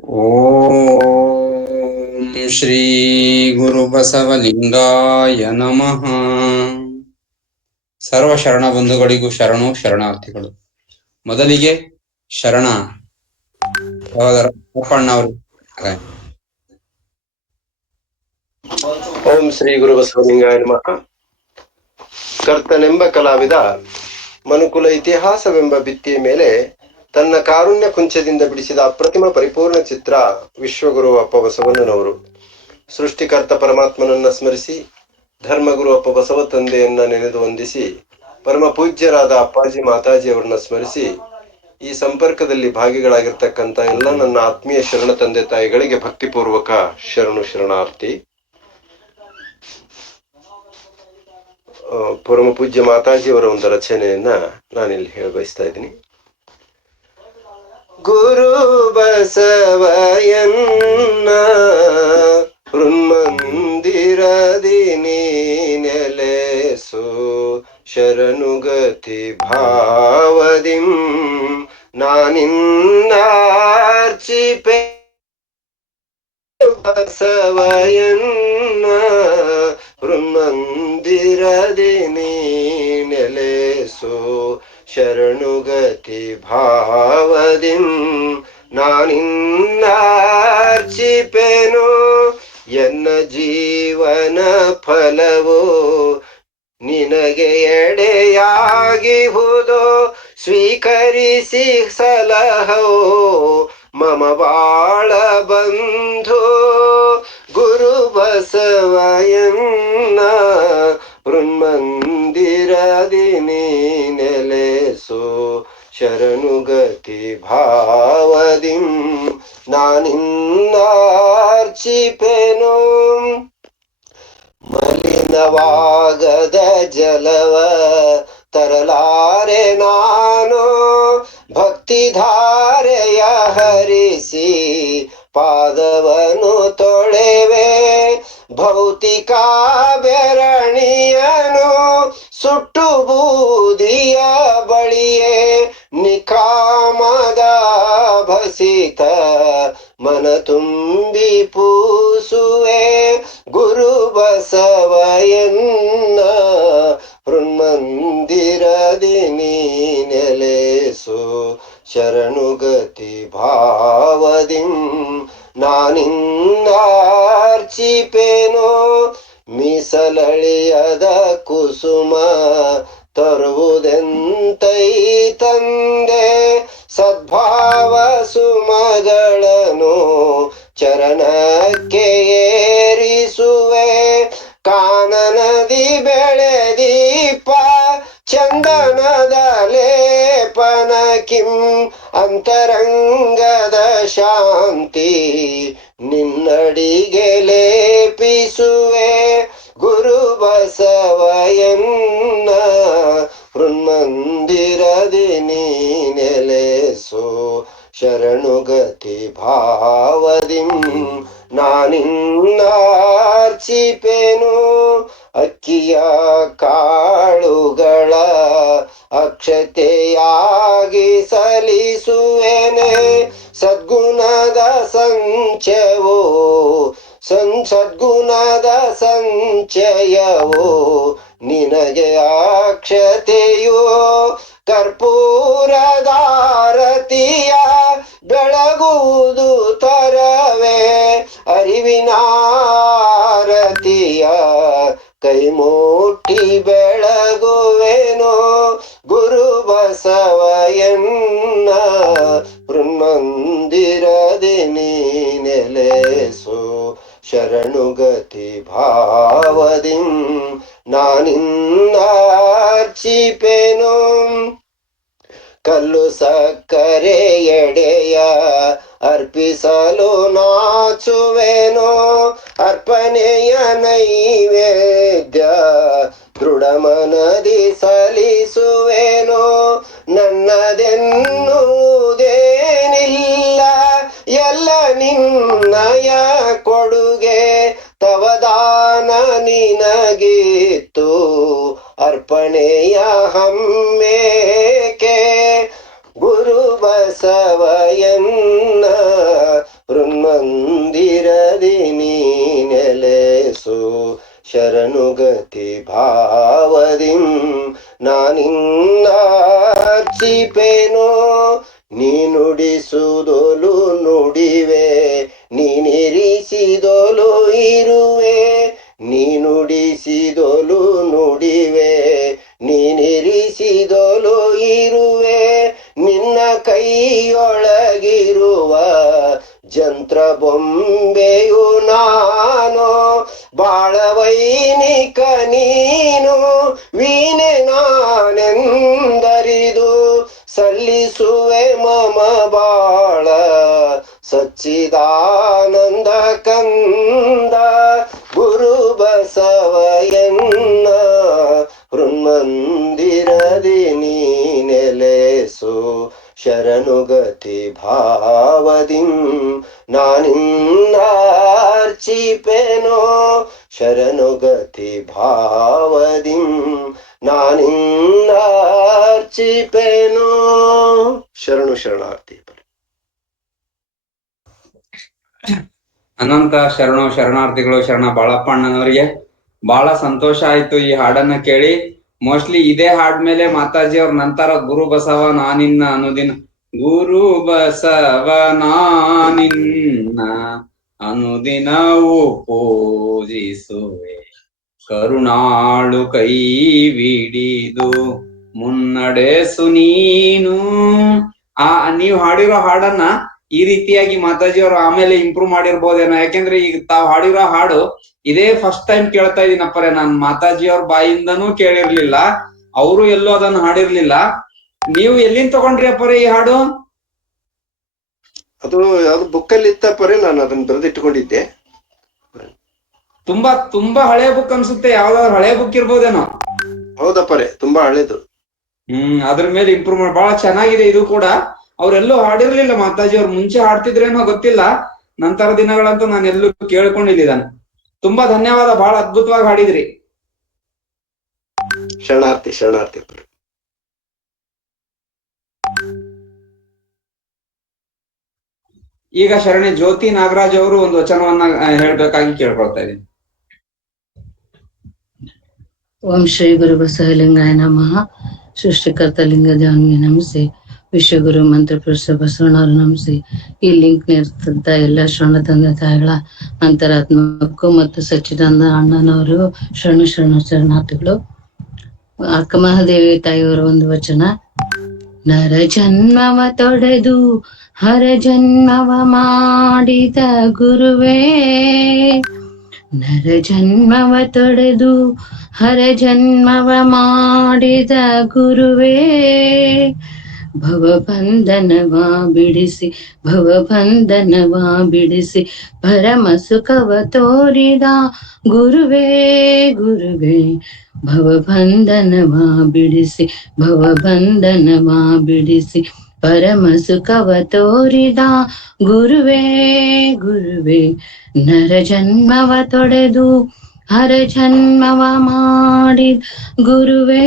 ಓಂ ಶ್ರೀ ಗುರು ಬಸವಲಿಂಗಾಯ ನಮಃ. ಸರ್ವ ಶರಣ ಬಂಧುಗಳಿಗೂ ಶರಣು ಶರಣಾರ್ಥಿಗಳು. ಮೊದಲಿಗೆ ಶರಣ ಸಹೋದರ ಅಪ್ಪಣ್ಣವರು. ಓಂ ಶ್ರೀ ಗುರು ಬಸವಲಿಂಗಾಯ ನಮಃ. ಕರ್ತನೆಂಬ ಕಲಾವಿದ ಮನುಕುಲ ಇತಿಹಾಸವೆಂಬ ಭಿತ್ತಿಯ ಮೇಲೆ ತನ್ನ ಕಾರುಣ್ಯ ಕುಂಚದಿಂದ ಬಿಡಿಸಿದ ಅಪ್ರತಿಮ ಪರಿಪೂರ್ಣ ಚಿತ್ರ ವಿಶ್ವಗುರು ಅಪ್ಪ ಬಸವಣ್ಣನವರು. ಸೃಷ್ಟಿಕರ್ತ ಪರಮಾತ್ಮನನ್ನ ಸ್ಮರಿಸಿ, ಧರ್ಮಗುರು ಅಪ್ಪ ಬಸವ ತಂದೆಯನ್ನ ನೆನೆದು ವಂದಿಸಿ, ಪರಮ ಪೂಜ್ಯರಾದ ಅಪ್ಪಾಜಿ ಮಾತಾಜಿಯವರನ್ನ ಸ್ಮರಿಸಿ, ಈ ಸಂಪರ್ಕದಲ್ಲಿ ಭಾಗಿಗಳಾಗಿರ್ತಕ್ಕಂಥ ಎಲ್ಲ ನನ್ನ ಆತ್ಮೀಯ ಶರಣ ತಂದೆ ತಾಯಿಗಳಿಗೆ ಭಕ್ತಿಪೂರ್ವಕ ಶರಣು ಶರಣಾರ್ಥಿ. ಪರಮ ಪೂಜ್ಯ ಮಾತಾಜಿಯವರ ಒಂದು ರಚನೆಯನ್ನ ನಾನಿಲ್ಲಿ ಹೇಳಬಯಸ್ತಾ ಇದ್ದೀನಿ. ಗುರು ಬಸವಯನ್ನ ಹೃನ್ಮಂದಿರದಿ ನೀ ನೆಲೆಸು, ಶರಣುಗತಿ ಭಾವದಿಂ ನಾನಿನ್ನಾರ್ಚಿಪೆ. ಬಸವಯನ್ನ ಹೃನ್ಮಂದಿರದಿ ನೀ ನೆಲೆಸು, ಶರಣುಗತಿ ಭಾವದಿಂ ನಾನಿನ್ನಾರ್ಚಿಪೆನು. ಎನ್ನ ಜೀವನ ಫಲವೋ ನಿನಗೆ ಎಡೆಯಾಗಿಹುದೋ, ಸ್ವೀಕರಿಸಿ ಸಲಹೋ ಮಮ ಬಾಳ ಬಂಧು. ಗುರು ಬಸವಯನ್ನ ಹೃನ್ಮಂದಿರದಿ ನೀ ನೆಲೆಸು, ಶರಣುಗತಿ ಭಾವದಿಂ ನಾನಿನ್ನಾರ್ಚಿಪೆನು. ಮಲಿನವಾಗದ ಜಲವ ತರಲಾರೆ ನಾನು, ಭಕ್ತಿಧಾರೆಯ ಹರಿಸಿ ಪಾದವನು ತೊಳೆವೆ. ಭೌತಿಕ ಬೆರಣಿಯನು ಸುಟ್ಟು ಬೂದಿಯ ಬಳಿಯೇ, ನಿಕಾಮದ ಭಸಿತ ಮನ ತುಂಬಿ ಪೂಸುವೆ. ಗುರು ಬಸವಯನ್ನ ಹೃನ್ಮಂದಿರದಿ ನೀ ನೆಲೆಸು, ಶರಣುಗತಿ ಭಾವದಿಂ ನಾನಿನ್ನಾರ್ಚಿಪೆನು. ಮೀಸಲಳಿಯದ ಕುಸುಮ ತರುವುದೆಂತೈ ತಂದೆ, ಸದ್ಭಾವ ಸುಮಗಳನ್ನು ಚರಣಕ್ಕೆ ಏರಿಸುವೆ. ಕಾನನದಿ ಬೆಳೆದೀಪ ಚಂದನದ ಲೇಪನ ಕಿಂ, ಅಂತರಂಗದ ಶಾಂತಿ ನಿನ್ನಡಿಗೆ ಲೇಪಿಸುವೆ. ಗುರು ಬಸವಯನ್ನ ಹೃನ್ಮಂದಿರದಿ ನೀ ನೆಲೆಸು, ಶರಣುಗತಿ ಭಾವದಿಂ ನಾನಿನ್ನಾರ್ಚಿಪೆನು. ಅಕ್ಕಿಯ ಕಾಳುಗಳ ಅಕ್ಷತೆಯಾಗಿ ಸಲ್ಲಿಸುವೆನೆ, ಸದ್ಗುಣದ ಸಂಚಯವೋ ಸದ್ಗುಣದ ಸಂಚಯವೋ ನಿನಗೆ ಅಕ್ಷತೆಯೋ. ಕರ್ಪೂರದಾರತಿಯ ಬೆಳಗುವುದು ತರವೇ, ಅರಿವಿನಾರತಿಯ ಕೈ ಮುಟ್ಟಿ ಬೆಳಗುವೆನೋ. ಗುರು ಬಸವಯನ್ನ ಹೃನ್ಮಂದಿರದಿ ನೀ ನೆಲೆಸು, ಶರಣುಗತಿ ಭಾವದಿಂ ನಾನಿನ್ನಾರ್ಚಿಪೆನು. ಕಲ್ಲು ಸಕ್ಕರೆ ಎಡೆಯ ಅರ್ಪಿಸಲು ನಾಚುವೆನೋ, ಅರ್ಪಣೆಯ ನೈವೇದ್ಯ ದೃಢ ಮನದಿ ಸಲ್ಲಿಸುವೆನೋ. ನನ್ನದೆನ್ನುವುದೇನಿಲ್ಲ, ಎಲ್ಲ ನಿನ್ನಯ ಕೊಡುಗೆ, ತವದಾನ ನಿನಗಿತ್ತು ಅರ್ಪಣೆಯ ಹಮ್ಮೇಕೆ. ಗುರು ಬಸವಯನ್ನ ಭಾವದಿಂ ನಾನಿನ್ನಾರ್ಚಿಪೇನೋ ನೀ ನುಡಿಸುವುದೊಲು ನುಡಿವೆ ನೀನಿರಿಸಿದೊಲು ಇರುವೆ ನೀ ನುಡಿಸಿದೊಲು ನುಡಿವೆ ನೀನಿರಿಸಿದೊಲು ಇರುವೆ ನಿನ್ನ ಕೈಯೊಳಗಿರುವ ಜಂತ್ರ ಬೊಂಬೆಯು ನಾನು ಬಾಳವೈನಿಕ ನೀನು ವೀಣೆ ನಾನೆಂದರಿದು ಸಲ್ಲಿಸುವೆ ಮಮ ಬಾಳ ಸಚ್ಚಿದಾನಂದ ಕಂದ ಗುರು ಬಸವಯನ್ನ ಹೃನ್ಮಂದಿರದಿ ನೀ ನೆಲೆಸು ಶರಣುಗತಿ ಭಾವದಿಂ ನಾನಿನ್ನಾರ್ಚಿಪೆನೋ ಶರಣುಗತಿ ಭಾವದಿಂ ನಾನಿನ್ನಾರ್ಚಿಪೆನೋ ಶರಣು ಶರಣಾರ್ಥಿ. ಅನಂತ ಶರಣಾರ್ಥಿಗಳು. ಶರಣ ಬಾಳಪ್ಪಣ್ಣನವರಿಗೆ ಬಹಳ ಸಂತೋಷ ಆಯ್ತು ಈ ಹಾಡನ್ನ ಕೇಳಿ. ಮೋಸ್ಟ್ಲಿ ಇದೇ ಹಾಡ್ಮೇಲೆ ಮಾತಾಜಿ ಅವ್ರ ನಂತರ ಗುರು ಬಸವ ನಾನಿನ್ನ ಅನ್ನೋದಿನ ಗುರು ಬಸವ ನಾನಿನ್ನ ಅನುದಿನವು ಪೂಜಿಸುವೆ ಕರುಣಾಳು ಕೈ ವಿಡಿದು ಮುನ್ನಡೆಸು ನೀನು. ನೀವು ಹಾಡಿರೋ ಹಾಡನ್ನ ಈ ರೀತಿಯಾಗಿ ಮಾತಾಜಿ ಅವರು ಆಮೇಲೆ ಇಂಪ್ರೂವ್ ಮಾಡಿರ್ಬೋದೇನೋ. ಯಾಕೆಂದ್ರೆ ಈಗ ತಾವ್ ಹಾಡಿರೋ ಹಾಡು ಇದೇ ಫಸ್ಟ್ ಟೈಮ್ ಕೇಳ್ತಾ ಇದೀನಪ್ಪರೆ. ನಾನ್ ಮಾತಾಜಿ ಅವ್ರ ಬಾಯಿಂದನೂ ಕೇಳಿರ್ಲಿಲ್ಲ, ಅವರು ಎಲ್ಲೂ ಅದನ್ನ ಹಾಡಿರ್ಲಿಲ್ಲ. ನೀವು ಎಲ್ಲಿಂದ ತಗೊಂಡ್ರಿ ಅಪ್ಪರೆ ಈ ಹಾಡು? ಅದು ಯಾವ್ದು ಬುಕ್ಕಲ್ಲಿ ಇತ್ತಪ್ಪರೆ, ನಾನು ಅದನ್ನ ಬರೆದಿಟ್ಕೊಂಡಿದ್ದೆ. ತುಂಬಾ ಹಳೆ ಬುಕ್ ಅನ್ಸುತ್ತೆ. ಯಾವ್ದಾದ್ರು ಹಳೆ ಬುಕ್ ಇರ್ಬೋದೇನೋ. ಹೌದಪ್ಪರೆ, ತುಂಬಾ ಹಳೇದು. ಅದ್ರ ಮೇಲೆ ಇಂಪ್ರೂವ್ ಮಾಡಿ ಬಹಳ ಚೆನ್ನಾಗಿದೆ ಇದು ಕೂಡ. ಅವ್ರೆಲ್ಲೂ ಹಾಡಿರ್ಲಿಲ್ಲ ಮಾತಾಜಿ ಅವ್ರು, ಮುಂಚೆ ಹಾಡ್ತಿದ್ರೇನೋ ಗೊತ್ತಿಲ್ಲ. ನಂತರ ದಿನಗಳಂತೂ ನಾನು ಎಲ್ಲೂ ಕೇಳ್ಕೊಂಡಿದ್ದಾನೆ. ತುಂಬಾ ಧನ್ಯವಾದ, ಬಹಳ ಅದ್ಭುತವಾಗಿ ಹಾಡಿದ್ರಿ. ಶರಣಾರ್ಥಿ ಶರಣಾರ್ಥಿ. ಈಗ ಶರಣೆ ಜ್ಯೋತಿ ನಾಗರಾಜ್ ಅವರು ಒಂದು ವಚನವನ್ನ ಹೇಳ್ಬೇಕಾಗಿ ಕೇಳ್ಕೊಳ್ತಾ ಇದ್ದೀನಿ. ಓಂ ಶ್ರೀ ಗುರು ಬಸವಲಿಂಗಾಯ ನಮಃ. ಸೃಷ್ಟಿಕರ್ತ ಲಿಂಗ ದೇವನಿಗೆ ನಮಿಸಿ, ವಿಶ್ವಗುರು ಮಂತ್ರ ಪುರುಷ ಬಸವಣ್ಣವ್ರು ನಮಿಸಿ, ಈ ಲಿಂಕ್ ನೀಡ್ತಿದ್ದ ಎಲ್ಲ ಶರಣ ತಂದೆ ತಾಯಿಗಳ ಅಂತರಾತ್ಮಕ್ಕೂ ಮತ್ತು ಸಚ್ಚಿದಾನಂದ ಅಣ್ಣನವರು ಶರಣಾರ್ಥಿಗಳು. ಅಕ್ಕ ಮಹಾದೇವಿ ತಾಯಿಯವರ ಒಂದು ವಚನ. ನರ ಜನ್ಮವ ತೊಡೆದು ಹರ ಜನ್ಮವ ಮಾಡಿದ ಗುರುವೇ, ನರ ಜನ್ಮವ ತೊಡೆದು ಹರ ಜನ್ಮವ ಮಾಡಿದ ಗುರುವೇ, ಭವಬಂಧನವ ಬಿಡಿಸಿ ಭವಬಂಧನವ ಬಿಡಿಸಿ ಪರಮ ಸುಖವ ತೋರಿದ ಗುರುವೇ ಗುರುವೇ, ಭವಬಂಧನವ ಬಿಡಿಸಿ ಭವಬಂಧನವ ಬಿಡಿಸಿ ಪರಮ ಸುಖವ ತೋರಿದ ಗುರುವೇ ಗುರುವೇ, ನರ ಜನ್ಮವ ತೊಡೆದು ಹರ ಜನ್ಮವ ಮಾಡಿದ ಗುರುವೇ,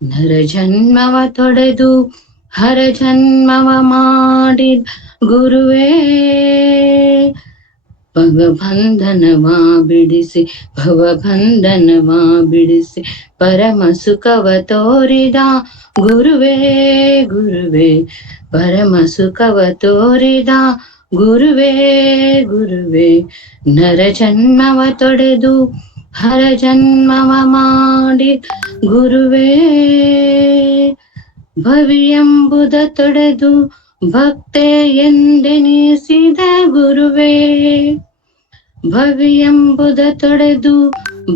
ನರ ಜನ್ಮವ ತೊಡೆದು ಹರ ಜನ್ಮವ ಮಾಡಿದ ಗುರುವೇ, ಭವಬಂಧನವ ಬಿಡಿಸಿ ಭವಬಂಧನವ ಬಿಡಿಸಿ ಪರಮ ಸುಖವ ತೋರಿದ ಗುರುವೇ ಗುರುವೇ, ಪರಮ ಸುಖವ ತೋರಿದ ಗುರುವೇ ಗುರುವೇ, ನರ ಜನ್ಮವ ತೊಡೆದು ಹರ ಜನ್ಮವ ಮಾಡಿದ ಗುರುವೇ, ಭವಿಯೆಂಬುದ ತೊಡೆದು ಭಕ್ತೆ ಎಂದೆನಿಸಿದ ಗುರುವೇ, ಭವಿಯೆಂಬುದ ತೊಡೆದು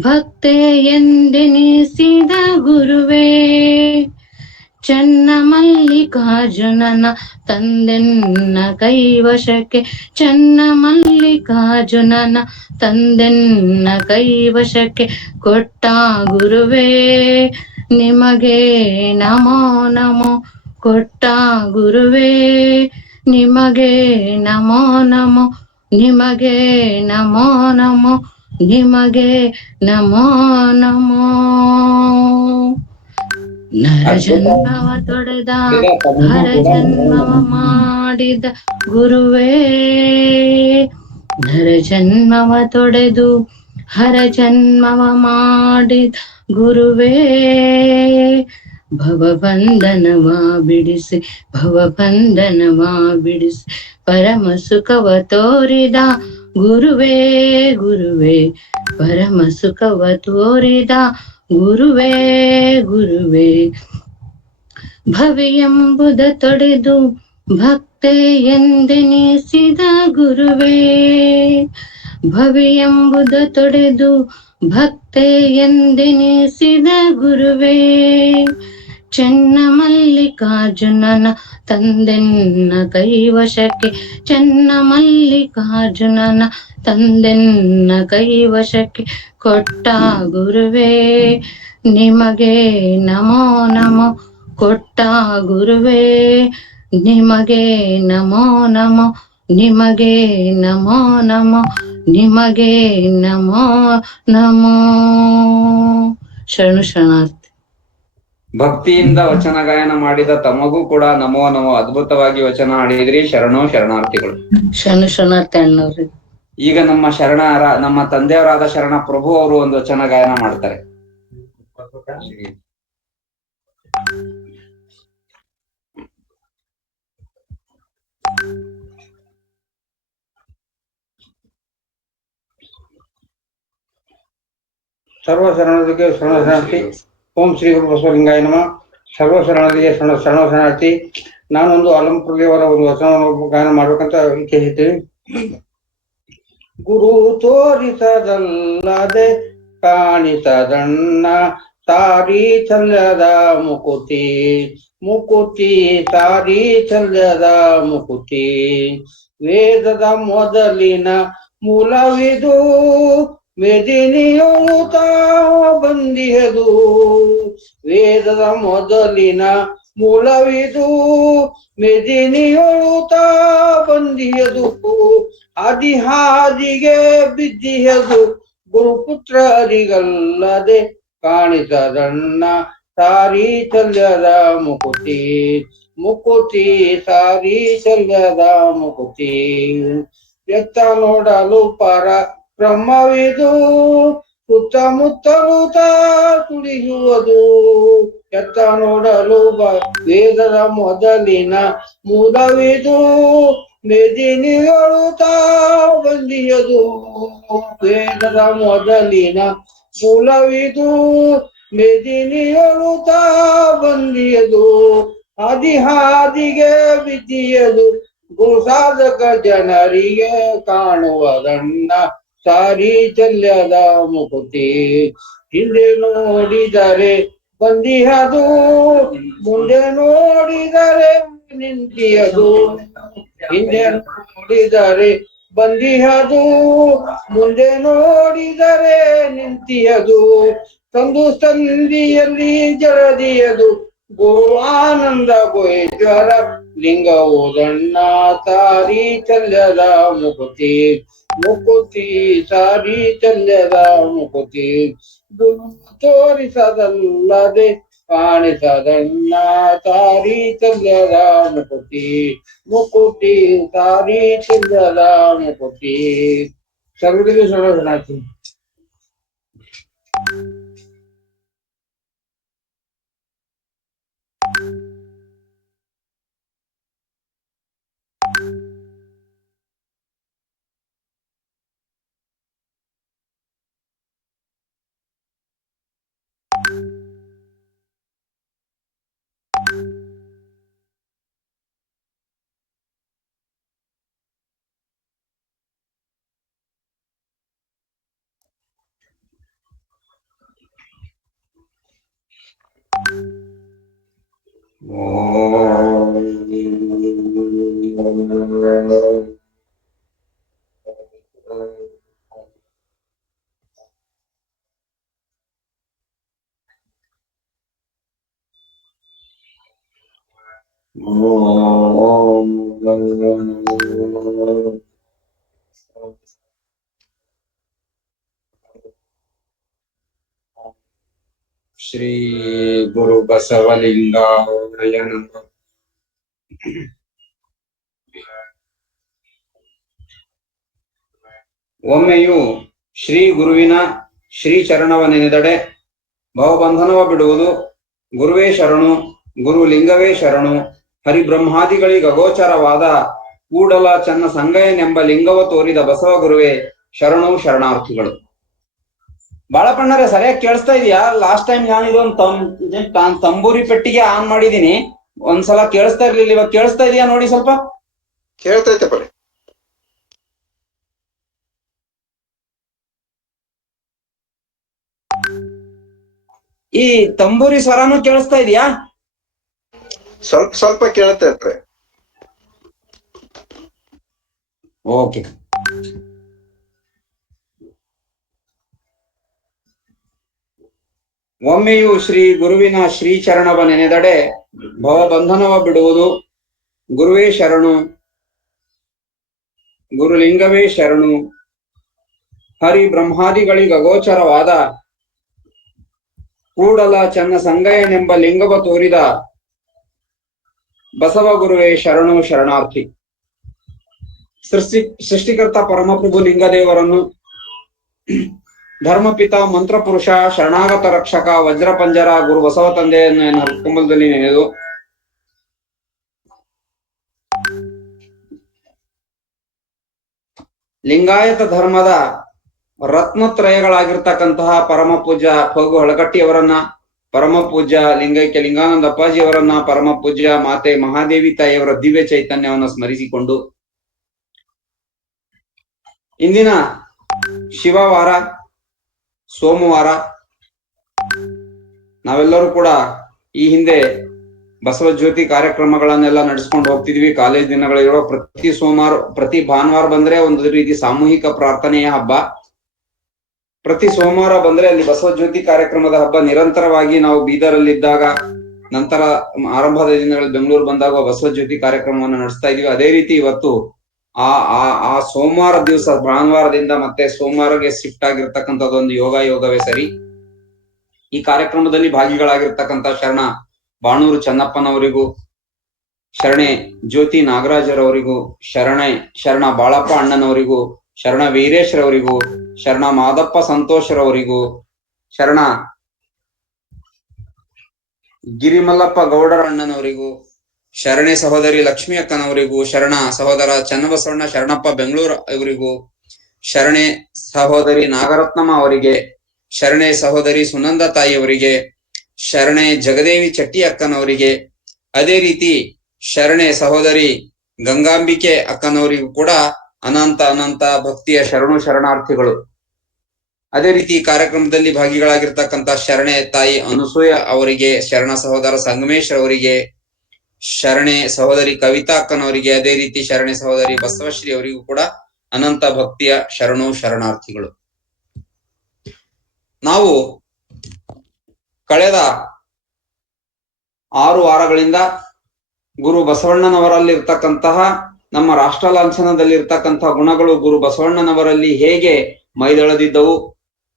ಭಕ್ತೆ ಎಂದೆನಿಸಿದ ಗುರುವೇ, ಚನ್ನ ಮಲ್ಲಿಕಾರ್ಜುನನ ತಂದೆನ್ನ ಕೈವಶಕ್ಕೆ, ಚನ್ನ ಮಲ್ಲಿಕಾರ್ಜುನನ ತಂದೆನ್ನ ಕೈವಶಕ್ಕೆ ಕೊಟ್ಟ ಗುರುವೇ, ನಿಮಗೆ ನಮೋ ನಮೋ ಕೊಟ್ಟ ಗುರುವೇ, ನಿಮಗೆ ನಮೋ ನಮೋ, ನಿಮಗೆ ನಮೋ ನಮೋ, ನಿಮಗೆ ನಮೋ ನಮೋ. ನರ ಜನ್ಮವ ತೊಡೆದ ಹರ ಜನ್ಮವ ಮಾಡಿದ ಗುರುವೇ, ನರ ಜನ್ಮವ ತೊಡೆದು ಹರ ಜನ್ಮವ ಮಾಡಿದ ಗುರುವೇ ಭವಬಂಧನವ ಬಿಡಿಸಿ ಭವಬಂಧನವ ಬಿಡಿಸಿ ಪರಮ ಸುಖವ ತೋರಿದ ಗುರುವೇ ಗುರುವೇ ಪರಮ ಸುಖವ ತೋರಿದ ಗುರುವೇ ಗುರುವೇ ಭವಿಯೆಂಬುದ ತೊಡೆದು ಭಕ್ತೆ ಎಂದೆನಿಸಿದ ಗುರುವೇ ಭವಿಯೆಂಬುದ ತೊಡೆದು ಭಕ್ತೆ ಎಂದೆನಿಸಿದ ಗುರುವೇ ಚೆನ್ನಮಲ್ಲಿಕಾರ್ಜುನನ ತಂದೆನ್ನ ಕೈವಶಕ್ಕೆ ಚೆನ್ನಮಲ್ಲಿಕಾರ್ಜುನನ ತಂದೆನ್ನ ಕೈವಶಕ್ಕೆ ಕೊಟ್ಟ ಗುರುವೇ ನಿಮಗೆ ನಮೋ ನಮೋ ಕೊಟ್ಟ ಗುರುವೇ ನಿಮಗೆ ನಮೋ ನಮೋ ನಿಮಗೆ ನಮೋ ನಮೋ ನಿಮಗೆ ನಮೋ ನಮೋ ಶರಣು ಶರಣಾರ್ಥಿ. ಭಕ್ತಿಯಿಂದ ವಚನ ಗಾಯನ ಮಾಡಿದ ತಮಗೂ ಕೂಡ ನಮೋ ನಮೋ. ಅದ್ಭುತವಾಗಿ ವಚನ ಹಾಡಿದ್ರಿ. ಶರಣು ಶರಣಾರ್ಥಿಗಳು. ಶರಣು ಶರಣಾರ್ಥಿ ಅಣ್ಣವ್ರಿ. ಈಗ ನಮ್ಮ ತಂದೆಯವರಾದ ಶರಣ ಪ್ರಭು ಅವರು ಒಂದು ವಚನ ಗಾಯನ ಮಾಡ್ತಾರೆ. ಸರ್ವ ಶರಣರಿಗೆ ಶರಣ ಶರಣಾರ್ಥಿ. ಓಂ ಶ್ರೀ ಗುರು ಬಸವಲಿಂಗಾಯ ನಮಃ. ಸರ್ವ ಶರಣರಿಗೆ ಶರಣ ಶರಣಾರ್ಥಿ. ನಾನೊಂದು ಅಲಂಪ್ರದೇವರ ಒಂದು ವಚನವನ್ನು ಗಾಯನ ಮಾಡ್ಬೇಕಂತ ಇಚ್ಛಿಸುತ್ತೇನೆ. ಗುರು ತೋರಿಸದಲ್ಲದೆ ಕಾಣಿಸದಣ್ಣ ಸಾರಿ ಚಲ್ಲದ ಮುಕುತಿ ಮುಕುತಿ ಸಾರಿ ಚಲ್ಲದ ಮುಕುತಿ. ವೇದದ ಮೊದಲಿನ ಮೂಲವಿದು ಮೆದಿನಿಯುತ ಬಂದಿಹದು. ವೇದದ ಮೊದಲಿನ ಮೂಲವಿದು ಮೆದಿನಿಯುತ ಬಂದಿಹದು. ಹಾದಿ ಹಾದಿಗೆ ಬಿದ್ದಿಹದು ಗುರುಪುತ್ರರಿಗಲ್ಲದೆ ಕಾಣಿಸದಣ್ಣ ಸಾರಿ ಚಲ್ಯದ ಮುಕುತಿ ಮುಕುತಿ ಸಾರಿ ಚಲ್ಯದ ಮುಕುತಿ. ಎತ್ತ ನೋಡಲು ಪರ ಬ್ರಹ್ಮವಿದು ಸುತ್ತಮುತ್ತಲು ತುಳಿಯುವುದು. ಎತ್ತ ನೋಡಲು ವೇದದ ಮೊದಲಿನ ಮೂಲವಿದು ಮೆದಿನಿಗಳು ಬಂದಿಯದು. ವೇದದ ಮೊದಲಿನ ಮೂಲವಿದು ಮೆದಿನಿಗಳು ಬಂದಿಯದು. ಹಾದಿ ಹಾದಿಗೆ ಬಿದ್ದಿಯದು ಗುರುಸಾಧಕ ಜನರಿಗೆ ಕಾಣುವದಣ್ಣ ಸಾರಿ ಚಲ್ಯದ ಮುಕುತಿ. ಹಿಂದೆ ನೋಡಿದರೆ ಬಂದಿಹದು ಮುಂದೆ ನೋಡಿದರೆ ನಿಂತಿಯದು. ಹಿಂದೆ ನೋಡಿದರೆ ಬಂದಿಹದು ಮುಂದೆ ನೋಡಿದರೆ ನಿಂತಿಯದು. ತಂದು ಸಂಧಿಯಲ್ಲಿ ಜರದಿಯದು ಗುರು ಆನಂದ ಗೋಯೇಶ್ವರ ಲಿಂಗವುದಣ್ಣ ಸಾರಿ ಚಲ್ಯದ ಮುಕುತಿ ಮುಕುತಿ ಸಾರಿ ಚಲ್ಯದ ಮುಕುತಿ. ತೋರಿಸದಲ್ಲದೆ ಕಾಣಿಸದಣ್ಣ ಸಾರಿ ಚಲ್ಯದ ಮುಕುತಿ ಮುಕುತಿ ಸಾರಿ ಚಲ್ಯದ ಮುಕುತಿ. ಸರ್ವರಿಗೂ ಶರಣಾರ್ಥಿ. ಶ್ರೀ ಗುರು ಬಸವಲಿಂಗಾಯ ನಮಃ. ಒಮ್ಮೆಯೂ ಶ್ರೀ ಗುರುವಿನ ಶ್ರೀ ಚರಣವ ನೆನೆದಡೆ ಭವಬಂಧನವ ಬಿಡುವುದು. ಗುರುವೇ ಶರಣು, ಗುರು ಲಿಂಗವೇ ಶರಣು, ಹರಿಬ್ರಹ್ಮಾದಿಗಳಿಗೆ ಅಗೋಚರವಾದ ಕೂಡಲ ಚನ್ನ ಸಂಗಯನೆಂಬ ಲಿಂಗವ ತೋರಿದ ಬಸವ ಗುರುವೇ ಶರಣು ಶರಣಾರ್ಥಿಗಳು. ಬಾಳಪ್ಪಣ್ಣರೇ ಸರಿಯಾಗಿ ಕೇಳಿಸ್ತಾ ಇದೆಯಾ? ಲಾಸ್ಟ್ ಟೈಮ್ ನಾನು ಇದೊಂದು ತಂಬೂರಿ ಪೆಟ್ಟಿಗೆ ಆನ್ ಮಾಡಿದೀನಿ, ಒಂದ್ಸಲ ಕೇಳಿಸ್ತಾ ಇರ್ಲಿಲ್ಲ, ಇವಾಗ ಕೇಳಿಸ್ತಾ ಇದೆಯಾ ನೋಡಿ ಸ್ವಲ್ಪ? ಕೇಳ್ತೈತೆ ಪರಿ. ಈ ತಂಬೂರಿ ಸ್ವರನು ಕೇಳಿಸ್ತಾ ಇದೆಯಾ? ಸ್ವಲ್ಪ ಸ್ವಲ್ಪ ಕೇಳ್ತೈತೆ. ಓಕೆ. ಒಮ್ಮೆಯೂ ಶ್ರೀ ಗುರುವಿನ ಶ್ರೀ ಚರಣವ ನೆನೆದಡೆ ಭವಬಂಧನವ ಬಿಡುವುದು. ಗುರುವೇ ಶರಣು, ಗುರುಲಿಂಗವೇ ಶರಣು, ಹರಿ ಬ್ರಹ್ಮಾದಿಗಳಿಗೆ ಅಗೋಚರವಾದ ಕೂಡಲ ಚನ್ನ ಸಂಗಯನೆಂಬ ಲಿಂಗವ ತೋರಿದ ಬಸವ ಗುರುವೇ ಶರಣು ಶರಣಾರ್ಥಿ. ಸೃಷ್ಟಿಕರ್ತ ಪರಮಪ್ರಭು ಲಿಂಗದೇವರನ್ನು, ಧರ್ಮಪಿತ ಮಂತ್ರಪುರುಷ ಶರಣಾಗತ ರಕ್ಷಕ ವಜ್ರಪಂಜರ ಗುರು ಬಸವ ತಂದೆಯನ್ನು ಕುಂಬಲದಲ್ಲಿ ನೆನೆದು ಲಿಂಗಾಯತ ಧರ್ಮದ ರತ್ನತ್ರಯಗಳಾಗಿರ್ತಕ್ಕಂತಹ ಪರಮ ಪೂಜ್ಯ ಫಗು ಹಳಕಟ್ಟಿಯವರನ್ನ, ಪರಮ ಪೂಜ್ಯ ಲಿಂಗೈಕ್ಯ ಲಿಂಗಾನಂದ ಅಪ್ಪಾಜಿಯವರನ್ನ, ಪರಮ ಪೂಜ್ಯ ಮಾತೆ ಮಹಾದೇವಿ ತಾಯಿಯವರ ದಿವ್ಯ ಚೈತನ್ಯವನ್ನು ಸ್ಮರಿಸಿಕೊಂಡು ಇಂದಿನ ಶಿವವಾರ ಸೋಮವಾರ ನಾವೆಲ್ಲರೂ ಕೂಡ ಈ ಹಿಂದೆ ಬಸವ ಜ್ಯೋತಿ ಕಾರ್ಯಕ್ರಮಗಳನ್ನೆಲ್ಲ ನಡೆಸ್ಕೊಂಡು ಹೋಗ್ತಿದ್ವಿ. ಕಾಲೇಜ್ ದಿನಗಳಿರೋ ಪ್ರತಿ ಸೋಮವಾರ, ಪ್ರತಿ ಭಾನುವಾರ ಬಂದ್ರೆ ಒಂದು ರೀತಿ ಸಾಮೂಹಿಕ ಪ್ರಾರ್ಥನೆಯ ಹಬ್ಬ. ಪ್ರತಿ ಸೋಮವಾರ ಬಂದ್ರೆ ಅಲ್ಲಿ ಬಸವ ಜ್ಯೋತಿ ಕಾರ್ಯಕ್ರಮದ ಹಬ್ಬ ನಿರಂತರವಾಗಿ ನಾವು ಬೀದರಲ್ಲಿದ್ದಾಗ, ನಂತರ ಆರಂಭದ ದಿನಗಳಲ್ಲಿ ಬೆಂಗಳೂರು ಬಂದಾಗ ಬಸವ ಜ್ಯೋತಿ ಕಾರ್ಯಕ್ರಮವನ್ನು ನಡೆಸ್ತಾ ಇದೀವಿ. ಅದೇ ರೀತಿ ಇವತ್ತು ಆ ಸೋಮವಾರ ದಿವಸ, ಭಾನುವಾರದಿಂದ ಮತ್ತೆ ಸೋಮವಾರಗೆ ಶಿಫ್ಟ್ ಆಗಿರ್ತಕ್ಕಂಥದ್ದೊಂದು ಯೋಗವೇ ಸರಿ. ಈ ಕಾರ್ಯಕ್ರಮದಲ್ಲಿ ಭಾಗಿಗಳಾಗಿರ್ತಕ್ಕಂಥ ಶರಣ ಬಾಣೂರು ಚನ್ನಪ್ಪನವರಿಗೂ, ಶರಣೆ ಜ್ಯೋತಿ ನಾಗರಾಜರವರಿಗೂ, ಶರಣ ಬಾಳಪ್ಪ ಅಣ್ಣನವರಿಗೂ, ಶರಣ ವೀರೇಶ್ರವರಿಗೂ, ಶರಣ ಮಾದಪ್ಪ ಸಂತೋಷರವರಿಗೂ, ಶರಣ ಗಿರಿಮಲ್ಲಪ್ಪ ಗೌಡರ ಅಣ್ಣನವರಿಗೂ, ಶರಣೆ ಸಹೋದರಿ ಲಕ್ಷ್ಮಿ ಅಕ್ಕನವರಿಗೂ, ಶರಣ ಸಹೋದರ ಚನ್ನಬಸವಣ್ಣ ಶರಣಪ್ಪ ಬೆಂಗಳೂರು ಅವರಿಗೂ, ಶರಣೆ ಸಹೋದರಿ ನಾಗರತ್ನಮ್ಮ ಅವರಿಗೆ, ಶರಣೆ ಸಹೋದರಿ ಸುನಂದ ತಾಯಿಯವರಿಗೆ, ಶರಣೆ ಜಗದೇವಿ ಚಟ್ಟಿ ಅಕ್ಕನವರಿಗೆ, ಅದೇ ರೀತಿ ಶರಣೆ ಸಹೋದರಿ ಗಂಗಾಂಬಿಕೆ ಅಕ್ಕನವರಿಗೂ ಕೂಡ ಅನಂತ ಭಕ್ತಿಯ ಶರಣಾರ್ಥಿಗಳು. ಅದೇ ರೀತಿ ಕಾರ್ಯಕ್ರಮದಲ್ಲಿ ಭಾಗಿಗಳಾಗಿರ್ತಕ್ಕಂಥ ಶರಣೆ ತಾಯಿ ಅನುಸೂಯ ಅವರಿಗೆ, ಶರಣ ಸಹೋದರ ಸಂಗಮೇಶ್ ಅವರಿಗೆ, ಶರಣೆ ಸಹೋದರಿ ಕವಿತಾ ಅಕ್ಕನವರಿಗೆ, ಅದೇ ರೀತಿ ಶರಣೆ ಸಹೋದರಿ ಬಸವಶ್ರೀ ಅವರಿಗೂ ಕೂಡ ಅನಂತ ಭಕ್ತಿಯ ಶರಣಾರ್ಥಿಗಳು. ನಾವು ಕಳೆದ 6 ವಾರಗಳಿಂದ ಗುರು ಬಸವಣ್ಣನವರಲ್ಲಿರ್ತಕ್ಕಂತಹ, ನಮ್ಮ ರಾಷ್ಟ್ರ ಲಾಂಛನದಲ್ಲಿರ್ತಕ್ಕಂತಹ ಗುಣಗಳು ಗುರು ಬಸವಣ್ಣನವರಲ್ಲಿ ಹೇಗೆ ಮೈದಳೆದಿದ್ದವು,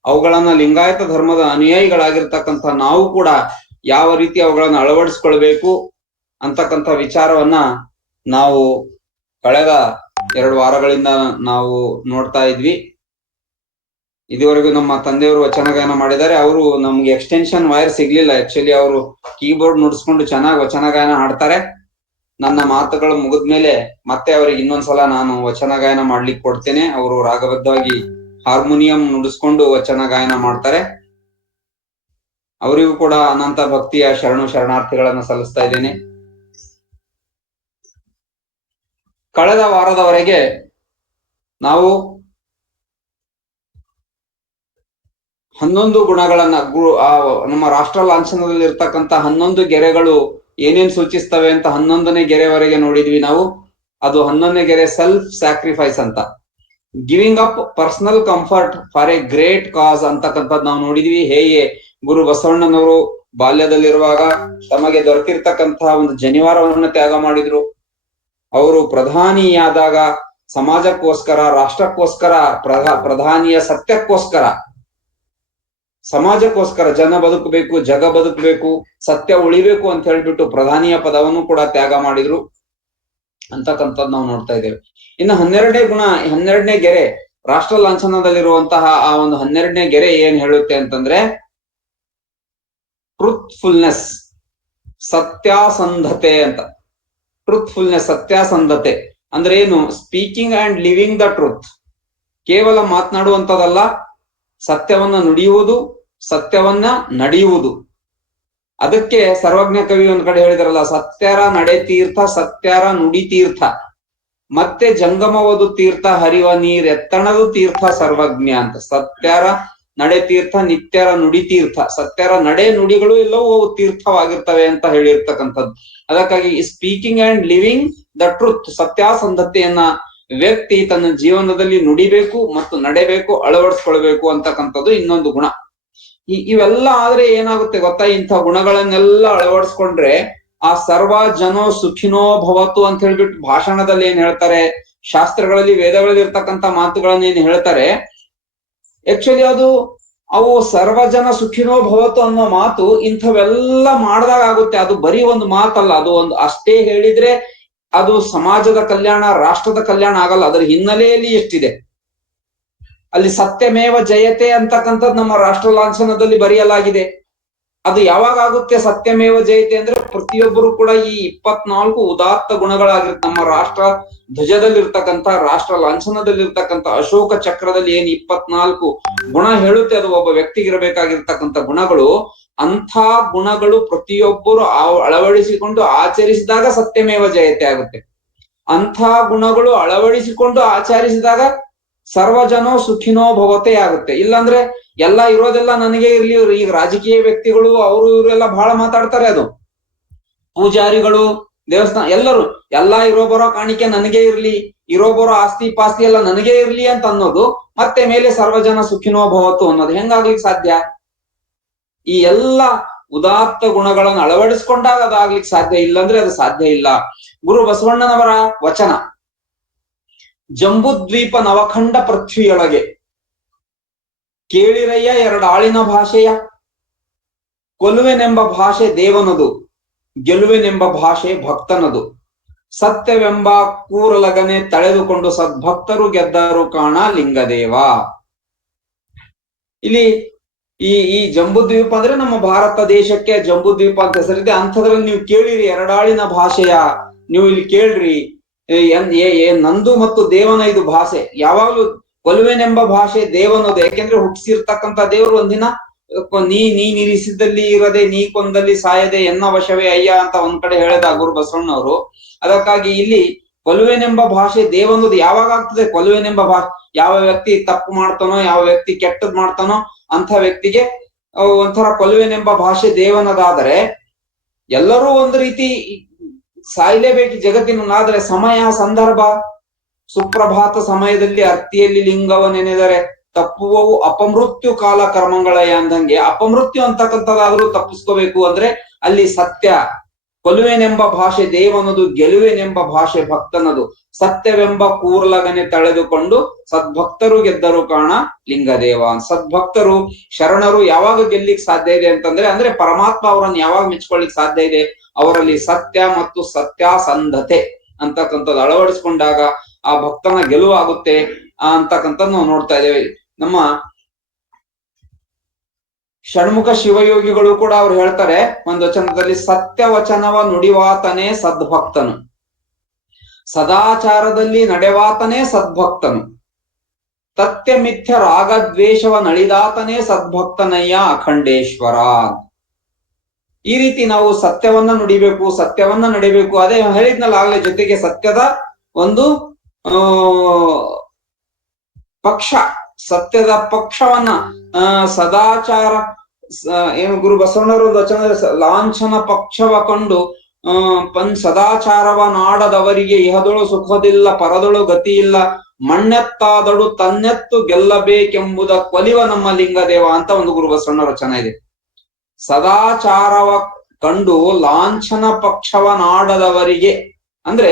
ಅವುಗಳನ್ನ ಲಿಂಗಾಯತ ಧರ್ಮದ ಅನುಯಾಯಿಗಳಾಗಿರ್ತಕ್ಕಂಥ ನಾವು ಕೂಡ ಯಾವ ರೀತಿ ಅವುಗಳನ್ನ ಅಳವಡಿಸ್ಕೊಳ್ಬೇಕು ಅಂತಕ್ಕಂಥ ವಿಚಾರವನ್ನ ನಾವು ಕಳೆದ 2 ವಾರಗಳಿಂದ ನಾವು ನೋಡ್ತಾ ಇದ್ವಿ. ಇದುವರೆಗೂ ನಮ್ಮ ತಂದೆಯವರು ವಚನ ಗಾಯನ ಮಾಡಿದ್ದಾರೆ. ಅವರು ನಮ್ಗೆ ಎಕ್ಸ್ಟೆನ್ಷನ್ ವೈರ್ ಸಿಗ್ಲಿಲ್ಲ. ಆಕ್ಚುಲಿ ಅವರು ಕೀಬೋರ್ಡ್ ನುಡಿಸ್ಕೊಂಡು ಚೆನ್ನಾಗಿ ವಚನ ಗಾಯನ ಹಾಡ್ತಾರೆ. ನನ್ನ ಮಾತುಗಳು ಮುಗಿದ್ಮೇಲೆ ಮತ್ತೆ ಅವರಿಗೆ ಇನ್ನೊಂದ್ಸಲ ನಾನು ವಚನ ಗಾಯನ ಮಾಡ್ಲಿಕ್ಕೆ ಕೊಡ್ತೇನೆ. ಅವರು ರಾಗಬದ್ಧವಾಗಿ ಹಾರ್ಮೋನಿಯಂ ನುಡಿಸ್ಕೊಂಡು ವಚನ ಗಾಯನ ಮಾಡ್ತಾರೆ. ಅವರಿಗೂ ಕೂಡ ಅನಂತ ಭಕ್ತಿಯ ಶರಣಾರ್ಥಿಗಳನ್ನ ಸಲ್ಲಿಸ್ತಾ ಇದ್ದೇನೆ. ಕಳೆದ ವಾರದವರೆಗೆ ನಾವು 11 ಗುಣಗಳನ್ನ ನಮ್ಮ ರಾಷ್ಟ್ರ ಲಾಂಛನದಲ್ಲಿ ಇರ್ತಕ್ಕಂಥ 11 ಗೆರೆಗಳು ಏನೇನ್ ಸೂಚಿಸ್ತವೆ ಅಂತ 11ನೇ ಗೆರೆವರೆಗೆ ನೋಡಿದ್ವಿ ನಾವು. ಅದು 11ನೇ ಗೆರೆ ಸೆಲ್ಫ್ ಸ್ಯಾಕ್ರಿಫೈಸ್ ಅಂತ, giving up personal comfort for a great cause ಅಂತಕ್ಕಂಥದ್ದು ನಾವು ನೋಡಿದ್ವಿ. ಹೇಗೆ ಗುರು ಬಸವಣ್ಣನವರು ಬಾಲ್ಯದಲ್ಲಿರುವಾಗ ತಮಗೆ ದೊರಕಿರ್ತಕ್ಕಂತಹ ಒಂದು ಜನಿವಾರವನ್ನು ತ್ಯಾಗ ಮಾಡಿದ್ರು. ಅವರು ಪ್ರಧಾನಿಯಾದಾಗ ಸಮಾಜಕ್ಕೋಸ್ಕರ, ರಾಷ್ಟ್ರಕ್ಕೋಸ್ಕರ, ಪ್ರಧಾನಿಯ ಸತ್ಯಕ್ಕೋಸ್ಕರ, ಸಮಾಜಕ್ಕೋಸ್ಕರ, ಜನ ಬದುಕಬೇಕು, ಜಗ ಬದುಕಬೇಕು, ಸತ್ಯ ಉಳಿಬೇಕು ಅಂತ ಹೇಳ್ಬಿಟ್ಟು ಪ್ರಧಾನಿಯ ಪದವನ್ನು ಕೂಡ ತ್ಯಾಗ ಮಾಡಿದ್ರು ಅಂತಕ್ಕಂಥದ್ದು ನಾವು ನೋಡ್ತಾ ಇದ್ದೇವೆ. ಇನ್ನು 12ನೇ ಗೆರೆ ರಾಷ್ಟ್ರ ಲಾಂಛನದಲ್ಲಿರುವಂತಹ ಆ ಒಂದು 12ನೇ ಗೆರೆ ಏನ್ ಹೇಳುತ್ತೆ ಅಂತಂದ್ರೆ ಟ್ರೂತ್ಫುಲ್ನೆಸ್, ಸತ್ಯಾಸಂಧತೆ ಅಂತ. ಟ್ರೂತ್ಫುಲ್ನೆಸ್, ಸತ್ಯಾಸಂಧತೆ ಅಂದ್ರೆ ಏನು? Speaking and living the truth. ಕೇವಲ ಮಾತನಾಡುವಂತದಲ್ಲ, ಸತ್ಯವನ್ನ ನುಡಿಯುವುದು, ಸತ್ಯವನ್ನ ನಡೆಯುವುದು. ಅದಕ್ಕೆ ಸರ್ವಜ್ಞ ಕವಿ ಒಂದ್ ಕಡೆ ಹೇಳಿದಾರಲ್ಲ, ಸತ್ಯರ ನಡೆ ತೀರ್ಥ, ಸತ್ಯರ ನುಡಿ ತೀರ್ಥ, ಮತ್ತೆ ಜಂಗಮವದು ತೀರ್ಥ, ಹರಿವ ನೀರ್ ಎತ್ತಣದು ತೀರ್ಥ ಸರ್ವಜ್ಞ ಅಂತ. ಸತ್ಯರ ನಡೆ ತೀರ್ಥ, ನಿತ್ಯರ ನುಡಿ ತೀರ್ಥ. ಸತ್ಯರ ನಡೆ ನುಡಿಗಳು ಎಲ್ಲವೂ ತೀರ್ಥವಾಗಿರ್ತವೆ ಅಂತ ಹೇಳಿರ್ತಕ್ಕಂಥದ್ದು. ಅದಕ್ಕಾಗಿ speaking and living the truth, ಸತ್ಯಾಸಂಧತೆಯನ್ನ ವ್ಯಕ್ತಿ ತನ್ನ ಜೀವನದಲ್ಲಿ ನುಡಿಬೇಕು ಮತ್ತು ನಡೆಬೇಕು, ಅಳವಡಿಸ್ಕೊಳ್ಬೇಕು ಅಂತಕ್ಕಂಥದ್ದು ಇನ್ನೊಂದು ಗುಣ. ಇವೆಲ್ಲ ಆದ್ರೆ ಏನಾಗುತ್ತೆ ಗೊತ್ತಾ? ಇಂಥ ಗುಣಗಳನ್ನೆಲ್ಲ ಅಳವಡಿಸ್ಕೊಂಡ್ರೆ ಆ ಸರ್ವ ಜನೋ ಸುಖಿನೋ ಭವತು ಅಂತ ಹೇಳ್ಬಿಟ್ಟು ಭಾಷಣದಲ್ಲಿ ಏನ್ ಹೇಳ್ತಾರೆ, ಶಾಸ್ತ್ರಗಳಲ್ಲಿ ವೇದಗಳಲ್ಲಿ ಇರ್ತಕ್ಕಂಥ ಮಾತುಗಳನ್ನ ಏನ್ ಹೇಳ್ತಾರೆ, ಆಕ್ಚುಲಿ ಅವು ಸರ್ವಜನ ಸುಖಿನೋ ಭವತು ಅನ್ನೋ ಮಾತು ಇಂಥವೆಲ್ಲ ಮಾಡ್ದಾಗ ಆಗುತ್ತೆ. ಅದು ಬರೀ ಒಂದು ಮಾತಲ್ಲ, ಅದು ಒಂದು ಅಷ್ಟೇ ಹೇಳಿದ್ರೆ ಅದು ಸಮಾಜದ ಕಲ್ಯಾಣ, ರಾಷ್ಟ್ರದ ಕಲ್ಯಾಣ ಆಗಲ್ಲ. ಅದರ ಹಿನ್ನೆಲೆಯಲ್ಲಿ ಎಷ್ಟಿದೆ ಅಲ್ಲಿ. ಸತ್ಯಮೇವ ಜಯತೆ ಅಂತಕ್ಕಂಥದ್ದು ನಮ್ಮ ರಾಷ್ಟ್ರ ಲಾಂಛನದಲ್ಲಿ ಬರೆಯಲಾಗಿದೆ. ಅದು ಯಾವಾಗ ಆಗುತ್ತೆ ಸತ್ಯಮೇವ ಜಯತೆ ಅಂದ್ರೆ, ಪ್ರತಿಯೊಬ್ಬರು ಕೂಡ ಈ 24 ಉದಾತ್ತ ಗುಣಗಳಾಗಿರುತ್ತೆ. ನಮ್ಮ ರಾಷ್ಟ್ರ ಧ್ವಜದಲ್ಲಿರ್ತಕ್ಕಂಥ, ರಾಷ್ಟ್ರ ಲಾಂಛನದಲ್ಲಿರ್ತಕ್ಕಂಥ ಅಶೋಕ ಚಕ್ರದಲ್ಲಿ ಏನ್ 24 ಗುಣ ಹೇಳುತ್ತೆ, ಅದು ಒಬ್ಬ ವ್ಯಕ್ತಿಗಿರಬೇಕಾಗಿರ್ತಕ್ಕಂಥ ಗುಣಗಳು. ಅಂಥ ಗುಣಗಳು ಪ್ರತಿಯೊಬ್ಬರು ಅಳವಡಿಸಿಕೊಂಡು ಆಚರಿಸಿದಾಗ ಸತ್ಯಮೇವ ಜಯತೆ ಆಗುತ್ತೆ. ಅಂಥ ಗುಣಗಳು ಅಳವಡಿಸಿಕೊಂಡು ಆಚರಿಸಿದಾಗ ಸರ್ವಜನೋ ಸುಖಿನೋ ಭವತೆ ಆಗುತ್ತೆ. ಇಲ್ಲಾಂದ್ರೆ ಎಲ್ಲ ಇರೋದೆಲ್ಲ ನನಗೆ ಇರ್ಲಿ. ಈಗ ರಾಜಕೀಯ ವ್ಯಕ್ತಿಗಳು ಅವರು ಇವರೆಲ್ಲ ಬಹಳ ಮಾತಾಡ್ತಾರೆ. ಅದು ಪೂಜಾರಿಗಳು, ದೇವಸ್ಥಾನ, ಎಲ್ಲರೂ ಎಲ್ಲಾ ಇರೋ ಬರೋ ಕಾಣಿಕೆ ನನಗೆ ಇರ್ಲಿ, ಇರೋ ಬರೋ ಆಸ್ತಿ ಪಾಸ್ತಿ ಎಲ್ಲ ನನಗೆ ಇರ್ಲಿ ಅಂತ ಅನ್ನೋದು, ಮತ್ತೆ ಮೇಲೆ ಸರ್ವಜನ ಸುಖಿನೋ ಭವತು ಅನ್ನೋದು ಹೆಂಗಾಗ್ಲಿಕ್ಕೆ ಸಾಧ್ಯ? ಈ ಎಲ್ಲ ಉದಾತ್ತ ಗುಣಗಳನ್ನು ಅಳವಡಿಸ್ಕೊಂಡಾಗ ಅದಾಗ್ಲಿಕ್ಕೆ ಸಾಧ್ಯ. ಇಲ್ಲಂದ್ರೆ ಅದು ಸಾಧ್ಯ ಇಲ್ಲ. ಗುರು ಬಸವಣ್ಣನವರ ವಚನ, ಜಂಬುದ್ವೀಪ ನವಖಂಡ ಪೃಥ್ವಿಯೊಳಗೆ ಕೇಳಿರಯ್ಯ ಎರಡಾಳಿನ ಭಾಷೆಯ, ಕೊಲುವೆನೆಂಬ ಭಾಷೆ ದೇವನದು, ಗೆಲುವೆನೆಂಬ ಭಾಷೆ ಭಕ್ತನದು, ಸತ್ಯವೆಂಬ ಕೂರಲಗನೆ ತಳೆದುಕೊಂಡು ಸದ್ಭಕ್ತರು ಗೆದ್ದರು ಕಾಣ ಲಿಂಗದೇವ. ಇಲ್ಲಿ ಈ ಜಂಬುದ್ವೀಪ ಅಂದ್ರೆ ನಮ್ಮ ಭಾರತ ದೇಶಕ್ಕೆ ಜಂಬುದ್ವೀಪ ಅಂತ ಹೆಸರಿದೆ. ಅಂಥದ್ರಲ್ಲಿ ನೀವು ಕೇಳಿರಿ ಎರಡಾಳಿನ ಭಾಷೆಯ, ನೀವು ಇಲ್ಲಿ ಕೇಳ್ರಿ ನಂದು ಮತ್ತು ದೇವನ ಇದು ಭಾಷೆ. ಯಾವಾಗ್ಲೂ ಕೊಲುವೆನೆಂಬ ಭಾಷೆ ದೇವನದು. ಯಾಕೆಂದ್ರೆ ಹುಟ್ಟಿಸಿರ್ತಕ್ಕಂಥ ದೇವರು ಒಂದಿನ ನೀನಿರಿಸಿದಲ್ಲಿ ಇರದೆ, ನೀ ಕೊಂದಲ್ಲಿ ಸಾಯದೆ, ಎನ್ನ ವಶವೇ ಅಯ್ಯ ಅಂತ ಒಂದ್ ಕಡೆ ಹೇಳಿದ ಗುರು ಬಸವಣ್ಣವರು. ಅದಕ್ಕಾಗಿ ಇಲ್ಲಿ ಕೊಲುವೆನೆಂಬ ಭಾಷೆ ದೇವನದು ಯಾವಾಗ ಆಗ್ತದೆ? ಕೊಲುವೆನೆಂಬ ಭಾಷೆ, ಯಾವ ವ್ಯಕ್ತಿ ತಪ್ಪು ಮಾಡ್ತಾನೋ, ಯಾವ ವ್ಯಕ್ತಿ ಕೆಟ್ಟದ್ ಮಾಡ್ತಾನೋ ಅಂತ ವ್ಯಕ್ತಿಗೆ ಒಂಥರ ಕೊಲುವೆನೆಂಬ ಭಾಷೆ ದೇವನದಾದರೆ, ಎಲ್ಲರೂ ಒಂದು ರೀತಿ ಸಾಯ್ಲೇಬೇಕು ಜಗತ್ತಿನಾದ್ರೆ ಸಮಯ ಸಂದರ್ಭ, ಸುಪ್ರಭಾತ ಸಮಯದಲ್ಲಿ ಅರ್ತಿಯಲ್ಲಿ ಲಿಂಗವ ನೆನೆದರೆ ತಪ್ಪುವವು ಅಪಮೃತ್ಯು ಕಾಲ ಕರ್ಮಗಳಯ ಅಂದಂಗೆ, ಅಪಮೃತ್ಯು ಅಂತಕ್ಕಂಥದ್ದಾದ್ರೂ ತಪ್ಪಿಸ್ಕೋಬೇಕು ಅಂದ್ರೆ ಅಲ್ಲಿ ಸತ್ಯ, ಕೊಲುವೆನೆಂಬ ಭಾಷೆ ದೇವನದು, ಗೆಲುವೆನೆಂಬ ಭಾಷೆ ಭಕ್ತನದು, ಸತ್ಯವೆಂಬ ಕೂರ್ಲಗನೆ ತಳೆದುಕೊಂಡು ಸದ್ಭಕ್ತರು ಗೆದ್ದರು ಕಾಣ ಲಿಂಗದೇವ. ಸದ್ಭಕ್ತರು, ಶರಣರು ಯಾವಾಗ ಗೆಲ್ಲಿಕ್ ಸಾಧ್ಯ ಇದೆ ಅಂದ್ರೆ ಪರಮಾತ್ಮ ಅವರನ್ನು ಯಾವಾಗ ಮೆಚ್ಕೊಳ್ಳಿಕ್ ಸಾಧ್ಯ ಇದೆ? ಅವರಲ್ಲಿ ಸತ್ಯ ಮತ್ತು ಸತ್ಯಾಸಂಧತೆ ಅಂತಕ್ಕಂಥದ್ದು ಅಳವಡಿಸ್ಕೊಂಡಾಗ ಆ ಭಕ್ತನ ಗೆಲುವಾಗುತ್ತೆ ಅಂತಕ್ಕಂಥದ್ದು ನಾವು ನೋಡ್ತಾ ಇದ್ದೇವೆ. ನಮ್ಮ ಷಣ್ಮುಖ ಶಿವಯೋಗಿಗಳು ಕೂಡ ಅವ್ರು ಹೇಳ್ತಾರೆ ಒಂದು ವಚನದಲ್ಲಿ, ಸತ್ಯ ವಚನವ ನುಡಿವಾತನೇ ಸದ್ಭಕ್ತನು, ಸದಾಚಾರದಲ್ಲಿ ನಡೆವಾತನೇ ಸದ್ಭಕ್ತನು, ತತ್ಯ ಮಿಥ್ಯ ರಾಗದ್ವೇಷವ ನಳಿದಾತನೇ ಸದ್ಭಕ್ತನಯ್ಯ ಅಖಂಡೇಶ್ವರ. ಈ ರೀತಿ ನಾವು ಸತ್ಯವನ್ನ ನುಡಿಬೇಕು, ಸತ್ಯವನ್ನ ನಡೆಯಬೇಕು. ಅದೇ ಹೇಳಿದ್ನಲ್ಲ ಆಗ್ಲೇ, ಜೊತೆಗೆ ಸತ್ಯದ ಒಂದು ಪಕ್ಷ, ಸತ್ಯದ ಪಕ್ಷವನ್ನ ಸದಾಚಾರ ಏನು ಗುರು ಬಸವಣ್ಣವರು ಒಂದು ವಚನ, ಲಾಂಛನ ಪಕ್ಷವ ಕಂಡು ಸದಾಚಾರವ ನಾಡದವರಿಗೆ ಇಹದೊಳು ಸುಖದಿಲ್ಲ, ಪರದೊಳು ಗತಿ ಇಲ್ಲ, ಮಣ್ಣೆತ್ತಾದಡು ತನ್ನೆತ್ತು ಗೆಲ್ಲಬೇಕೆಂಬುದ ಕೊಲಿವ ನಮ್ಮ ಲಿಂಗದೇವ ಅಂತ ಒಂದು ಗುರು ಬಸವಣ್ಣ ವಚನ ಇದೆ. ಸದಾಚಾರವ ಕಂಡು ಲಾಂಛನ ಪಕ್ಷವ ನಾಡದವರಿಗೆ ಅಂದ್ರೆ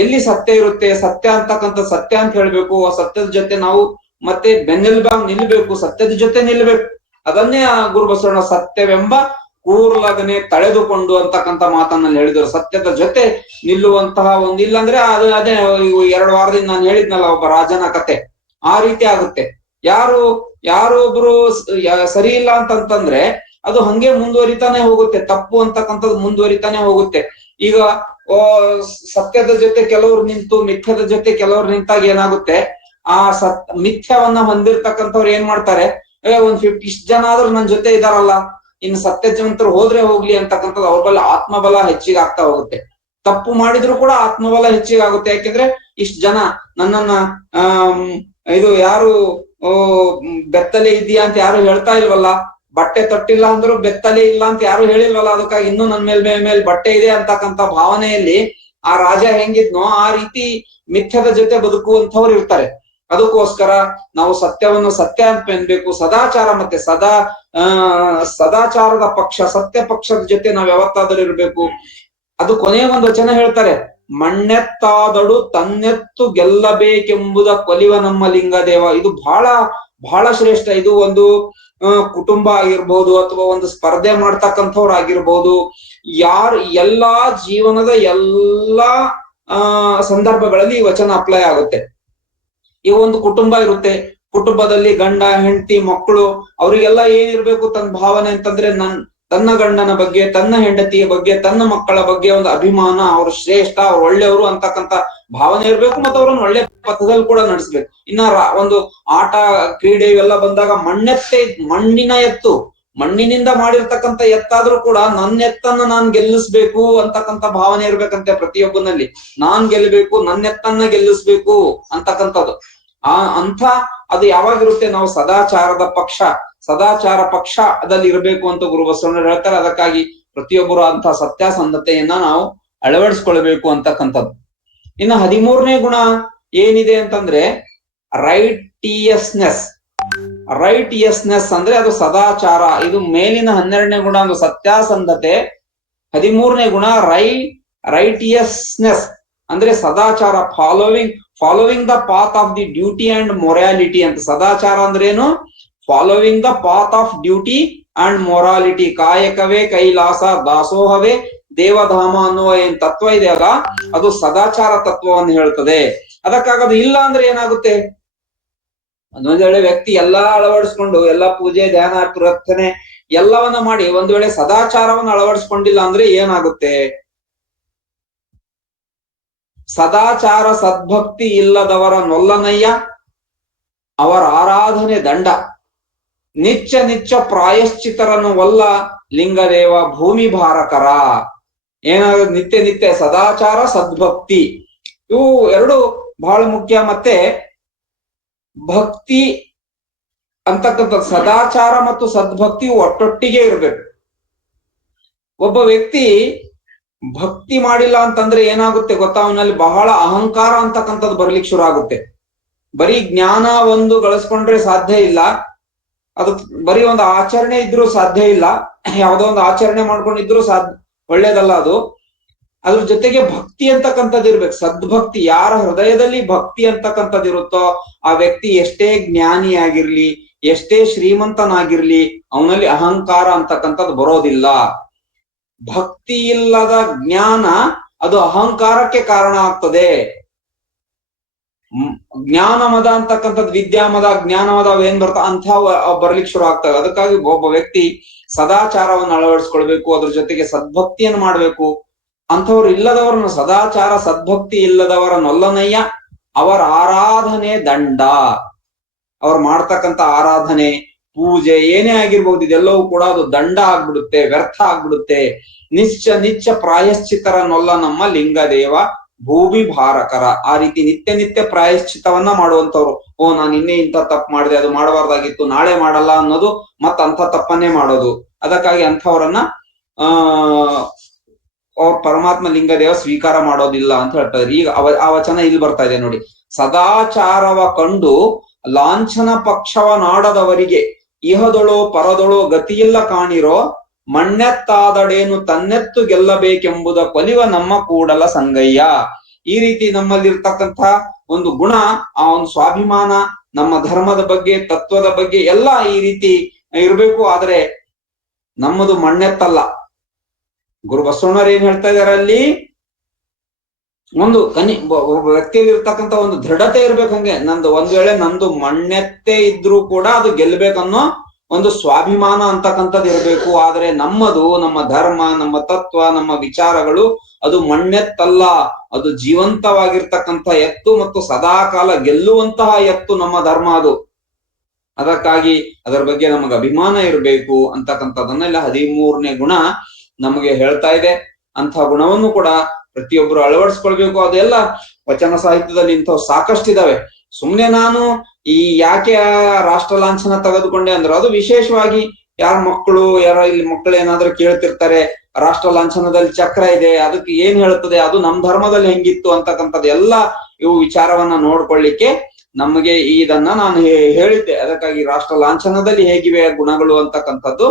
ಎಲ್ಲಿ ಸತ್ಯ ಇರುತ್ತೆ, ಸತ್ಯ ಅಂತಕ್ಕಂಥ ಸತ್ಯ ಅಂತ ಹೇಳ್ಬೇಕು. ಆ ಸತ್ಯದ ಜೊತೆ ನಾವು ಮತ್ತೆ ಬೆನ್ನೆಲುಬಾಗಿ ನಿಲ್ಬೇಕು, ಸತ್ಯದ ಜೊತೆ ನಿಲ್ಬೇಕು. ಅದನ್ನೇ ಆ ಗುರು ಬಸವಣ್ಣ ಸತ್ಯವೆಂಬ ಕೂರ್ಲಗನೆ ತಳೆದುಕೊಂಡು ಅಂತಕ್ಕಂಥ ಮಾತನ್ನಲ್ಲಿ ಹೇಳಿದರು. ಸತ್ಯದ ಜೊತೆ ನಿಲ್ಲುವಂತಹ ಒಂದು, ಇಲ್ಲಾಂದ್ರೆ ಅದೇ 2 ವಾರದಿಂದ ನಾನು ಹೇಳಿದ್ನಲ್ಲ ಒಬ್ಬ ರಾಜನ ಕತೆ. ಆ ರೀತಿ ಆಗುತ್ತೆ. ಯಾರೊಬ್ರು ಸರಿ ಇಲ್ಲ ಅಂತಂತಂದ್ರೆ ಅದು ಹಂಗೆ ಮುಂದುವರಿತಾನೆ ಹೋಗುತ್ತೆ, ತಪ್ಪು ಅಂತಕ್ಕಂಥದ್ದು ಮುಂದುವರಿತಾನೆ ಹೋಗುತ್ತೆ. ಈಗ ಸತ್ಯದ ಜೊತೆ ಕೆಲವ್ರು ನಿಂತು ಮಿಥ್ಯದ ಜೊತೆ ಕೆಲವ್ರು ನಿಂತಾಗ ಏನಾಗುತ್ತೆ, ಆ ಮಿಥ್ಯವನ್ನ ಹೊಂದಿರ್ತಕ್ಕಂಥವ್ರು ಏನ್ ಮಾಡ್ತಾರೆ, ಇಷ್ಟ್ ಜನ ಆದ್ರೂ ನನ್ ಜೊತೆ ಇದಾರಲ್ಲ, ಇನ್ನು ಸತ್ಯವಂತರು ಹೋದ್ರೆ ಹೋಗ್ಲಿ ಅಂತಕ್ಕಂಥದ್ದು ಅವ್ರ ಬಲ್ಲ ಆತ್ಮಬಲ ಹೆಚ್ಚಿಗೆ ಆಗ್ತಾ ಹೋಗುತ್ತೆ. ತಪ್ಪು ಮಾಡಿದ್ರು ಕೂಡ ಆತ್ಮಬಲ ಹೆಚ್ಚಿಗೆ ಆಗುತ್ತೆ. ಯಾಕೆಂದ್ರೆ ಇಷ್ಟ ಜನ ನನ್ನನ್ನ ಇದು ಯಾರು ಬೆತ್ತಲೆ ಇದೆಯಾ ಅಂತ ಯಾರು ಹೇಳ್ತಾ ಇಲ್ವಲ್ಲ, ಬಟ್ಟೆ ತೊಟ್ಟಿಲ್ಲ ಅಂದ್ರೂ ಬೆತ್ತಲೆ ಇಲ್ಲ ಅಂತ ಯಾರು ಹೇಳಿಲ್ವಲ್ಲ, ಅದಕ್ಕಾಗಿ ಇನ್ನೂ ನನ್ ಮೇಲೆ ಬಟ್ಟೆ ಇದೆ ಅಂತಕ್ಕಂಥ ಭಾವನೆಯಲ್ಲಿ ಆ ರಾಜ ಹೆಂಗಿದ್ನೋ ಆ ರೀತಿ ಮಿಥ್ಯದ ಜೊತೆ ಬದುಕುವಂಥವ್ರು ಇರ್ತಾರೆ. ಅದಕ್ಕೋಸ್ಕರ ನಾವು ಸತ್ಯವನ್ನು ಸತ್ಯ ಅಂತ ಎನ್ಬೇಕು, ಸದಾಚಾರ ಮತ್ತೆ ಸದಾಚಾರದ ಪಕ್ಷ ಸತ್ಯ ಪಕ್ಷದ ಜೊತೆ ನಾವ್ ಯಾವತ್ತಾದ್ರೂ ಇರ್ಬೇಕು. ಅದು ಕೊನೆಯ ಒಂದು ವಚನ ಹೇಳ್ತಾರೆ, ಮಣ್ಣೆತ್ತಾದಡು ತನ್ನೆತ್ತು ಗೆಲ್ಲಬೇಕೆಂಬುದ ಕೊಲಿವ ನಮ್ಮ ಲಿಂಗದೇವ. ಇದು ಬಹಳ ಬಹಳ ಶ್ರೇಷ್ಠ. ಇದು ಒಂದು ಕುಟುಂಬ ಆಗಿರ್ಬೋದು ಅಥವಾ ಒಂದು ಸ್ಪರ್ಧೆ ಮಾಡ್ತಕ್ಕಂಥವ್ರು ಆಗಿರ್ಬೋದು, ಎಲ್ಲಾ ಜೀವನದ ಎಲ್ಲಾ ಸಂದರ್ಭಗಳಲ್ಲಿ ಈ ವಚನ ಅಪ್ಲೈ ಆಗುತ್ತೆ. ಈ ಒಂದು ಕುಟುಂಬ ಇರುತ್ತೆ, ಕುಟುಂಬದಲ್ಲಿ ಗಂಡ ಹೆಂಡತಿ ಮಕ್ಕಳು ಅವರಿಗೆಲ್ಲ ಏನಿರ್ಬೇಕು, ತನ್ನ ಭಾವನೆ ಅಂತಂದ್ರೆ ತನ್ನ ಗಂಡನ ಬಗ್ಗೆ, ತನ್ನ ಹೆಂಡತಿಯ ಬಗ್ಗೆ, ತನ್ನ ಮಕ್ಕಳ ಬಗ್ಗೆ ಒಂದು ಅಭಿಮಾನ, ಅವ್ರು ಶ್ರೇಷ್ಠ, ಅವ್ರು ಒಳ್ಳೆಯವರು ಅಂತಕ್ಕಂಥ ಭಾವನೆ ಇರ್ಬೇಕು. ಮತ್ತು ಅವ್ರನ್ನ ಒಳ್ಳೆ ಪಥದಲ್ಲಿ ಕೂಡ ನಡೆಸ್ಬೇಕು. ಇನ್ನ ಒಂದು ಆಟ ಕ್ರೀಡೆ ಇವೆಲ್ಲ ಬಂದಾಗ ಮಣ್ಣಿನ ಎತ್ತು, ಮಣ್ಣಿನಿಂದ ಮಾಡಿರ್ತಕ್ಕಂಥ ಎತ್ತಾದ್ರೂ ಕೂಡ ನನ್ನ ಎತ್ತನ್ನ ನಾನ್ ಗೆಲ್ಲಿಸ್ಬೇಕು ಅಂತಕ್ಕಂಥ ಭಾವನೆ ಇರ್ಬೇಕಂತೆ ಪ್ರತಿಯೊಬ್ಬನಲ್ಲಿ. ನಾನ್ ಗೆಲ್ಲಬೇಕು, ನನ್ನ ಎತ್ತನ್ನ ಗೆಲ್ಲಿಸ್ಬೇಕು ಅಂತಕ್ಕಂಥದ್ದು. ಅದು ಯಾವಾಗಿರುತ್ತೆ, ನಾವು ಸದಾಚಾರ ಪಕ್ಷದಲ್ಲಿ ಇರಬೇಕು ಅಂತ ಗುರು ಬಸವಣ್ಣರು ಹೇಳ್ತಾರೆ. ಅದಕ್ಕಾಗಿ ಪ್ರತಿಯೊಬ್ಬರು ಅಂತ ಸತ್ಯಾಸಂಧತೆಯನ್ನ ನಾವು ಅಳವಡಿಸ್ಕೊಳ್ಬೇಕು ಅಂತಕ್ಕಂಥದ್ದು. ಇನ್ನು 13ನೇ ಗುಣ ಏನಿದೆ ಅಂತಂದ್ರೆ ರೈಟಿಯಸ್ನೆಸ್ ಅಂದ್ರೆ ಅದು ಸದಾಚಾರ. ಇದು ಮೇಲಿನ 12ನೇ ಗುಣ ಒಂದು ಸತ್ಯಾಸಂಧತೆ. 13ನೇ ಗುಣ ರೈಟಿಯಸ್ನೆಸ್ ಅಂದ್ರೆ ಸದಾಚಾರ, following the path of the duty and morality ಅಂತ. ಸದಾಚಾರ ಅಂದ್ರೆ ಏನು, following the path of duty and morality. ಕಾಯಕವೇ ಕೈಲಾಸ ದಾಸೋಹವೇ ದೇವಧಾಮ ಅನ್ನುವ ಏನ್ ತತ್ವ ಇದೆ ಅಲ್ಲ, ಅದು ಸದಾಚಾರ ತತ್ವವನ್ನು ಹೇಳ್ತದೆ. ಅದಕ್ಕಾಗದು ಇಲ್ಲ ಅಂದ್ರೆ ಏನಾಗುತ್ತೆ, ಒಂದೊಂದ್ ವೇಳೆ ವ್ಯಕ್ತಿ ಎಲ್ಲಾ ಅಳವಡಿಸ್ಕೊಂಡು ಎಲ್ಲಾ ಪೂಜೆ ಧ್ಯಾನ ಪ್ರಾರ್ಥನೆ ಎಲ್ಲವನ್ನ ಮಾಡಿ ಒಂದ್ ವೇಳೆ ಸದಾಚಾರವನ್ನು ಅಳವಡಿಸ್ಕೊಂಡಿಲ್ಲ ಅಂದ್ರೆ ಏನಾಗುತ್ತೆ, ಸದಾಚಾರ ಸದ್ಭಕ್ತಿ ಇಲ್ಲದವರ ನೊಲ್ಲನಯ್ಯ, ಅವರ ಆರಾಧನೆ ದಂಡ, ನಿತ್ಯ ಪ್ರಾಯಶ್ಚಿತರನ್ನು ವಲ್ಲ ಲಿಂಗದೇವ ಭೂಮಿ ಭಾರಕರ. ಏನಾಗುತ್ತೆ, ನಿತ್ಯ ಸದಾಚಾರ ಸದ್ಭಕ್ತಿ ಇವು ಎರಡು ಬಹಳ ಮುಖ್ಯ. ಮತ್ತೆ ಭಕ್ತಿ ಅಂತಕ್ಕಂಥ ಸದಾಚಾರ ಮತ್ತು ಸದ್ಭಕ್ತಿ ಒಟ್ಟೊಟ್ಟಿಗೆ ಇರ್ಬೇಕು. ಒಬ್ಬ ವ್ಯಕ್ತಿ ಭಕ್ತಿ ಮಾಡಿಲ್ಲ ಅಂತಂದ್ರೆ ಏನಾಗುತ್ತೆ ಗೊತ್ತಾ, ಅವನಲ್ಲಿ ಬಹಳ ಅಹಂಕಾರ ಅಂತಕ್ಕಂಥದ್ದು ಬರ್ಲಿಕ್ಕೆ ಶುರು ಆಗುತ್ತೆ. ಬರೀ ಜ್ಞಾನ ಒಂದು ಗಳಿಸ್ಕೊಂಡ್ರೆ ಸಾಧ್ಯ ಇಲ್ಲ, ಅದು ಬರೀ ಒಂದು ಆಚರಣೆ ಇದ್ರೂ ಸಾಧ್ಯ ಇಲ್ಲ, ಯಾವುದೋ ಒಂದು ಆಚರಣೆ ಮಾಡ್ಕೊಂಡಿದ್ರು ಒಳ್ಳೇದಲ್ಲ ಅದು. ಅದ್ರ ಜೊತೆಗೆ ಭಕ್ತಿ ಅಂತಕ್ಕಂಥದ್ದು ಇರ್ಬೇಕು, ಸದ್ಭಕ್ತಿ. ಯಾರ ಹೃದಯದಲ್ಲಿ ಭಕ್ತಿ ಅಂತಕ್ಕಂಥದ್ದು ಇರುತ್ತೋ ಆ ವ್ಯಕ್ತಿ ಎಷ್ಟೇ ಜ್ಞಾನಿ ಆಗಿರ್ಲಿ, ಎಷ್ಟೇ ಶ್ರೀಮಂತನಾಗಿರ್ಲಿ, ಅವನಲ್ಲಿ ಅಹಂಕಾರ ಅಂತಕ್ಕಂಥದ್ದು ಬರೋದಿಲ್ಲ. ಭಕ್ತಿ ಇಲ್ಲದ ಜ್ಞಾನ ಅದು ಅಹಂಕಾರಕ್ಕೆ ಕಾರಣ ಆಗ್ತದೆ. ಜ್ಞಾನಮದ ಅಂತಕ್ಕಂಥದ್ದು, ವಿದ್ಯಾಮದ ಜ್ಞಾನಮದ ಏನ್ ಬರ್ತಾ ಅಂತ ಬರ್ಲಿಕ್ಕೆ ಶುರು ಆಗ್ತವೆ. ಅದಕ್ಕಾಗಿ ಒಬ್ಬ ವ್ಯಕ್ತಿ ಸದಾಚಾರವನ್ನು ಅಳವಡಿಸ್ಕೊಳ್ಬೇಕು, ಅದ್ರ ಜೊತೆಗೆ ಸದ್ಭಕ್ತಿಯನ್ನು ಮಾಡ್ಬೇಕು. ಅಂಥವ್ರು ಇಲ್ಲದವರನ್ನ, ಸದಾಚಾರ ಸದ್ಭಕ್ತಿ ಇಲ್ಲದವರ ನೊಲ್ಲನಯ್ಯ, ಅವರ ಆರಾಧನೆ ದಂಡ. ಅವ್ರು ಮಾಡ್ತಕ್ಕಂಥ ಆರಾಧನೆ ಪೂಜೆ ಏನೇ ಆಗಿರ್ಬೋದು, ಇದೆಲ್ಲವೂ ಕೂಡ ಅದು ದಂಡ ಆಗ್ಬಿಡುತ್ತೆ, ವ್ಯರ್ಥ ಆಗ್ಬಿಡುತ್ತೆ. ನಿತ್ಯ ಪ್ರಾಯಶ್ಚಿತರನ್ನೊಲ್ಲ ನಮ್ಮ ಲಿಂಗದೇವ ಭೂಮಿ ಭಾರಕರ. ಆ ರೀತಿ ನಿತ್ಯ ಪ್ರಾಯಶ್ಚಿತವನ್ನ ಮಾಡುವಂತವ್ರು. ನಾನು ನಿನ್ನೆ ಇಂಥ ತಪ್ಪು ಮಾಡಿದೆ, ಅದು ಮಾಡಬಾರ್ದಾಗಿತ್ತು, ನಾಳೆ ಮಾಡಲ್ಲ ಅನ್ನೋದು ಮತ್ತ ಅಂಥ ತಪ್ಪನ್ನೇ ಮಾಡೋದು. ಅದಕ್ಕಾಗಿ ಅಂಥವ್ರನ್ನ ಅವ್ರ ಪರಮಾತ್ಮ ಲಿಂಗದೇವ ಸ್ವೀಕಾರ ಮಾಡೋದಿಲ್ಲ ಅಂತ ಹೇಳ್ತಾರೆ. ಈಗ ಆ ವಚನ ಇಲ್ಲಿ ಬರ್ತಾ ಇದೆ ನೋಡಿ. ಸದಾಚಾರವ ಕಂಡು ಲಾಂಛನ ಪಕ್ಷವ ನಾಡದವರಿಗೆ ಇಹದೊಳೋ ಪರದೊಳೋ ಗತಿಯಿಲ್ಲ ಕಾಣಿರೋ, ಮಣ್ಣೆತ್ತಾದಡೇನು ತನ್ನೆತ್ತು ಗೆಲ್ಲಬೇಕೆಂಬುದ ಕೊಲಿವ ನಮ್ಮ ಕೂಡಲ ಸಂಗಯ್ಯ. ಈ ರೀತಿ ನಮ್ಮಲ್ಲಿರ್ತಕ್ಕಂಥ ಒಂದು ಗುಣ, ಆ ಒಂದು ಸ್ವಾಭಿಮಾನ, ನಮ್ಮ ಧರ್ಮದ ಬಗ್ಗೆ, ತತ್ವದ ಬಗ್ಗೆ ಎಲ್ಲ ಈ ರೀತಿ ಇರ್ಬೇಕು. ಆದ್ರೆ ನಮ್ಮದು ಮಣ್ಣೆತ್ತಲ್ಲ. ಗುರು ಬಸವಣ್ಣರು ಏನ್ ಹೇಳ್ತಾ ಇದಾರೆ ಅಲ್ಲಿ, ಒಂದು ಒಬ್ಬ ವ್ಯಕ್ತಿಯಲ್ಲಿ ಇರ್ತಕ್ಕಂಥ ಒಂದು ದೃಢತೆ ಇರ್ಬೇಕು. ಹಂಗೆ ಒಂದ್ ವೇಳೆ ನಂದು ಮಣ್ಣೆತ್ತೆ ಇದ್ರೂ ಕೂಡ ಅದು ಗೆಲ್ಬೇಕನ್ನೋ ಒಂದು ಸ್ವಾಭಿಮಾನ ಅಂತಕ್ಕಂಥದ್ದು ಇರ್ಬೇಕು. ಆದ್ರೆ ನಮ್ಮದು, ನಮ್ಮ ಧರ್ಮ, ನಮ್ಮ ತತ್ವ, ನಮ್ಮ ವಿಚಾರಗಳು ಅದು ಮಣ್ಣೆತ್ತಲ್ಲ, ಅದು ಜೀವಂತವಾಗಿರ್ತಕ್ಕಂಥ ಎತ್ತು ಮತ್ತು ಸದಾಕಾಲ ಗೆಲ್ಲುವಂತಹ ಎತ್ತು ನಮ್ಮ ಧರ್ಮ ಅದು. ಅದಕ್ಕಾಗಿ ಅದರ ಬಗ್ಗೆ ನಮಗೆ ಅಭಿಮಾನ ಇರಬೇಕು ಅಂತಕ್ಕಂಥದ್ದನ್ನೆಲ್ಲ 13ನೇ ಗುಣ ನಮಗೆ ಹೇಳ್ತಾ ಇದೆ. ಅಂತಹ ಗುಣವನ್ನು ಕೂಡ ಪ್ರತಿಯೊಬ್ಬರು ಅಳವಡಿಸ್ಕೊಳ್ಬೇಕು. ಅದೆಲ್ಲ ವಚನ ಸಾಹಿತ್ಯದಲ್ಲಿ ಇಂಥವು ಸಾಕಷ್ಟಿದಾವೆ. ಸುಮ್ನೆ ನಾನು ಈ ಯಾಕೆ ರಾಷ್ಟ್ರ ಲಾಂಛನ ತೆಗೆದುಕೊಂಡೆ ಅಂದ್ರೆ, ಅದು ವಿಶೇಷವಾಗಿ ಯಾರ ಇಲ್ಲಿ ಮಕ್ಕಳು ಏನಾದ್ರೂ ಕೇಳ್ತಿರ್ತಾರೆ, ರಾಷ್ಟ್ರ ಲಾಂಛನದಲ್ಲಿ ಚಕ್ರ ಇದೆ, ಅದಕ್ಕೆ ಏನ್ ಹೇಳ್ತದೆ, ಅದು ನಮ್ ಧರ್ಮದಲ್ಲಿ ಹೆಂಗಿತ್ತು ಅಂತಕ್ಕಂಥದ್ದು ಎಲ್ಲ ಇವು ವಿಚಾರವನ್ನ ನೋಡ್ಕೊಳ್ಳಿಕ್ಕೆ ನಮಗೆ ಇದನ್ನ ನಾನು ಹೇಳಿದ್ದೆ. ಅದಕ್ಕಾಗಿ ರಾಷ್ಟ್ರ ಲಾಂಛನದಲ್ಲಿ ಹೇಗಿವೆ ಗುಣಗಳು ಅಂತಕ್ಕಂಥದ್ದು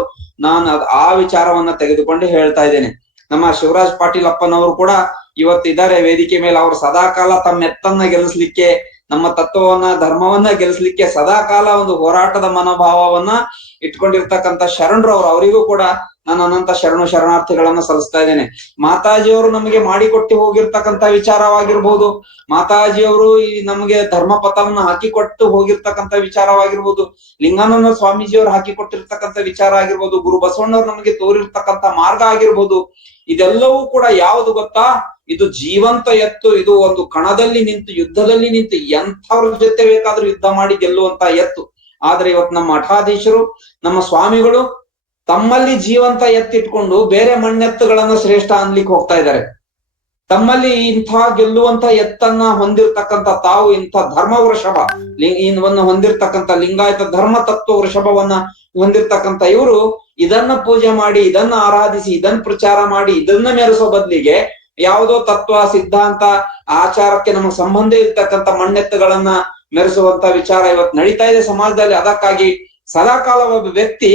ನಾನು ಆ ವಿಚಾರವನ್ನ ತೆಗೆದುಕೊಂಡು ಹೇಳ್ತಾ ಇದ್ದೇನೆ. ನಮ್ಮ ಶಿವರಾಜ್ ಪಾಟೀಲ್ ಅಪ್ಪನವರು ಕೂಡ ಇವತ್ತಿದ್ದಾರೆ ವೇದಿಕೆ ಮೇಲೆ. ಅವರು ಸದಾಕಾಲ ತಮ್ಮ ಎತ್ತನ್ನ ಗೆಲ್ಲಿಸ್ಲಿಕ್ಕೆ, ನಮ್ಮ ತತ್ವವನ್ನ, ಧರ್ಮವನ್ನ ಗೆಲ್ಲಿಸ್ಲಿಕ್ಕೆ ಸದಾಕಾಲ ಒಂದು ಹೋರಾಟದ ಮನೋಭಾವವನ್ನ ಇಟ್ಕೊಂಡಿರ್ತಕ್ಕಂಥ ಶರಣರವರು, ಅವರಿಗೂ ಕೂಡ ನಾನು ಅನಂತ ಶರಣಾರ್ಥಿಗಳನ್ನ ಸಲ್ಲಿಸ್ತಾ ಇದ್ದೇನೆ. ಮಾತಾಜಿಯವರು ನಮಗೆ ಮಾಡಿಕೊಟ್ಟು ಹೋಗಿರ್ತಕ್ಕಂಥ ವಿಚಾರವಾಗಿರ್ಬೋದು, ಮಾತಾಜಿಯವರು ಈ ನಮಗೆ ಧರ್ಮಪಥವನ್ನ ಹಾಕಿಕೊಟ್ಟು ಹೋಗಿರ್ತಕ್ಕಂಥ ವಿಚಾರವಾಗಿರ್ಬೋದು, ಲಿಂಗಾನಂದ ಸ್ವಾಮೀಜಿಯವರು ಹಾಕಿಕೊಟ್ಟಿರ್ತಕ್ಕಂಥ ವಿಚಾರ ಆಗಿರ್ಬೋದು, ಗುರು ಬಸವಣ್ಣವ್ರು ನಮಗೆ ತೋರಿರ್ತಕ್ಕಂಥ ಮಾರ್ಗ ಆಗಿರ್ಬೋದು, ಇದೆಲ್ಲವೂ ಕೂಡ ಯಾವುದು ಗೊತ್ತಾ, ಇದು ಜೀವಂತ ಎತ್ತು. ಇದು ಒಂದು ಕಣದಲ್ಲಿ ನಿಂತು, ಯುದ್ಧದಲ್ಲಿ ನಿಂತು ಎಂಥವ್ರ ಜೊತೆ ಬೇಕಾದ್ರೂ ಯುದ್ಧ ಮಾಡಿ ಗೆಲ್ಲುವಂತ ಎತ್ತು. ಆದ್ರೆ ಇವತ್ತು ನಮ್ಮ ಮಠಾಧೀಶರು, ನಮ್ಮ ಸ್ವಾಮಿಗಳು ತಮ್ಮಲ್ಲಿ ಜೀವಂತ ಎತ್ತಿಟ್ಕೊಂಡು ಬೇರೆ ಮಣ್ಣೆತ್ತುಗಳನ್ನ ಶ್ರೇಷ್ಠ ಅನ್ಲಿಕ್ಕೆ ಹೋಗ್ತಾ ಇದ್ದಾರೆ. ತಮ್ಮಲ್ಲಿ ಇಂಥ ಗೆಲ್ಲುವಂತ ಎತ್ತನ್ನ ಹೊಂದಿರ್ತಕ್ಕಂಥ ತಾವು, ಇಂಥ ಧರ್ಮ ವೃಷಭ ಹೊಂದಿರ್ತಕ್ಕಂಥ ಲಿಂಗಾಯತ ಧರ್ಮ ತತ್ವ ವೃಷಭವನ್ನ ಹೊಂದಿರ್ತಕ್ಕಂಥ ಇವರು ಇದನ್ನ ಪೂಜೆ ಮಾಡಿ, ಇದನ್ನ ಆರಾಧಿಸಿ, ಇದನ್ನ ಪ್ರಚಾರ ಮಾಡಿ, ಇದನ್ನ ಮೆರೆಸೋ ಬದ್ಲಿಗೆ ಯಾವುದೋ ತತ್ವ, ಸಿದ್ಧಾಂತ, ಆಚಾರಕ್ಕೆ ನಮಗೆ ಸಂಬಂಧ ಇರ್ತಕ್ಕಂಥ ಮಣ್ಣೆತ್ತುಗಳನ್ನ ಮೆರೆಸುವಂತ ವಿಚಾರ ಇವತ್ತು ನಡೀತಾ ಇದೆ ಸಮಾಜದಲ್ಲಿ. ಅದಕ್ಕಾಗಿ ಸದಾಕಾಲ ಒಬ್ಬ ವ್ಯಕ್ತಿ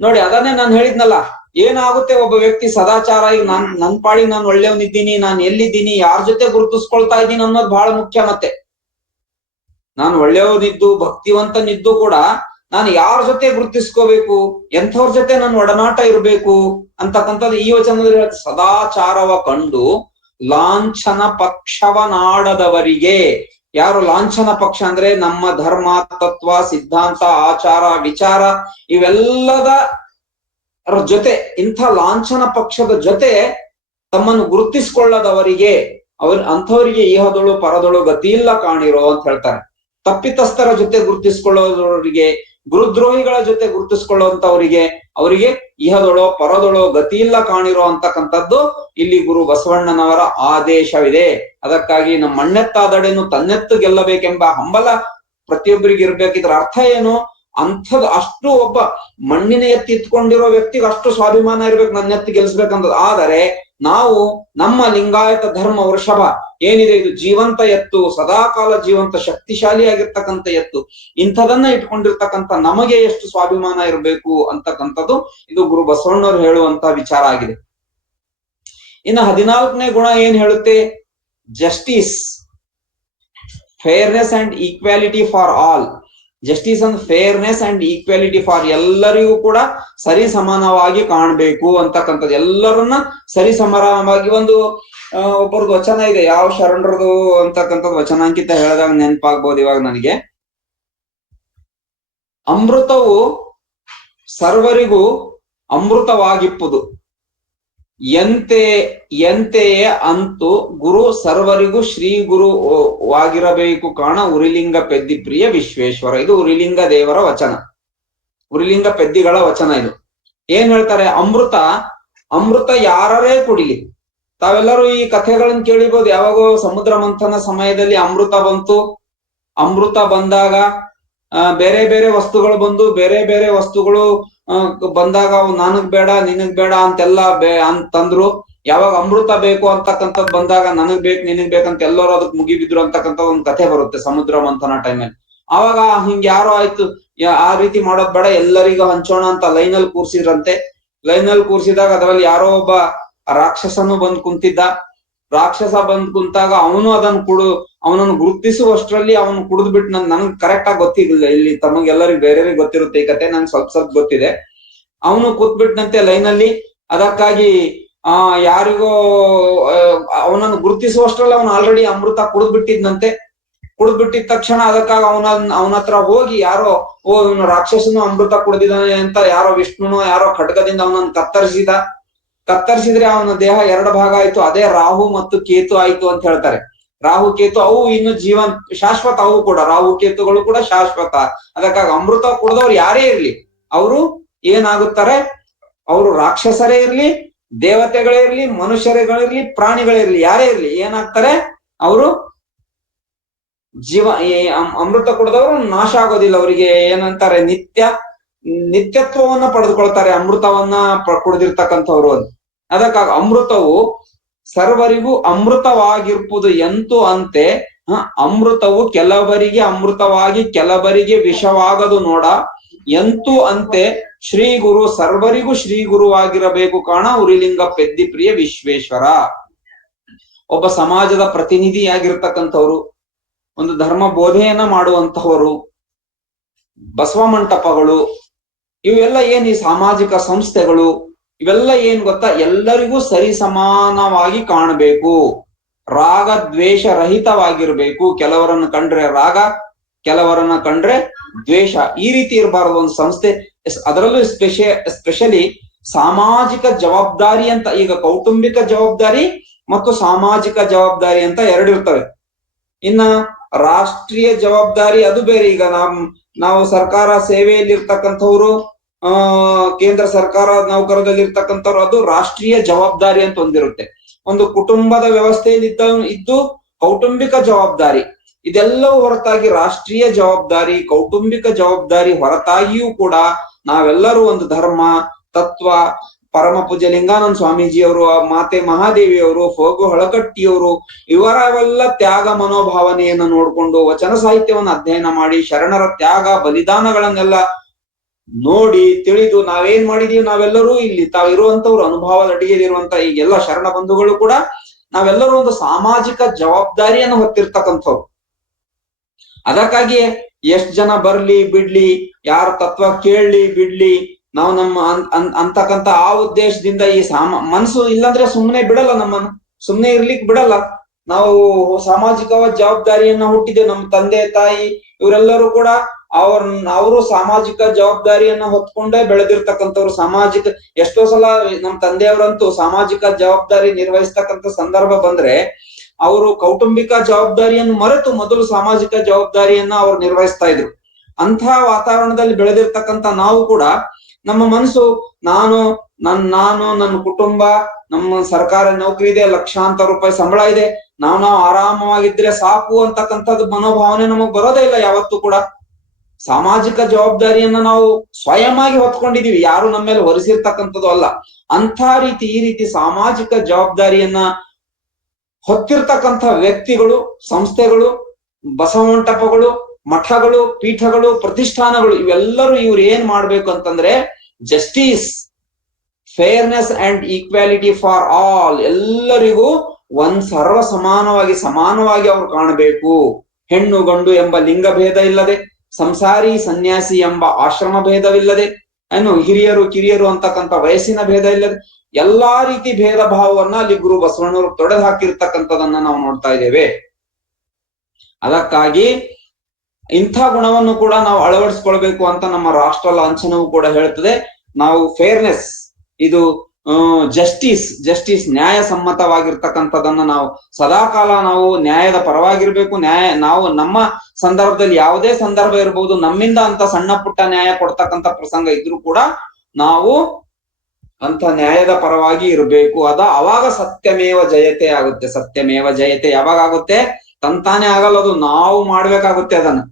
ನೋಡಿ, ಅದನ್ನೇ ನಾನು ಹೇಳಿದ್ನಲ್ಲ, ಏನಾಗುತ್ತೆ ಒಬ್ಬ ವ್ಯಕ್ತಿ ಸದಾಚಾರ, ಈಗ ನನ್ ಪಾಡಿಗೆ ನಾನು ಒಳ್ಳೆಯವನಿದ್ದೀನಿ, ನಾನು ಎಲ್ಲಿದ್ದೀನಿ, ಯಾರ ಜೊತೆ ಗುರುತಿಸ್ಕೊಳ್ತಾ ಇದ್ದೀನಿ ಅನ್ನೋದು ಬಹಳ ಮುಖ್ಯ. ಮತ್ತೆ ನಾನು ಒಳ್ಳೆಯವನಿದ್ದು, ಭಕ್ತಿವಂತನಿದ್ದು ಕೂಡ ನಾನು ಯಾರ ಜೊತೆ ಗುರುತಿಸ್ಕೋಬೇಕು, ಎಂಥವ್ರ ಜೊತೆ ನನ್ನ ಒಡನಾಟ ಇರಬೇಕು ಅಂತಕ್ಕಂಥದ್ದು ಈ ವಚನದಲ್ಲಿ ಸದಾಚಾರವ ಕಂಡು ಲಾಂಛನ ಪಕ್ಷವನಾಡದವರಿಗೆ. ಯಾರು ಲಾಂಛನ ಪಕ್ಷ ಅಂದ್ರೆ ನಮ್ಮ ಧರ್ಮ, ತತ್ವ, ಸಿದ್ಧಾಂತ, ಆಚಾರ, ವಿಚಾರ ಇವೆಲ್ಲದ ಜೊತೆ, ಇಂಥ ಲಾಂಛನ ಪಕ್ಷದ ಜೊತೆ ತಮ್ಮನ್ನು ಗುರುತಿಸ್ಕೊಳ್ಳದವರಿಗೆ, ಅಂಥವರಿಗೆ ಇಹದೊಳು ಪರದೊಳು ಗತಿ ಇಲ್ಲ ಕಾಣಿರೋ ಅಂತ ಹೇಳ್ತಾರೆ. ತಪ್ಪಿತಸ್ಥರ ಜೊತೆ ಗುರುತಿಸ್ಕೊಳ್ಳೋದವರಿಗೆ, ಗುರುದ್ರೋಹಿಗಳ ಜೊತೆ ಗುರುತಿಸ್ಕೊಳ್ಳುವಂತವರಿಗೆ, ಅವರಿಗೆ ಇಹದೊಳೋ ಪರದೊಳೋ ಗತಿ ಇಲ್ಲ ಕಾಣಿರೋ ಅಂತಕ್ಕಂಥದ್ದು ಇಲ್ಲಿ ಗುರು ಬಸವಣ್ಣನವರ ಆದೇಶವಿದೆ. ಅದಕ್ಕಾಗಿ ನಮ್ಮ ಮಣ್ಣೆತ್ತಾದಡೆನು ತನ್ನೆತ್ತು ಗೆಲ್ಲಬೇಕೆಂಬ ಹಂಬಲ ಪ್ರತಿಯೊಬ್ಬರಿಗೆ ಇರ್ಬೇಕು. ಇದರ ಅರ್ಥ ಏನು? ಅಂಥದ್ದು ಅಷ್ಟು ಒಬ್ಬ ಮಣ್ಣಿನ ಎತ್ತಿ ಇತ್ಕೊಂಡಿರೋ ವ್ಯಕ್ತಿಗೆ ಅಷ್ಟು ಸ್ವಾಭಿಮಾನ ಇರ್ಬೇಕು, ನನ್ನ ಎತ್ತಿ ಗೆಲ್ಲಿಸ್ಬೇಕಂತ. ಆದರೆ ನಾವು ನಮ್ಮ ಲಿಂಗಾಯತ ಧರ್ಮ ವೃಷಭ ಏನಿದೆ, ಇದು ಜೀವಂತ ಎತ್ತು, ಸದಾಕಾಲ ಜೀವಂತ ಶಕ್ತಿಶಾಲಿಯಾಗಿರ್ತಕ್ಕಂಥ ಎತ್ತು. ಇಂಥದನ್ನ ಇಟ್ಕೊಂಡಿರ್ತಕ್ಕಂಥ ನಮಗೆ ಎಷ್ಟು ಸ್ವಾಭಿಮಾನ ಇರಬೇಕು ಅಂತಕ್ಕಂಥದ್ದು ಇದು ಗುರು ಬಸವಣ್ಣವ್ರು ಹೇಳುವಂತ ವಿಚಾರ ಆಗಿದೆ. ಇನ್ನು 14ನೇ ಗುಣ ಏನ್ ಹೇಳುತ್ತೆ? Justice, fairness and equality for all. Justice and fairness and equality for, ಎಲ್ಲರಿಗೂ ಕೂಡ ಸರಿ ಸಮಾನವಾಗಿ ಕಾಣ್ಬೇಕು ಅಂತಕ್ಕಂಥದ್ದು, ಎಲ್ಲರನ್ನ ಸರಿ ಸಮಾನವಾಗಿ. ಒಂದು ಒಬ್ಬರದ್ದು ವಚನ ಇದೆ, ಯಾವ ಶರಣರದು ಅಂತಕ್ಕಂಥದ್ದು ವಚನಾಂಕಿತ ಹೇಳಿದಾಗ ನೆನಪಾಗ್ಬೋದು ಇವಾಗ ನನಗೆ. ಅಮೃತವು ಸರ್ವರಿಗೂ ಅಮೃತವಾಗಿಪ್ಪುದು, ಎಂತೆಯೇ ಅಂತೂ ಗುರು ಸರ್ವರಿಗೂ ಶ್ರೀ ಗುರುವಾಗಿರಬೇಕು ಕಾಣ ಉರಿಲಿಂಗ ಪೆದ್ದಿ ಪ್ರಿಯ ವಿಶ್ವೇಶ್ವರ. ಇದು ಉರಿಲಿಂಗ ದೇವರ ವಚನ, ಉರಿಲಿಂಗ ಪೆದ್ದಿಗಳ ವಚನ. ಇದು ಏನ್ ಹೇಳ್ತಾರೆ? ಅಮೃತ ಯಾರೇ ಕುಡಿಲಿ. ತಾವೆಲ್ಲರೂ ಈ ಕಥೆಗಳನ್ನ ಕೇಳಿರ್ಬೋದು. ಯಾವಾಗೋ ಸಮುದ್ರ ಮಂಥನ ಸಮಯದಲ್ಲಿ ಅಮೃತ ಬಂತು. ಅಮೃತ ಬಂದಾಗ ಬೇರೆ ಬೇರೆ ವಸ್ತುಗಳು ಬಂದು, ಬೇರೆ ಬೇರೆ ವಸ್ತುಗಳು ಬಂದಾಗ ಅವು ನನಗ್ ಬೇಡ ನಿನಗ್ ಬೇಡ ಅಂತೆಲ್ಲ ಅಂತಂದ್ರು. ಯಾವಾಗ ಅಮೃತ ಬೇಕು ಅಂತಕ್ಕಂಥದ್ದು ಬಂದಾಗ ನನಗ್ ಬೇಕು ನಿನಗ್ ಬೇಕಂತ ಎಲ್ಲರೂ ಅದಕ್ಕೆ ಮುಗಿಬಿದ್ರು ಅಂತಕ್ಕಂಥ ಒಂದ್ ಕಥೆ ಬರುತ್ತೆ ಸಮುದ್ರ ಮಂಥನ ಟೈಮಲ್ಲಿ. ಆವಾಗ ಹಿಂಗ್ ಯಾರೋ ಆಯ್ತು, ಆ ರೀತಿ ಮಾಡೋದ್ ಬೇಡ, ಎಲ್ಲರಿಗೂ ಹಂಚೋಣ ಅಂತ ಲೈನಲ್ಲಿ ಕೂರ್ಸಿದ್ರಂತೆ. ಲೈನಲ್ಲಿ ಕೂರ್ಸಿದಾಗ ಅದರಲ್ಲಿ ಯಾರೋ ಒಬ್ಬ ರಾಕ್ಷಸನು ಬಂದ್ ಕುಂತಿದ್ದ. ರಾಕ್ಷಸ ಬಂದ್ ಕುಂತಾಗ ಅವನು ಅವನನ್ನು ಗುರುತಿಸುವಷ್ಟರಲ್ಲಿ ಅವನು ಕುಡಿದು ಬಿಟ್ಟು ನನ್ಗೆ ಕರೆಕ್ಟ್ ಆಗಿ ಗೊತ್ತಿಲ್ಲ. ಇಲ್ಲಿ ತಮಗೆಲ್ಲರಿಗೂ ಬೇರೆಯವ್ರಿಗೆ ಗೊತ್ತಿರುತ್ತೆ ಈ ಕತೆ, ನನ್ಗೆ ಸ್ವಲ್ಪ ಗೊತ್ತಿದೆ. ಅವನು ಕೂತ್ಬಿಟ್ನಂತೆ ಲೈನಲ್ಲಿ. ಅದಕ್ಕಾಗಿ ಯಾರಿಗೋ ಅವನನ್ನು ಗುರುತಿಸುವಷ್ಟ್ರಲ್ಲಿ ಅವನು ಆಲ್ರೆಡಿ ಅಮೃತ ಕುಡಿದ್ಬಿಟ್ಟಿದ್ನಂತೆ. ಕುಡಿದ್ಬಿಟ್ಟಿದ ತಕ್ಷಣ ಅದಕ್ಕಾಗಿ ಅವನ ಹತ್ರ ಹೋಗಿ ಯಾರೋ ಇವನು ರಾಕ್ಷಸನು ಅಮೃತ ಕುಡಿದಿದ್ದಾನೆ ಅಂತ ಯಾರೋ ವಿಷ್ಣುನೋ ಯಾರೋ ಖಡ್ಗದಿಂದ ಅವನನ್ನು ಕತ್ತರಿಸಿದ್ರೆ ಅವನ ದೇಹ 2 ಭಾಗ ಆಯ್ತು. ಅದೇ ರಾಹು ಮತ್ತು ಕೇತು ಆಯ್ತು ಅಂತ ಹೇಳ್ತಾರೆ. ರಾಹು ಕೇತು ಅವು ಇನ್ನು ಶಾಶ್ವತ, ಅವು ಕೂಡ ರಾಹು ಕೇತುಗಳು ಕೂಡ ಶಾಶ್ವತ. ಅದಕ್ಕಾಗಿ ಅಮೃತ ಕುಡಿದವ್ರು ಯಾರೇ ಇರ್ಲಿ ಅವರು ಏನಾಗುತ್ತಾರೆ, ಅವರು ರಾಕ್ಷಸರೇ ಇರ್ಲಿ, ದೇವತೆಗಳೇ ಇರ್ಲಿ, ಮನುಷ್ಯರುಗಳಿರ್ಲಿ, ಪ್ರಾಣಿಗಳಿರ್ಲಿ, ಯಾರೇ ಇರ್ಲಿ ಏನಾಗ್ತಾರೆ, ಅವರು ಅಮೃತ ಕುಡಿದವರು ನಾಶ ಆಗೋದಿಲ್ಲ. ಅವರಿಗೆ ಏನಂತಾರೆ, ನಿತ್ಯತ್ವವನ್ನ ಪಡೆದುಕೊಳ್ತಾರೆ ಅಮೃತವನ್ನ ಕುಡಿದಿರ್ತಕ್ಕಂಥವ್ರು. ಅದಕ್ಕಾಗಿ ಅಮೃತವು ಸರ್ವರಿಗೂ ಅಮೃತವಾಗಿರ್ಪುದು ಎಂತು ಅಂತೆ. ಅಮೃತವು ಕೆಲವರಿಗೆ ಅಮೃತವಾಗಿ ಕೆಲವರಿಗೆ ವಿಷವಾಗದು ನೋಡ ಎಂತು ಅಂತೆ. ಶ್ರೀ ಗುರು ಸರ್ವರಿಗೂ ಶ್ರೀ ಗುರುವಾಗಿರಬೇಕು ಕಾಣ ಉರಿಲಿಂಗ ಪೆದ್ದಿ ಪ್ರಿಯ ವಿಶ್ವೇಶ್ವರ. ಒಬ್ಬ ಸಮಾಜದ ಪ್ರತಿನಿಧಿಯಾಗಿರ್ತಕ್ಕಂಥವ್ರು, ಒಂದು ಧರ್ಮ ಬೋಧೆಯನ್ನ ಮಾಡುವಂತಹವರು, ಬಸವ ಮಂಟಪಗಳು, ಇವೆಲ್ಲ ಏನ್ ಈ ಸಾಮಾಜಿಕ ಸಂಸ್ಥೆಗಳು, ಇವೆಲ್ಲ ಏನ್ ಗೊತ್ತಾ, ಎಲ್ಲರಿಗೂ ಸರಿ ಸಮಾನವಾಗಿ ಕಾಣಬೇಕು, ರಾಗ ದ್ವೇಷ ರಹಿತವಾಗಿರ್ಬೇಕು. ಕೆಲವರನ್ನು ಕಂಡ್ರೆ ರಾಗ, ಕೆಲವರನ್ನ ಕಂಡ್ರೆ ದ್ವೇಷ, ಈ ರೀತಿ ಇರಬಾರದು ಒಂದು ಸಂಸ್ಥೆ. ಅದರಲ್ಲೂ ಸ್ಪೆಷಲಿ ಸಾಮಾಜಿಕ ಜವಾಬ್ದಾರಿ ಅಂತ, ಈಗ ಕೌಟುಂಬಿಕ ಜವಾಬ್ದಾರಿ ಮತ್ತು ಸಾಮಾಜಿಕ ಜವಾಬ್ದಾರಿ ಅಂತ 2 ಇರ್ತವೆ. ಇನ್ನ ರಾಷ್ಟ್ರೀಯ ಜವಾಬ್ದಾರಿ ಅದು ಬೇರೆ. ಈಗ ನಾವು ಸರ್ಕಾರ ಸೇವೆಯಲ್ಲಿ ಇರ್ತಕ್ಕಂಥವ್ರು, ಕೇಂದ್ರ ಸರ್ಕಾರ ನೌಕರದಲ್ಲಿ ಇರ್ತಕ್ಕಂಥವ್ರು, ಅದು ರಾಷ್ಟ್ರೀಯ ಜವಾಬ್ದಾರಿ ಅಂತ ಒಂದಿರುತ್ತೆ. ಒಂದು ಕುಟುಂಬದ ವ್ಯವಸ್ಥೆಯಲ್ಲಿ ಇದ್ದು ಕೌಟುಂಬಿಕ ಜವಾಬ್ದಾರಿ, ಇದೆಲ್ಲವೂ ಹೊರತಾಗಿ ರಾಷ್ಟ್ರೀಯ ಜವಾಬ್ದಾರಿ, ಕೌಟುಂಬಿಕ ಜವಾಬ್ದಾರಿ ಹೊರತಾಗಿಯೂ ಕೂಡ ನಾವೆಲ್ಲರೂ ಒಂದು ಧರ್ಮ ತತ್ವ, ಪರಮ ಪೂಜ್ಯ ಲಿಂಗಾನಂದ ಸ್ವಾಮೀಜಿಯವರು, ಮಾತೆ ಮಹಾದೇವಿಯವರು, ಫೋಗು ಹಳಕಟ್ಟಿಯವರು, ಇವರೆಲ್ಲ ತ್ಯಾಗ ಮನೋಭಾವನೆಯನ್ನು ನೋಡ್ಕೊಂಡು ವಚನ ಸಾಹಿತ್ಯವನ್ನು ಅಧ್ಯಯನ ಮಾಡಿ ಶರಣರ ತ್ಯಾಗ ಬಲಿದಾನಗಳನ್ನೆಲ್ಲ ನೋಡಿ ತಿಳಿದು ನಾವೇನ್ ಮಾಡಿದೀವಿ, ನಾವೆಲ್ಲರೂ ಇಲ್ಲಿ ತಾವಿರುವಂತವ್ರು ಅನುಭವದ ಅಡಿಗೆಲಿರುವಂತ ಈಗೆಲ್ಲ ಶರಣ ಬಂಧುಗಳು ಕೂಡ ನಾವೆಲ್ಲರೂ ಒಂದು ಸಾಮಾಜಿಕ ಜವಾಬ್ದಾರಿಯನ್ನು ಹೊತ್ತಿರ್ತಕ್ಕಂಥವ್ರು. ಅದಕ್ಕಾಗಿ ಎಷ್ಟ್ ಜನ ಬರ್ಲಿ ಬಿಡ್ಲಿ, ಯಾರ ತತ್ವ ಕೇಳಲಿ ಬಿಡ್ಲಿ, ನಾವು ನಮ್ಮ ಅಂತಕ್ಕಂತ ಆ ಉದ್ದೇಶದಿಂದ ಈ ಮನಸ್ಸು ಇಲ್ಲಾಂದ್ರೆ ಸುಮ್ಮನೆ ಬಿಡಲ್ಲ, ನಮ್ಮನ್ನು ಸುಮ್ಮನೆ ಇರ್ಲಿಕ್ಕೆ ಬಿಡಲ್ಲ. ನಾವು ಸಾಮಾಜಿಕವಾದ ಜವಾಬ್ದಾರಿಯನ್ನ ಹುಟ್ಟಿದ್ದೇವೆ. ನಮ್ಮ ತಂದೆ ತಾಯಿ ಇವರೆಲ್ಲರೂ ಕೂಡ ಅವರು ಸಾಮಾಜಿಕ ಜವಾಬ್ದಾರಿಯನ್ನ ಹೊತ್ಕೊಂಡೇ ಬೆಳೆದಿರ್ತಕ್ಕಂಥವ್ರು. ಎಷ್ಟೋ ಸಲ ನಮ್ಮ ತಂದೆಯವರಂತೂ ಸಾಮಾಜಿಕ ಜವಾಬ್ದಾರಿ ನಿರ್ವಹಿಸ್ತಕ್ಕಂಥ ಸಂದರ್ಭ ಬಂದ್ರೆ ಅವರು ಕೌಟುಂಬಿಕ ಜವಾಬ್ದಾರಿಯನ್ನು ಮರೆತು ಮೊದಲು ಸಾಮಾಜಿಕ ಜವಾಬ್ದಾರಿಯನ್ನ ಅವ್ರು ನಿರ್ವಹಿಸ್ತಾ ಇದ್ರು. ಅಂತಹ ವಾತಾವರಣದಲ್ಲಿ ಬೆಳೆದಿರ್ತಕ್ಕಂಥ ನಾವು ಕೂಡ ನಮ್ಮ ಮನಸ್ಸು ನನ್ನ ಕುಟುಂಬ, ನಮ್ಮ ಸರ್ಕಾರಿ ನೌಕರಿ ಇದೆ, ಲಕ್ಷಾಂತರ ರೂಪಾಯಿ ಸಂಬಳ ಇದೆ, ನಾವು ಆರಾಮವಾಗಿದ್ರೆ ಸಾಕು ಅಂತಕ್ಕಂಥದ್ದು ಮನೋಭಾವನೆ ನಮಗ್ ಬರೋದೇ ಇಲ್ಲ ಯಾವತ್ತೂ ಕೂಡ. ಸಾಮಾಜಿಕ ಜವಾಬ್ದಾರಿಯನ್ನ ನಾವು ಸ್ವಯಂವಾಗಿ ಹೊತ್ಕೊಂಡಿದೀವಿ, ಯಾರು ನಮ್ಮ ಮೇಲೆ ಹೊರಿಸಿರ್ತಕ್ಕಂಥದ್ದು ಅಲ್ಲ. ಈ ರೀತಿ ಸಾಮಾಜಿಕ ಜವಾಬ್ದಾರಿಯನ್ನ ಹೊತ್ತಿರ್ತಕ್ಕಂಥ ವ್ಯಕ್ತಿಗಳು, ಸಂಸ್ಥೆಗಳು, ಬಸವ ಮಂಟಪಗಳು, ಮಠಗಳು, ಪೀಠಗಳು, ಪ್ರತಿಷ್ಠಾನಗಳು, ಇವ್ರು ಏನ್ ಮಾಡ್ಬೇಕು ಅಂತಂದ್ರೆ justice, fairness and equality for all, ಎಲ್ಲರಿಗೂ ಸರ್ವ ಸಮಾನವಾಗಿ ಅವ್ರು ಕಾಣಬೇಕು. ಹೆಣ್ಣು ಗಂಡು ಎಂಬ ಲಿಂಗ ಭೇದ ಇಲ್ಲದೆ, ಸಂಸಾರಿ ಸನ್ಯಾಸಿ ಎಂಬ ಆಶ್ರಮ ಭೇದವಿಲ್ಲದೆ, ಹಿರಿಯರು ಕಿರಿಯರು ಅಂತಕ್ಕಂಥ ವಯಸ್ಸಿನ ಭೇದ ಇಲ್ಲದೆ, ಎಲ್ಲಾ ರೀತಿ ಭೇದ ಭಾವವನ್ನ ಅಲ್ಲಿ ಗುರು ಬಸವಣ್ಣವರು ತೊಡೆದು ಹಾಕಿರ್ತಕ್ಕಂಥದನ್ನ ನಾವು ನೋಡ್ತಾ ಇದ್ದೇವೆ. ಅದಕ್ಕಾಗಿ ಇಂಥ ಗುಣವನ್ನು ಕೂಡ ನಾವು ಅಳವಡಿಸ್ಕೊಳ್ಬೇಕು ಅಂತ ನಮ್ಮ ರಾಷ್ಟ್ರ ಲಾಂಛನವು ಕೂಡ ಹೇಳ್ತದೆ. ನಾವು ಫೇರ್ನೆಸ್, ಇದು ಜಸ್ಟಿಸ್ ನ್ಯಾಯ ಸಮ್ಮತವಾಗಿರ್ತಕ್ಕಂಥದನ್ನ ನಾವು ಸದಾಕಾಲ ನಾವು ನ್ಯಾಯದ ಪರವಾಗಿರ್ಬೇಕು. ನಾವು ನಮ್ಮ ಸಂದರ್ಭದಲ್ಲಿ ಯಾವುದೇ ಸಂದರ್ಭ ಇರಬಹುದು, ನಮ್ಮಿಂದ ಅಂತ ಸಣ್ಣ ಪುಟ್ಟ ನ್ಯಾಯ ಕೊಡ್ತಕ್ಕಂಥ ಪ್ರಸಂಗ ಇದ್ರೂ ಕೂಡ ನಾವು ಅಂತ ನ್ಯಾಯದ ಪರವಾಗಿ ಇರಬೇಕು. ಅವಾಗ ಸತ್ಯಮೇವ ಜಯತೆ ಆಗುತ್ತೆ. ಸತ್ಯಮೇವ ಜಯತೆ ಯಾವಾಗ ಆಗುತ್ತೆ? ತಂತಾನೆ ಆಗಲ್ಲ, ಅದು ನಾವು ಮಾಡ್ಬೇಕಾಗುತ್ತೆ ಅದನ್ನ.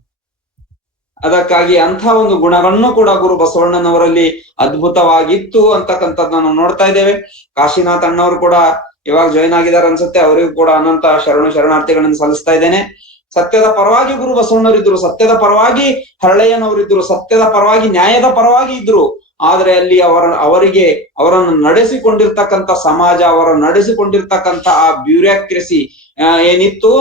ಅದಕ್ಕಾಗಿ ಅಂಥ ಒಂದು ಗುಣಗಳನ್ನು ಕೂಡ ಗುರು ಬಸವಣ್ಣನವರಲ್ಲಿ ಅದ್ಭುತವಾಗಿತ್ತು ಅಂತಕ್ಕಂಥದ್ದನ್ನ ನಾವು ನೋಡ್ತಾ ಇದ್ದೇವೆ. ಕಾಶಿನಾಥ್ ಅಣ್ಣವರು ಕೂಡ ಇವಾಗ ಜಾಯ್ನ್ ಆಗಿದ್ದಾರೆ ಅನ್ಸುತ್ತೆ. ಅವರಿಗೂ ಕೂಡ ಅನಂತ ಶರಣಾರ್ಥಿಗಳನ್ನು ಸಲ್ಲಿಸ್ತಾ ಇದ್ದೇನೆ. ಸತ್ಯದ ಪರವಾಗಿ ಗುರು ಬಸವಣ್ಣವರಿದ್ರು, ಸತ್ಯದ ಪರವಾಗಿ ಹರಳಯ್ಯನವರಿದ್ರು, ಸತ್ಯದ ಪರವಾಗಿ ನ್ಯಾಯದ ಪರವಾಗಿ ಇದ್ರು. ಆದ್ರೆ ಅಲ್ಲಿ ಅವರನ್ನು ನಡೆಸಿಕೊಂಡಿರ್ತಕ್ಕಂಥ ಸಮಾಜ, ನಡೆಸಿಕೊಂಡಿರ್ತಕ್ಕಂಥ ಆ ಬ್ಯೂರೋಕ್ರಸಿ ಏನಿತ್ತು,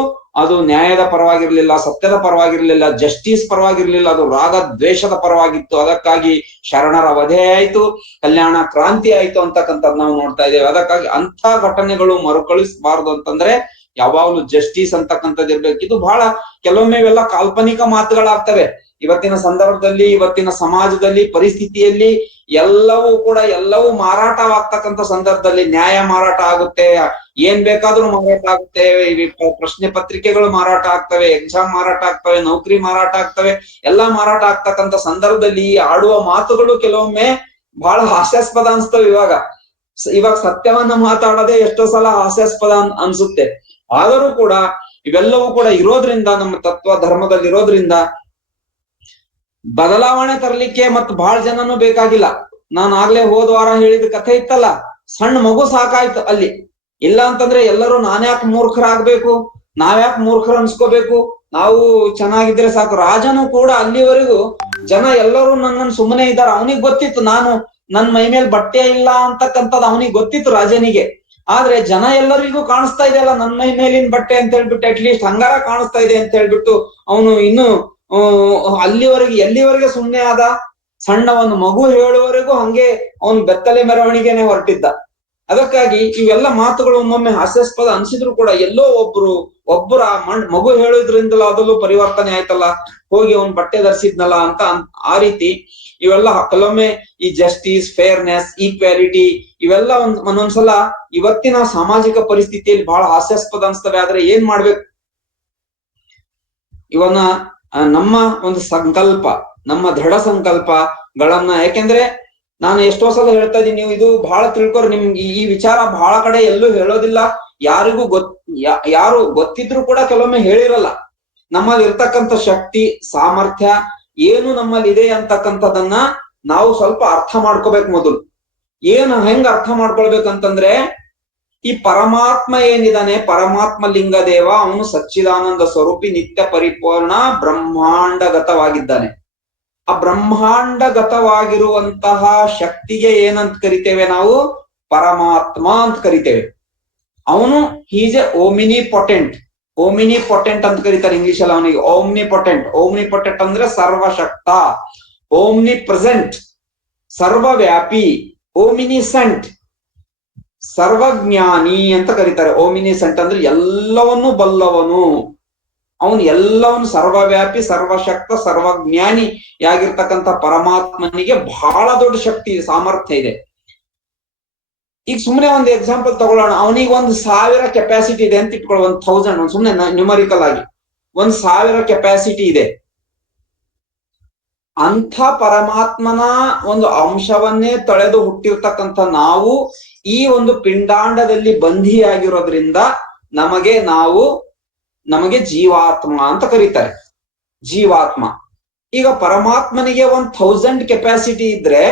ಅದು ನ್ಯಾಯದ ಪರವಾಗಿರ್ಲಿಲ್ಲ, ಸತ್ಯದ ಪರವಾಗಿರ್ಲಿಲ್ಲ, ಜಸ್ಟಿಸ್ ಪರವಾಗಿರ್ಲಿಲ್ಲ, ಅದು ರಾಗ ದ್ವೇಷದ ಪರವಾಗಿತ್ತು. ಅದಕ್ಕಾಗಿ ಶರಣರ ವಧೆ ಆಯ್ತು, ಕಲ್ಯಾಣ ಕ್ರಾಂತಿ ಆಯ್ತು ಅಂತಕ್ಕಂಥದ್ದು ನಾವು ನೋಡ್ತಾ ಇದ್ದೇವೆ. ಅದಕ್ಕಾಗಿ ಅಂತ ಘಟನೆಗಳು ಮರುಕಳಿಸಬಾರದು ಅಂತಂದ್ರೆ ಯಾವಾಗ್ಲೂ ಜಸ್ಟಿಸ್ ಅಂತಕ್ಕಂಥದ್ದು ಇರ್ಬೇಕು. ಇದು ಬಹಳ ಕೆಲವೊಮ್ಮೆ ಇವೆಲ್ಲ ಕಾಲ್ಪನಿಕ ಮಾತುಗಳಾಗ್ತವೆ. ಇವತ್ತಿನ ಸಂದರ್ಭದಲ್ಲಿ, ಇವತ್ತಿನ ಸಮಾಜದಲ್ಲಿ, ಪರಿಸ್ಥಿತಿಯಲ್ಲಿ ಎಲ್ಲವೂ ಮಾರಾಟವಾಗ್ತಕ್ಕಂಥ ಸಂದರ್ಭದಲ್ಲಿ ನ್ಯಾಯ ಮಾರಾಟ ಆಗುತ್ತೆ, ಏನ್ ಬೇಕಾದ್ರೂ ಮಾರಾಟ ಆಗುತ್ತೆ, ಪ್ರಶ್ನೆ ಪತ್ರಿಕೆಗಳು ಮಾರಾಟ ಆಗ್ತವೆ, ಎಕ್ಸಾಮ್ ಮಾರಾಟ ಆಗ್ತವೆ, ನೌಕರಿ ಮಾರಾಟ ಆಗ್ತವೆ, ಎಲ್ಲಾ ಮಾರಾಟ ಆಗ್ತಕ್ಕಂಥ ಸಂದರ್ಭದಲ್ಲಿ ಆಡುವ ಮಾತುಗಳು ಕೆಲವೊಮ್ಮೆ ಬಹಳ ಹಾಸ್ಯಾಸ್ಪದ ಅನ್ಸ್ತವೆ. ಇವಾಗ ಸತ್ಯವನ್ನ ಮಾತಾಡೋದೇ ಎಷ್ಟೋ ಸಲ ಹಾಸ್ಯಾಸ್ಪದ ಅನ್ಸುತ್ತೆ. ಆದರೂ ಕೂಡ ಇವೆಲ್ಲವೂ ಕೂಡ ಇರೋದ್ರಿಂದ, ನಮ್ಮ ತತ್ವ ಧರ್ಮದಲ್ಲಿ ಇರೋದ್ರಿಂದ ಬದಲಾವಣೆ ತರಲಿಕ್ಕೆ ಮತ್ತು ಬಹಳ ಜನನು ಬೇಕಾಗಿಲ್ಲ. ನಾನು ಆಗ್ಲೇ ಹೋದ ವಾರ ಹೇಳಿದ ಕಥೆ ಇತ್ತಲ್ಲ, ಸಣ್ಣ ಮಗು ಸಾಕಾಯ್ತು ಅಲ್ಲಿ. ಇಲ್ಲ ಅಂತಂದ್ರೆ ಎಲ್ಲರೂ ನಾನ್ಯಾಕೆ ಮೂರ್ಖರಾಗ್ಬೇಕು, ನಾವ್ಯಾಕೆ ಮೂರ್ಖರು ಅನ್ಸ್ಕೋಬೇಕು, ನಾವು ಚೆನ್ನಾಗಿದ್ರೆ ಸಾಕು. ರಾಜನು ಕೂಡ ಅಲ್ಲಿವರೆಗೂ ಜನ ಎಲ್ಲರೂ ನನ್ನನ್ನು ಸುಮ್ಮನೆ ಇದ್ದಾರೆ. ಅವನಿಗೆ ಗೊತ್ತಿತ್ತು ನಾನು ನನ್ ಮೈ ಮೇಲೆ ಬಟ್ಟೆ ಇಲ್ಲ ಅಂತಕ್ಕಂಥದ್ದು ಅವನಿಗೆ ಗೊತ್ತಿತ್ತು ರಾಜನಿಗೆ. ಆದ್ರೆ ಜನ ಎಲ್ಲರಿಗೂ ಕಾಣಿಸ್ತಾ ಇದೆಯಲ್ಲ ನನ್ ಮೈ ಮೇಲಿನ ಬಟ್ಟೆ ಅಂತ ಹೇಳ್ಬಿಟ್ಟು, ಅಟ್ಲೀಸ್ಟ್ ಹಂಗಾರ ಕಾಣಿಸ್ತಾ ಇದೆ ಅಂತ ಹೇಳ್ಬಿಟ್ಟು ಅವನು ಇನ್ನು ಎಲ್ಲಿವರೆಗೆ ಸುಮ್ಮನೆ ಆದ. ಸಣ್ಣ ಒಂದು ಮಗು ಹೇಳುವವರೆಗೂ ಹಂಗೆ ಅವನು ಬೆತ್ತಲೆ ಮೆರವಣಿಗೆನೆ ಹೊರಟಿದ್ದ. ಅದಕ್ಕಾಗಿ ಇವೆಲ್ಲ ಮಾತುಗಳು ಒಮ್ಮೊಮ್ಮೆ ಹಾಸ್ಯಾಸ್ಪದ ಅನ್ಸಿದ್ರು ಕೂಡ ಎಲ್ಲೋ ಒಬ್ಬರು ಆ ಮಗು ಹೇಳೋದ್ರಿಂದಲೂ ಅದಲ್ಲೂ ಪರಿವರ್ತನೆ ಆಯ್ತಲ್ಲ, ಹೋಗಿ ಅವನ್ ಬಟ್ಟೆ ಧರಿಸಿದ್ನಲ್ಲ ಅಂತ. ಆ ರೀತಿ ಇವೆಲ್ಲ ಕೆಲವೊಮ್ಮೆ ಈ ಜಸ್ಟಿಸ್, ಫೇರ್ನೆಸ್, ಈಕ್ವಾಲಿಟಿ ಇವೆಲ್ಲ ಒಂದೊಂದ್ಸಲ ಇವತ್ತಿನ ಸಾಮಾಜಿಕ ಪರಿಸ್ಥಿತಿಯಲ್ಲಿ ಬಹಳ ಹಾಸ್ಯಾಸ್ಪದ ಅನ್ಸ್ತವೆ. ಆದ್ರೆ ಏನ್ ಮಾಡ್ಬೇಕು, ಇವನ್ನ ನಮ್ಮ ಒಂದು ಸಂಕಲ್ಪ, ನಮ್ಮ ದೃಢ ಸಂಕಲ್ಪಗಳನ್ನ, ಯಾಕೆಂದ್ರೆ ನಾನು ಎಷ್ಟೋ ಸಲ ಹೇಳ್ತಾ ಇದ್ದೀನಿ, ನೀವು ಇದು ಬಹಳ ತಿಳ್ಕೊರಿ. ನಿಮ್ಗೆ ಈ ವಿಚಾರ ಬಹಳ ಕಡೆ ಎಲ್ಲೂ ಹೇಳೋದಿಲ್ಲ, ಯಾರಿಗೂ ಯಾರು ಗೊತ್ತಿದ್ರು ಕೂಡ ಕೆಲವೊಮ್ಮೆ ಹೇಳಿರಲ್ಲ. ನಮ್ಮಲ್ಲಿ ಇರ್ತಕ್ಕಂಥ ಶಕ್ತಿ, ಸಾಮರ್ಥ್ಯ ಏನು ನಮ್ಮಲ್ಲಿ ಇದೆ ಅಂತಕ್ಕಂಥದನ್ನ ನಾವು ಸ್ವಲ್ಪ ಅರ್ಥ ಮಾಡ್ಕೋಬೇಕು. ಮೊದಲು ಹೆಂಗ್ ಅರ್ಥ ಮಾಡ್ಕೊಳ್ಬೇಕಂತಂದ್ರೆ, ಈ ಪರಮಾತ್ಮ ಏನಿದಾನೆ, ಪರಮಾತ್ಮ ಲಿಂಗ ದೇವ, ಅವನು ಸಚ್ಚಿದಾನಂದ ಸ್ವರೂಪಿ, ನಿತ್ಯ ಪರಿಪೂರ್ಣ ಬ್ರಹ್ಮಾಂಡಗತವಾಗಿದ್ದಾನೆ. ಆ ಬ್ರಹ್ಮಾಂಡಗತವಾಗಿರುವಂತಹ ಶಕ್ತಿಗೆ ಏನಂತ ಕರಿತೇವೆ ನಾವು? ಪರಮಾತ್ಮ ಅಂತ ಕರಿತೇವೆ. ಅವನು ಈಸ್ ಎ ಓಮಿನಿಪೊಟೆಂಟ್ ಅಂತ ಕರೀತಾರೆ ಇಂಗ್ಲಿಷ್ ಅಲ್ಲಿ ಅವನಿಗೆ. ಓಮ್ನಿಪೊಟೆಂಟ್ ಅಂದ್ರೆ ಸರ್ವಶಕ್ತ, ಓಮ್ನಿ ಪ್ರೆಸೆಂಟ್ ಸರ್ವವ್ಯಾಪಿ, ಓಮಿನಿಸೆಂಟ್ ಸರ್ವಜ್ಞಾನಿ ಅಂತ ಕರೀತಾರೆ. ಓಮಿನಿಸೆಂಟ್ ಅಂದ್ರೆ ಎಲ್ಲವನ್ನೂ ಬಲ್ಲವನು, ಅವನು ಎಲ್ಲವನು ಸರ್ವವ್ಯಾಪಿ, ಸರ್ವಶಕ್ತ, ಸರ್ವಜ್ಞಾನಿ ಯಾಗಿರ್ತಕ್ಕಂಥ ಪರಮಾತ್ಮನಿಗೆ ಬಹಳ ದೊಡ್ಡ ಶಕ್ತಿ, ಸಾಮರ್ಥ್ಯ ಇದೆ. ಈಗ ಸುಮ್ಮನೆ ಒಂದು ಎಕ್ಸಾಂಪಲ್ ತಗೊಳ್ಳೋಣ. ಅವನಿಗೆ 1000 ಕೆಪಾಸಿಟಿ ಇದೆ ಅಂತ ಇಟ್ಕೊಳ್ಳೋ, 1000 ಸುಮ್ಮನೆ ನ್ಯೂಮರಿಕಲ್ ಆಗಿ 1000 ಕೆಪಾಸಿಟಿ ಇದೆ. ಅಂಥ ಪರಮಾತ್ಮನ ಒಂದು ಅಂಶವನ್ನೇ ತಳೆದು ಹುಟ್ಟಿರ್ತಕ್ಕಂಥ ನಾವು ಈ ಒಂದು ಪಿಂಡಾಂಡದಲ್ಲಿ ಬಂಧಿಯಾಗಿರೋದ್ರಿಂದ ನಮಗೆ ಜೀವಾತ್ಮ ಅಂತ ಕರೀತಾರೆ. ಜೀವಾತ್ಮ. ಈಗ ಪರಮಾತ್ಮನಿಗೆ 1000 ಕೆಪಾಸಿಟಿ ಇದ್ರೆ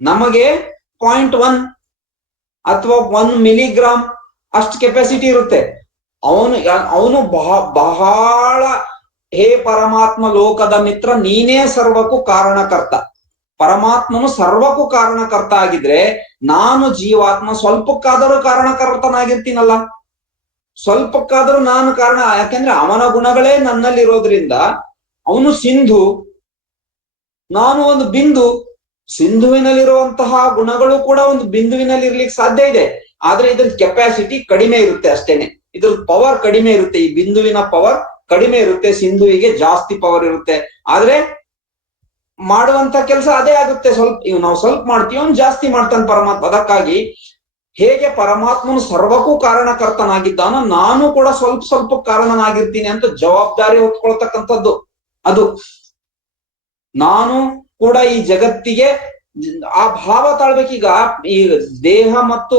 ನಮಗೆ 0.1 ಅಥವಾ 1 ಮಿಲಿಗ್ರಾಮ್ ಅಷ್ಟು ಕೆಪಾಸಿಟಿ ಇರುತ್ತೆ. ಅವನು ಬಹಳ, ಹೇ ಪರಮಾತ್ಮ ಲೋಕದ ಮಿತ್ರ, ನೀನೇ ಸರ್ವಕ್ಕೂ ಕಾರಣಕರ್ತ. ಪರಮಾತ್ಮನು ಸರ್ವಕ್ಕೂ ಕಾರಣಕರ್ತ ಆಗಿದ್ರೆ ನಾನು ಜೀವಾತ್ಮ ಸ್ವಲ್ಪಕ್ಕಾದರೂ ಕಾರಣಕರ್ತನಾಗಿರ್ತೀನಲ್ಲ, ಸ್ವಲ್ಪಕ್ಕಾದರೂ ನಾನು ಕಾರಣ. ಯಾಕೆಂದ್ರೆ ಅವನ ಗುಣಗಳೇ ನನ್ನಲ್ಲಿರೋದ್ರಿಂದ ಅವನು ಸಿಂಧು, ನಾನು ಒಂದು ಬಿಂದು. ಸಿಂಧುವಿನಲ್ಲಿರುವಂತಹ ಗುಣಗಳು ಕೂಡ ಒಂದು ಬಿಂದುವಿನಲ್ಲಿ ಇರ್ಲಿಕ್ಕೆ ಸಾಧ್ಯ ಇದೆ. ಆದ್ರೆ ಇದ್ರ ಕೆಪಾಸಿಟಿ ಕಡಿಮೆ ಇರುತ್ತೆ ಅಷ್ಟೇನೆ, ಇದ್ರ ಪವರ್ ಕಡಿಮೆ ಇರುತ್ತೆ. ಈ ಬಿಂದುವಿನ ಪವರ್ ಕಡಿಮೆ ಇರುತ್ತೆ, ಸಿಂಧುವಿಗೆ ಜಾಸ್ತಿ ಪವರ್ ಇರುತ್ತೆ. ಆದ್ರೆ ಮಾಡುವಂತ ಕೆಲಸ ಅದೇ ಆಗುತ್ತೆ. ನಾವು ಸ್ವಲ್ಪ ಮಾಡ್ತೀವಿ, ಅವ್ನು ಜಾಸ್ತಿ ಮಾಡ್ತಾನೆ ಪರಮಾತ್ಮ. ಅದಕ್ಕಾಗಿ ಹೇಗೆ ಪರಮಾತ್ಮನು ಸರ್ವಕ್ಕೂ ಕಾರಣಕರ್ತನಾಗಿದ್ದಾನೋ ನಾನು ಕೂಡ ಸ್ವಲ್ಪ ಕಾರಣನಾಗಿರ್ತೀನಿ ಅಂತ ಜವಾಬ್ದಾರಿ ಹೊತ್ಕೊಳ್ತಕ್ಕಂಥದ್ದು ಅದು. ನಾನು ಕೂಡ ಈ ಜಗತ್ತಿಗೆ ಆ ಭಾವ ತಾಳ್ಬೇಕೀಗ. ಈ ದೇಹ ಮತ್ತು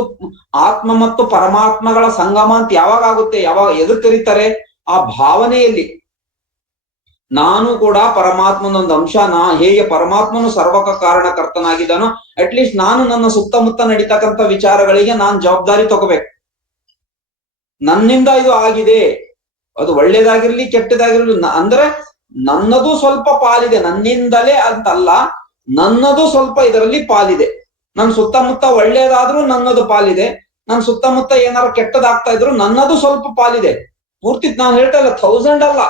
ಆತ್ಮ ಮತ್ತು ಪರಮಾತ್ಮಗಳ ಸಂಗಮ ಅಂತ ಯಾವಾಗ ಆಗುತ್ತೆ, ಎದುರು ಕರೀತಾರೆ? ಆ ಭಾವನೆಯಲ್ಲಿ ನಾನು ಕೂಡ ಪರಮಾತ್ಮನೊಂದು ಅಂಶ. ಹೇಗೆ ಪರಮಾತ್ಮನು ಸರ್ವಕ ಕಾರಣಕರ್ತನಾಗಿದ್ದಾನೋ, ಅಟ್ಲೀಸ್ಟ್ ನಾನು ನನ್ನ ಸುತ್ತಮುತ್ತ ನಡೀತಕ್ಕಂಥ ವಿಚಾರಗಳಿಗೆ ನಾನು ಜವಾಬ್ದಾರಿ ತಗೋಬೇಕು. ನನ್ನಿಂದ ಇದು ಆಗಿದೆ, ಅದು ಒಳ್ಳೇದಾಗಿರ್ಲಿ ಕೆಟ್ಟದಾಗಿರ್ಲಿ, ಅಂದ್ರೆ ನನ್ನದು ಸ್ವಲ್ಪ ಪಾಲಿದೆ. ನನ್ನಿಂದಲೇ ಅಂತಲ್ಲ, ನನ್ನದು ಸ್ವಲ್ಪ ಇದರಲ್ಲಿ ಪಾಲಿದೆ. ನನ್ನ ಸುತ್ತಮುತ್ತ ಒಳ್ಳೇದಾದ್ರೂ ನನ್ನದು ಪಾಲಿದೆ, ನನ್ನ ಸುತ್ತಮುತ್ತ ಏನಾರು ಕೆಟ್ಟದಾಗ್ತಾ ಇದ್ರು ನನ್ನದು ಸ್ವಲ್ಪ ಪಾಲಿದೆ. ಪೂರ್ತಿ ನಾವು ಹೇಳ್ತಾ ಇಲ್ಲ 1000 ಅಲ್ಲ,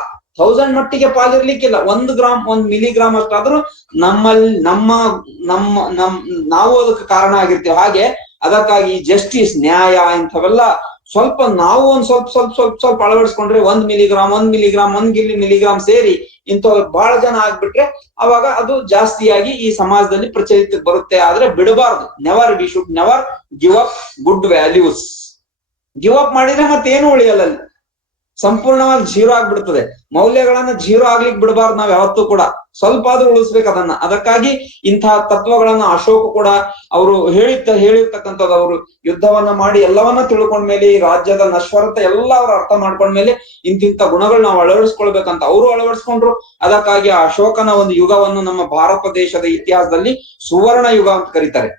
1000 ಮಟ್ಟಿಗೆ ಪಾಲಿರ್ಲಿಕ್ಕಿಲ್ಲ. 1 ಗ್ರಾಮ್ 1 ಮಿಲಿಗ್ರಾಮ್ ಅಷ್ಟಾದ್ರೂ ನಮ್ಮಲ್ಲಿ ನಾವು ಅದಕ್ಕೆ ಕಾರಣ ಆಗಿರ್ತೀವಿ. ಹಾಗೆ ಅದಕ್ಕಾಗಿ ಜಸ್ಟಿಸ್, ನ್ಯಾಯ ಇಂಥವೆಲ್ಲ ಸ್ವಲ್ಪ ನಾವು ಒಂದ್ ಸ್ವಲ್ಪ ಅಳವಡಿಸ್ಕೊಂಡ್ರೆ 1 ಮಿಲಿಗ್ರಾಮ್ 1 ಮಿಲಿಗ್ರಾಮ್ ಸೇರಿ ಇಂಥ ಬಹಳ ಜನ ಆಗ್ಬಿಟ್ರೆ ಅವಾಗ ಅದು ಜಾಸ್ತಿಯಾಗಿ ಈ ಸಮಾಜದಲ್ಲಿ ಪ್ರಚಲಿತಕ್ಕೆ ಬರುತ್ತೆ. ಆದ್ರೆ ಬಿಡಬಾರ್ದು. We should never give up good values. Give up ಮಾಡಿದ್ರೆ ಮತ್ತೇನು ಉಳಿಯಲ್ಲ, ಸಂಪೂರ್ಣವಾಗಿ ಜೀರೋ ಆಗ್ಬಿಡ್ತದೆ. ಮೌಲ್ಯಗಳನ್ನ ಜೀರೋ ಆಗ್ಲಿಕ್ಕೆ ಬಿಡಬಾರ್ದು ನಾವ್ ಯಾವತ್ತೂ ಕೂಡ, ಸ್ವಲ್ಪ ಆದ್ರೂ ಉಳಿಸ್ಬೇಕು ಅದನ್ನ. ಅದಕ್ಕಾಗಿ ಇಂತಹ ತತ್ವಗಳನ್ನ ಅಶೋಕ್ ಕೂಡ ಅವರು ಹೇಳಿರ್ತಕ್ಕಂಥದ್ದು. ಅವರು ಯುದ್ಧವನ್ನ ಮಾಡಿ ಎಲ್ಲವನ್ನ ತಿಳ್ಕೊಂಡ್ಮೇಲೆ, ಈ ರಾಜ್ಯದ ನಶ್ವರತೆ ಎಲ್ಲ ಅವ್ರು ಅರ್ಥ ಮಾಡ್ಕೊಂಡ್ಮೇಲೆ ಇಂತಿಂತ ಗುಣಗಳು ನಾವು ಅಳವಡಿಸ್ಕೊಳ್ಬೇಕಂತ ಅವರು ಅಳವಡಿಸ್ಕೊಂಡ್ರು. ಅದಕ್ಕಾಗಿ ಆ ಅಶೋಕನ ಒಂದು ಯುಗವನ್ನು ನಮ್ಮ ಭಾರತ ದೇಶದ ಇತಿಹಾಸದಲ್ಲಿ ಸುವರ್ಣ ಯುಗ ಅಂತ ಕರೀತಾರೆ.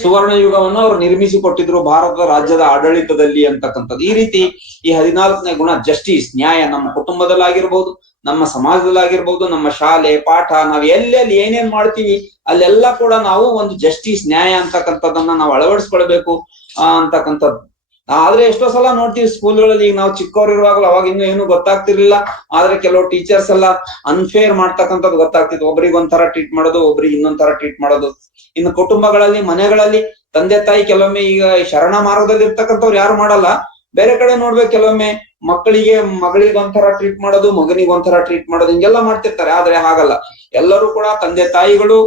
ಸುವರ್ಣ ಯುಗವನ್ನು ಅವರು ನಿರ್ಮಿಸಿ ಕೊಟ್ಟಿದ್ರು ಭಾರತದ ರಾಜ್ಯದ ಆಡಳಿತದಲ್ಲಿ ಅಂತಕ್ಕಂಥದ್ದು. ಈ ರೀತಿ ಈ 14ನೇ ಗುಣ ಜಸ್ಟಿಸ್, ನ್ಯಾಯ, ನಮ್ಮ ಕುಟುಂಬದಲ್ಲಾಗಿರ್ಬೋದು, ನಮ್ಮ ಸಮಾಜದಲ್ಲಾಗಿರ್ಬೋದು, ನಮ್ಮ ಶಾಲೆ ಪಾಠ ನಾವ್ ಎಲ್ಲೆಲ್ಲಿ ಏನೇನ್ ಮಾಡ್ತೀವಿ ಅಲ್ಲೆಲ್ಲ ಕೂಡ ನಾವು ಒಂದು ಜಸ್ಟಿಸ್, ನ್ಯಾಯ ಅಂತಕ್ಕಂಥದ್ದನ್ನ ನಾವು ಅಳವಡಿಸ್ಕೊಳ್ಬೇಕು ಅಂತಕ್ಕಂಥದ್ದು. ಆದ್ರೆ ಎಷ್ಟೋ ಸಲ ನೋಡ್ತೀವಿ ಸ್ಕೂಲ್ಗಳಲ್ಲಿ, ಈಗ ನಾವು ಚಿಕ್ಕವರಿರುವಾಗಲೂ ಅವಾಗ ಇನ್ನೂ ಏನು ಗೊತ್ತಾಗ್ತಿರ್ಲಿಲ್ಲ. ಆದ್ರೆ ಕೆಲವು ಟೀಚರ್ಸ್ ಎಲ್ಲ ಅನ್ಫೇರ್ ಮಾಡ್ತಕ್ಕಂಥದ್ದು ಗೊತ್ತಾಗ್ತಿತ್ತು. ಒಬ್ರಿಗೆ ಒಂಥರ ಟ್ರೀಟ್ ಮಾಡೋದು, ಒಬ್ರಿಗೆ ಇನ್ನೊಂದ್ ತರ ಟ್ರೀಟ್ ಮಾಡೋದು. ಇನ್ನು ಕುಟುಂಬಗಳಲ್ಲಿ, ಮನೆಗಳಲ್ಲಿ ತಂದೆ ತಾಯಿ ಕೆಲವೊಮ್ಮೆ, ಈಗ ಶರಣ ಮಾರ್ಗದಲ್ಲಿ ಇರ್ತಕ್ಕಂಥವ್ರು ಯಾರು ಮಾಡಲ್ಲ, ಬೇರೆ ಕಡೆ ನೋಡ್ಬೇಕು, ಕೆಲವೊಮ್ಮೆ ಮಗಳಿಗೆ ಒಂಥರ ಟ್ರೀಟ್ ಮಾಡೋದು, ಮಗನಿಗೆ ಒಂಥರ ಟ್ರೀಟ್ ಮಾಡೋದು, ಹಿಂಗೆಲ್ಲ ಮಾಡ್ತಿರ್ತಾರೆ. ಆದ್ರೆ ಹಾಗಲ್ಲ. ಎಲ್ಲರೂ ಕೂಡ ತಂದೆ ತಾಯಿಗಳು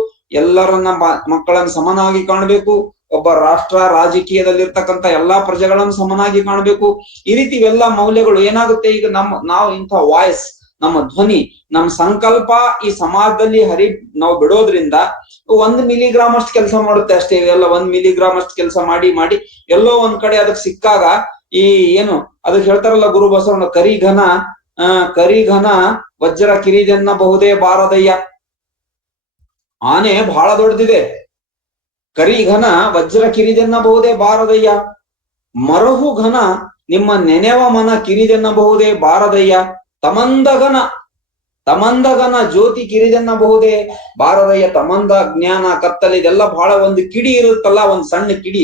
ಎಲ್ಲರನ್ನ ಮಕ್ಕಳನ್ನ ಸಮನಾಗಿ ಕಾಣ್ಬೇಕು. ಒಬ್ಬ ರಾಷ್ಟ್ರ ರಾಜಕೀಯದಲ್ಲಿರ್ತಕ್ಕಂಥ ಎಲ್ಲಾ ಪ್ರಜೆಗಳನ್ನು ಸಮನಾಗಿ ಕಾಣ್ಬೇಕು. ಈ ರೀತಿ ಇವೆಲ್ಲ ಮೌಲ್ಯಗಳು ಏನಾಗುತ್ತೆ, ಈಗ ನಾವು ಇಂಥ ವಾಯ್ಸ್, ನಮ್ಮ ಧ್ವನಿ, ನಮ್ಮ ಸಂಕಲ್ಪ ಈ ಸಮಾಜದಲ್ಲಿ ನಾವು ಬಿಡೋದ್ರಿಂದ 1 ಮಿಲಿಗ್ರಾಮ್ ಅಷ್ಟು ಕೆಲಸ ಮಾಡುತ್ತೆ ಅಷ್ಟೇ. ಇವೆಲ್ಲ 1 ಮಿಲಿಗ್ರಾಮ್ ಅಷ್ಟು ಕೆಲಸ ಮಾಡಿ ಎಲ್ಲೋ ಒಂದ್ ಕಡೆ ಅದಕ್ಕೆ ಸಿಕ್ಕಾಗ, ಈ ಏನು ಅದಕ್ಕೆ ಹೇಳ್ತಾರಲ್ಲ ಗುರು ಬಸವಣ್ಣ, ಕರಿಘನ ವಜ್ರ ಕಿರಿದೆನ್ನ ಬಹುದೇ ಬಾರದಯ್ಯ. ಆನೆ ಬಹಳ ದೊಡ್ಡದಿದೆ, ಕರಿಘನ ವಜ್ರ ಕಿರಿದೆನ್ನಬಹುದೇ ಬಾರದಯ್ಯ. ಮರಹು ಘನ ನಿಮ್ಮ ನೆನೆವ ಮನ ಕಿರಿದೆನ್ನಬಹುದೇ ಬಾರದಯ್ಯ. ತಮಂದಗನ ಜ್ಯೋತಿ ಕಿರಿದೆನ್ನಬಹುದೇ ಬಾರದಯ್ಯ. ತಮಂದ, ಜ್ಞಾನ, ಕತ್ತಲೆ ಇದೆಲ್ಲ ಬಹಳ ಒಂದು ಕಿಡಿ ಇರುತ್ತಲ್ಲ, ಒಂದ್ ಸಣ್ಣ ಕಿಡಿ.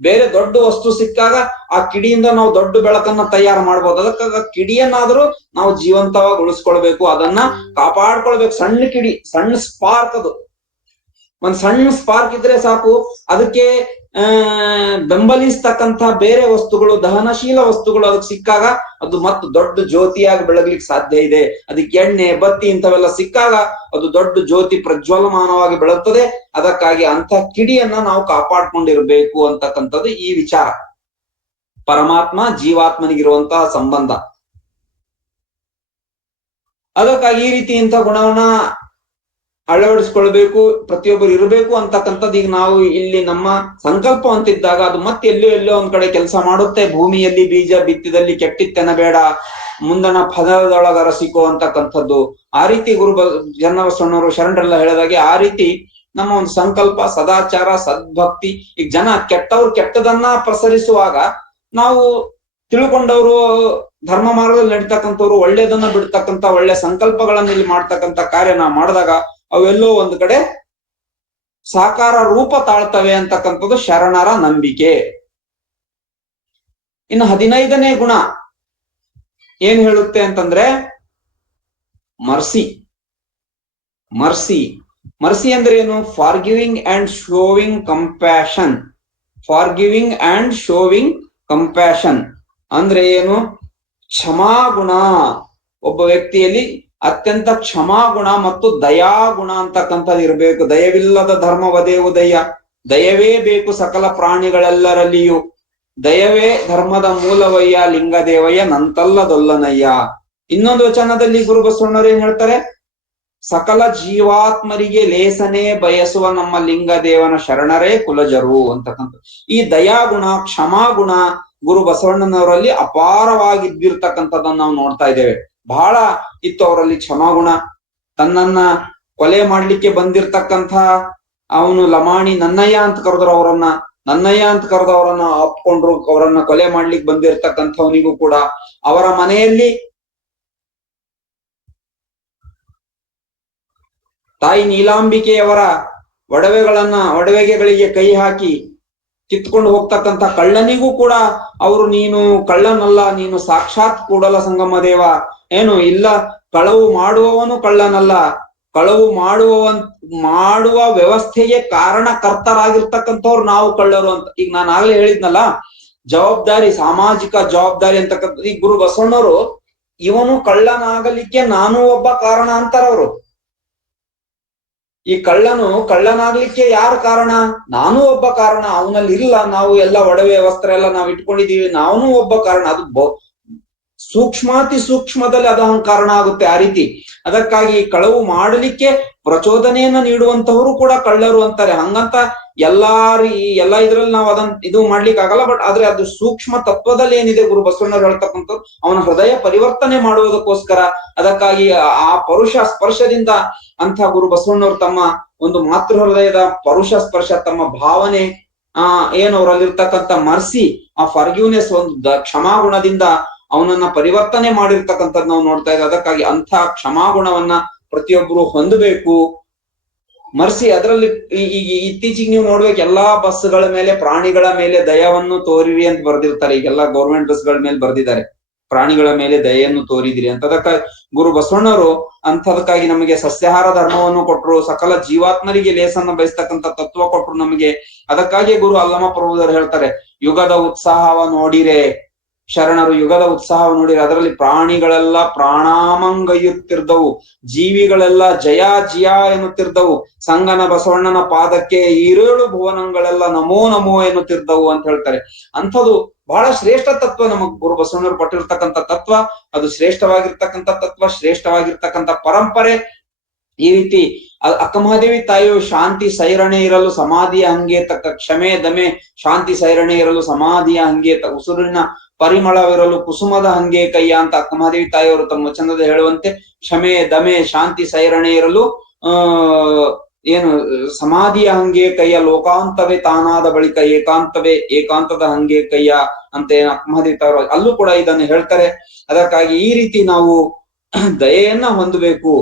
ಬೇರೆ ದೊಡ್ಡ ವಸ್ತು ಸಿಕ್ಕಾಗ ಆ ಕಿಡಿಯಿಂದ ನಾವು ದೊಡ್ಡ ಬೆಳಕನ್ನ ತಯಾರು ಮಾಡ್ಬೋದು. ಅದಕ್ಕಾಗ ಕಿಡಿಯನ್ನಾದ್ರೂ ನಾವು ಜೀವಂತವಾಗಿ ಉಳಿಸ್ಕೊಳ್ಬೇಕು, ಅದನ್ನ ಕಾಪಾಡ್ಕೊಳ್ಬೇಕು. ಸಣ್ಣ ಕಿಡಿ, ಸಣ್ಣ ಸ್ಪಾರ್ಕ್, ಅದು ಒಂದ್ ಸಣ್ಣ ಸ್ಪಾರ್ಕ್ ಇದ್ರೆ ಸಾಕು. ಅದಕ್ಕೆ ಬೆಂಬಲಿಸ್ತಕ್ಕಂಥ ಬೇರೆ ವಸ್ತುಗಳು, ದಹನಶೀಲ ವಸ್ತುಗಳು ಅದಕ್ಕೆ ಸಿಕ್ಕಾಗ ಅದು ಮತ್ತು ದೊಡ್ಡ ಜ್ಯೋತಿಯಾಗಿ ಬೆಳಗ್ಲಿಕ್ಕೆ ಸಾಧ್ಯ ಇದೆ. ಅದಕ್ಕೆ ಎಣ್ಣೆ, ಬತ್ತಿ ಇಂಥವೆಲ್ಲ ಸಿಕ್ಕಾಗ ಅದು ದೊಡ್ಡ ಜ್ಯೋತಿ ಪ್ರಜ್ವಲಮಾನವಾಗಿ ಬೆಳಗ್ತದೆ. ಅದಕ್ಕಾಗಿ ಅಂತ ಕಿಡಿಯನ್ನ ನಾವು ಕಾಪಾಡ್ಕೊಂಡಿರ್ಬೇಕು ಅಂತಕ್ಕಂಥದ್ದು ಈ ವಿಚಾರ. ಪರಮಾತ್ಮ ಜೀವಾತ್ಮನಿಗಿರುವಂತಹ ಸಂಬಂಧ. ಅದಕ್ಕಾಗಿ ಈ ರೀತಿ ಇಂಥ ಗುಣವನ್ನ ಅಳವಡಿಸ್ಕೊಳ್ಬೇಕು, ಪ್ರತಿಯೊಬ್ಬರು ಇರಬೇಕು ಅಂತಕ್ಕಂಥದ್ದು. ಈಗ ನಾವು ಇಲ್ಲಿ ನಮ್ಮ ಸಂಕಲ್ಪ ಅಂತಿದ್ದಾಗ ಅದು ಮತ್ತೆ ಎಲ್ಲೋ ಒಂದ್ ಕಡೆ ಕೆಲಸ ಮಾಡುತ್ತೆ. ಭೂಮಿಯಲ್ಲಿ ಬೀಜ ಬಿತ್ತಿದಲ್ಲಿ ಕೆಟ್ಟಿತ್ತೆನ ಬೇಡ, ಮುಂದನ ಫಲದೊಳಗರಸಿಕೋ ಅಂತಕ್ಕಂಥದ್ದು. ಆ ರೀತಿ ಚನ್ನಬಸವಣ್ಣವರು ಶರಣರೆಲ್ಲ ಹೇಳಿದಾಗೆ ಆ ರೀತಿ ನಮ್ಮ ಒಂದು ಸಂಕಲ್ಪ, ಸದಾಚಾರ, ಸದ್ಭಕ್ತಿ. ಈಗ ಜನ ಕೆಟ್ಟವ್ರು ಕೆಟ್ಟದನ್ನ ಪ್ರಸರಿಸುವಾಗ ನಾವು ತಿಳ್ಕೊಂಡವರು, ಧರ್ಮ ಮಾರ್ಗದಲ್ಲಿ ನಡೀತಕ್ಕಂಥವ್ರು, ಒಳ್ಳೇದನ್ನ ಬಿಡ್ತಕ್ಕಂಥ ಒಳ್ಳೆ ಸಂಕಲ್ಪಗಳನ್ನ ಇಲ್ಲಿ ಮಾಡ್ತಕ್ಕಂಥ ಕಾರ್ಯ ನಾವು ಮಾಡಿದಾಗ ಅವೆಲ್ಲೋ ಒಂದ್ ಕಡೆ ಸಾಕಾರ ರೂಪ ತಾಳ್ತವೆ ಅಂತಕ್ಕಂಥದ್ದು ಶರಣರ ನಂಬಿಕೆ. ಇನ್ನು 15ನೇ ಗುಣ ಏನ್ ಹೇಳುತ್ತೆ ಅಂತಂದ್ರೆ ಮರ್ಸಿ. ಮರ್ಸಿ ಅಂದ್ರೆ ಏನು? Forgiving and showing compassion. Forgiving and showing compassion ಅಂದ್ರೆ ಏನು? ಕ್ಷಮಾಗುಣ. ಒಬ್ಬ ವ್ಯಕ್ತಿಯಲ್ಲಿ ಅತ್ಯಂತ ಕ್ಷಮಾಗುಣ ಮತ್ತು ದಯಾಗುಣ ಅಂತಕ್ಕಂಥದ್ದು ಇರಬೇಕು. ದಯವಿಲ್ಲದ ಧರ್ಮ ವದೇವುದಯ್ಯ. ದಯವೇ ಬೇಕು ಸಕಲ ಪ್ರಾಣಿಗಳೆಲ್ಲರಲ್ಲಿಯೂ. ದಯವೇ ಧರ್ಮದ ಮೂಲವಯ್ಯ, ಲಿಂಗದೇವಯ್ಯ ನಂತಲ್ಲದೊಲ್ಲನಯ್ಯ. ಇನ್ನೊಂದು ವಚನದಲ್ಲಿ ಗುರು ಬಸವಣ್ಣವ್ರು ಏನ್ ಹೇಳ್ತಾರೆ? ಸಕಲ ಜೀವಾತ್ಮರಿಗೆ ಲೇಸನೆ ಬಯಸುವ ನಮ್ಮ ಲಿಂಗದೇವನ ಶರಣರೇ ಕುಲಜರು ಅಂತಕ್ಕಂಥ ಈ ದಯಾಗುಣ, ಕ್ಷಮಾಗುಣ ಗುರು ಬಸವಣ್ಣನವರಲ್ಲಿ ಅಪಾರವಾಗಿದ್ದಿರ್ತಕ್ಕಂಥದ್ದನ್ನು ನಾವು ನೋಡ್ತಾ ಇದ್ದೇವೆ. ಬಹಳ ಇತ್ತು ಅವರಲ್ಲಿ ಕ್ಷಮಾಗುಣ. ತನ್ನನ್ನ ಕೊಲೆ ಮಾಡ್ಲಿಕ್ಕೆ ಬಂದಿರ್ತಕ್ಕಂಥ ಅವನು ಲಮಾಣಿ ನನ್ನಯ್ಯ ಅಂತ ಕರೆದ್ರು, ನನ್ನಯ್ಯ ಅಂತ ಕರೆದವರನ್ನ ಅಪ್ಕೊಂಡ್ರು. ಅವರನ್ನ ಕೊಲೆ ಮಾಡ್ಲಿಕ್ಕೆ ಬಂದಿರ್ತಕ್ಕಂಥವನಿಗೂ ಕೂಡ ಅವರ ಮನೆಯಲ್ಲಿ ತಾಯಿ ನೀಲಾಂಬಿಕೆಯವರ ಒಡವೆಗಳಿಗೆ ಕೈ ಹಾಕಿ ಕಿತ್ಕೊಂಡು ಹೋಗ್ತಕ್ಕಂಥ ಕಳ್ಳನಿಗೂ ಕೂಡ ಅವರು ನೀನು ಕಳ್ಳನಲ್ಲ, ನೀನು ಸಾಕ್ಷಾತ್ ಕೂಡಲ ಸಂಗಮ ದೇವ, ಏನು ಇಲ್ಲ ಕಳವು ಮಾಡುವವನು ಕಳ್ಳನಲ್ಲ, ಕಳವು ಮಾಡುವ ವ್ಯವಸ್ಥೆಗೆ ಕಾರಣಕರ್ತರಾಗಿರ್ತಕ್ಕಂಥವ್ರು ನಾವು ಕಳ್ಳರು ಅಂತ. ಈಗ ನಾನು ಆಗ್ಲೇ ಹೇಳಿದ್ನಲ್ಲ, ಜವಾಬ್ದಾರಿ, ಸಾಮಾಜಿಕ ಜವಾಬ್ದಾರಿ ಅಂತಕ್ಕಂಥ. ಈ ಗುರು ಬಸವಣ್ಣವರು ಇವನು ಕಳ್ಳನಾಗಲಿಕ್ಕೆ ನಾನು ಒಬ್ಬ ಕಾರಣ ಅಂತಾರವ್ರು. ಈ ಕಳ್ಳನಾಗ್ಲಿಕ್ಕೆ ಯಾರು ಕಾರಣ? ನಾನು ಒಬ್ಬ ಕಾರಣ. ಅವನಲ್ಲಿ ಇಲ್ಲ, ನಾವು ಎಲ್ಲ ಒಡವೆ ವಸ್ತ್ರ ಎಲ್ಲ ನಾವು ಇಟ್ಕೊಂಡಿದೀವಿ, ನಾವೂ ಒಬ್ಬ ಕಾರಣ. ಅದು ಸೂಕ್ಷ್ಮಾತಿ ಸೂಕ್ಷ್ಮದಲ್ಲಿ ಅದು ಕಾರಣ ಆಗುತ್ತೆ ಆ ರೀತಿ. ಅದಕ್ಕಾಗಿ ಕಳವು ಮಾಡಲಿಕ್ಕೆ ಪ್ರಚೋದನೆಯನ್ನ ನೀಡುವಂತವರು ಕೂಡ ಕಳ್ಳರು ಅಂತಾರೆ. ಹಂಗಂತ ಎಲ್ಲ ಇದ್ರಲ್ಲಿ ನಾವು ಅದನ್ನ ಇದು ಮಾಡ್ಲಿಕ್ಕೆ ಆಗಲ್ಲ. ಬಟ್ ಆದ್ರೆ ಅದು ಸೂಕ್ಷ್ಮ ತತ್ವದಲ್ಲಿ ಏನಿದೆ ಗುರು ಬಸವಣ್ಣವ್ರು ಹೇಳ್ತಕ್ಕಂಥದ್ದು, ಅವನ ಹೃದಯ ಪರಿವರ್ತನೆ ಮಾಡುವುದಕ್ಕೋಸ್ಕರ. ಅದಕ್ಕಾಗಿ ಆ ಪರುಷ ಸ್ಪರ್ಶದಿಂದ ಅಂತ ಗುರು ಬಸವಣ್ಣವ್ರು ತಮ್ಮ ಒಂದು ಮಾತೃ ಹೃದಯದ ಪರುಷ ಸ್ಪರ್ಶ, ತಮ್ಮ ಭಾವನೆ, ಏನು ಅವರಲ್ಲಿರ್ತಕ್ಕಂಥ ಮರ್ಸಿ, ಆ ಫರ್ಗ್ಯೂನೆಸ್, ಒಂದು ಕ್ಷಮಾಗುಣದಿಂದ ಅವನನ್ನ ಪರಿವರ್ತನೆ ಮಾಡಿರ್ತಕ್ಕಂಥದ್ದು ನಾವು ನೋಡ್ತಾ ಇದ್ದೇವೆ. ಅದಕ್ಕಾಗಿ ಅಂಥ ಕ್ಷಮಾಗುಣವನ್ನ ಪ್ರತಿಯೊಬ್ಬರು ಹೊಂದಬೇಕು. ಮರ್ಸಿ, ಅದರಲ್ಲಿ ಈಗ ಇತ್ತೀಚೆಗೆ ನೀವು ನೋಡ್ಬೇಕು, ಎಲ್ಲಾ ಬಸ್ಗಳ ಮೇಲೆ ಪ್ರಾಣಿಗಳ ಮೇಲೆ ದಯವನ್ನು ತೋರಿರಿ ಅಂತ ಬರ್ದಿರ್ತಾರೆ. ಈಗೆಲ್ಲಾ ಗೌರ್ಮೆಂಟ್ ಬಸ್ಗಳ ಮೇಲೆ ಬರ್ದಿದ್ದಾರೆ, ಪ್ರಾಣಿಗಳ ಮೇಲೆ ದಯೆಯನ್ನು ತೋರಿದಿರಿ ಅಂತ. ಅದಕ್ಕಾಗಿ ಗುರು ಬಸವಣ್ಣವರು ಅಂಥದಕ್ಕಾಗಿ ನಮಗೆ ಸಸ್ಯಾಹಾರ ಧರ್ಮವನ್ನು ಕೊಟ್ಟರು, ಸಕಲ ಜೀವಾತ್ಮರಿಗೆ ಲೇಸನ್ನ ಬಯಸ್ತಕ್ಕಂಥ ತತ್ವ ಕೊಟ್ಟರು ನಮಗೆ. ಅದಕ್ಕಾಗಿ ಗುರು ಅಲ್ಲಮ ಪ್ರಭುದರು ಹೇಳ್ತಾರೆ, ಯುಗದ ಉತ್ಸಾಹವ ನೋಡಿರೆ, ಶರಣರು ಯುಗದ ಉತ್ಸಾಹ ನೋಡಿರಿ, ಅದರಲ್ಲಿ ಪ್ರಾಣಿಗಳೆಲ್ಲ ಪ್ರಾಣಾಮಂಗೈಯುತ್ತಿರ್ದವು, ಜೀವಿಗಳೆಲ್ಲ ಜಯ ಜಿಯ ಎನ್ನುತ್ತಿರ್ದವು, ಸಂಗನ ಬಸವಣ್ಣನ ಪಾದಕ್ಕೆ 7 ಭುವನಗಳೆಲ್ಲ ನಮೋ ನಮೋ ಎನ್ನುತ್ತಿರ್ದವು ಅಂತ ಹೇಳ್ತಾರೆ. ಅಂಥದ್ದು ಬಹಳ ಶ್ರೇಷ್ಠ ತತ್ವ ನಮಗ್ ಗುರು ಬಸವಣ್ಣರು ಕೊಟ್ಟಿರ್ತಕ್ಕಂಥ ತತ್ವ. ಅದು ಶ್ರೇಷ್ಠವಾಗಿರ್ತಕ್ಕಂಥ ತತ್ವ, ಶ್ರೇಷ್ಠವಾಗಿರ್ತಕ್ಕಂಥ ಪರಂಪರೆ. ಈ ರೀತಿ ಅಕ್ಕಮಹಾದೇವಿ ತಾಯಿಯು ಶಾಂತಿ ಸೈರಣೆ ಇರಲು ಸಮಾಧಿಯ ಹಂಗೇತ, ಕ್ಷಮೆ ದಮೆ ಶಾಂತಿ ಸೈರಣೆ ಇರಲು ಸಮಾಧಿಯ ಹಂಗೇತ, ಉಸುರಿನ ಪರಿಮಳವಿರಲು ಕುಸುಮದ ಹಂಗೆ ಕೈಯ ಅಂತ ಅಕ್ಕಮಹಾದೇವಿ ತಾಯಿಯವರು ತಮ್ಮ ವಚನದ ಹೇಳುವಂತೆ, ಕ್ಷಮೆ ದಮೆ ಶಾಂತಿ ಸೈರಣೆ ಇರಲು ಏನು ಸಮಾಧಿಯ ಹಂಗೆ ಕೈಯ, ಲೋಕಾಂತವೇ ತಾನಾದ ಬಳಿಕ ಏಕಾಂತದ ಹಂಗೆ ಕೈಯ ಅಂತ ಏನು ಅಕ್ಕಮಹಾದೇವಿ ತಾಯಿಯವರು ಅಲ್ಲೂ ಕೂಡ ಇದನ್ನು ಹೇಳ್ತಾರೆ. ಅದಕ್ಕಾಗಿ ಈ ರೀತಿ ನಾವು ದಯೆಯನ್ನ ಹೊಂದಬೇಕು,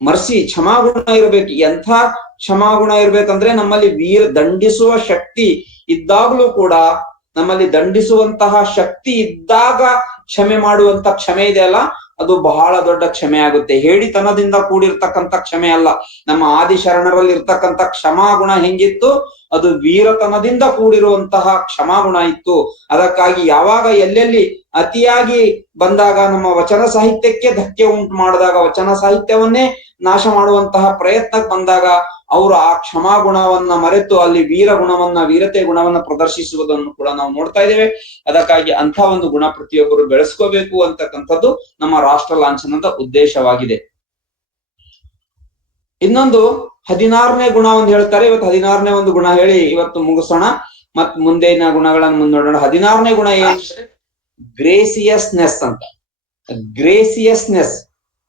ಮರ್ಸಿ ಕ್ಷಮಾಗುಣ ಇರಬೇಕು. ಎಂಥ ಕ್ಷಮಾಗುಣ ಇರ್ಬೇಕಂದ್ರೆ, ನಮ್ಮಲ್ಲಿ ದಂಡಿಸುವ ಶಕ್ತಿ ಇದ್ದಾಗ್ಲೂ ಕೂಡ, ನಮ್ಮಲ್ಲಿ ದಂಡಿಸುವಂತಹ ಶಕ್ತಿ ಇದ್ದಾಗ ಕ್ಷಮೆ ಮಾಡುವಂತ ಕ್ಷಮೆ ಇದೆ ಅಲ್ಲ, ಅದು ಬಹಳ ದೊಡ್ಡ ಕ್ಷಮೆ ಆಗುತ್ತೆ. ಹೇಳಿತನದಿಂದ ಕೂಡಿರ್ತಕ್ಕಂಥ ಕ್ಷಮೆ ಅಲ್ಲ. ನಮ್ಮ ಆದಿ ಶರಣರಲ್ಲಿ ಇರ್ತಕ್ಕಂಥ ಕ್ಷಮಾಗುಣ ಹೆಂಗಿತ್ತು, ಅದು ವೀರತನದಿಂದ ಕೂಡಿರುವಂತಹ ಕ್ಷಮಾಗುಣ ಇತ್ತು. ಅದಕ್ಕಾಗಿ ಯಾವಾಗ ಎಲ್ಲೆಲ್ಲಿ ಅತಿಯಾಗಿ ಬಂದಾಗ, ನಮ್ಮ ವಚನ ಸಾಹಿತ್ಯಕ್ಕೆ ಧಕ್ಕೆ ಉಂಟು ಮಾಡಿದಾಗ, ವಚನ ಸಾಹಿತ್ಯವನ್ನೇ ನಾಶ ಮಾಡುವಂತಹ ಪ್ರಯತ್ನಕ್ಕೆ ಬಂದಾಗ, ಅವರು ಆ ಕ್ಷಮಾಗುಣವನ್ನ ಮರೆತು ಅಲ್ಲಿ ವೀರತೆ ಗುಣವನ್ನ ಪ್ರದರ್ಶಿಸುವುದನ್ನು ಕೂಡ ನಾವು ನೋಡ್ತಾ ಇದ್ದೇವೆ. ಅದಕ್ಕಾಗಿ ಅಂಥ ಒಂದು ಗುಣ ಪ್ರತಿಯೊಬ್ಬರು ಬೆಳೆಸ್ಕೋಬೇಕು ಅಂತಕ್ಕಂಥದ್ದು ನಮ್ಮ ರಾಷ್ಟ್ರ ಲಾಂಛನದ ಉದ್ದೇಶವಾಗಿದೆ. ಇನ್ನೊಂದು 16ನೇ ಗುಣ ಒಂದು ಹೇಳ್ತಾರೆ. ಇವತ್ತು 16ನೇ ಒಂದು ಗುಣ ಹೇಳಿ ಇವತ್ತು ಮುಗಿಸೋಣ, ಮತ್ ಮುಂದಿನ ಗುಣಗಳನ್ನು ಮುಂದೋಡೋಣ. 16ನೇ ಗುಣ ಏನಂದ್ರೆ ಗ್ರೇಸಿಯಸ್ನೆಸ್ ಅಂತ. ಗ್ರೇಸಿಯಸ್ನೆಸ್,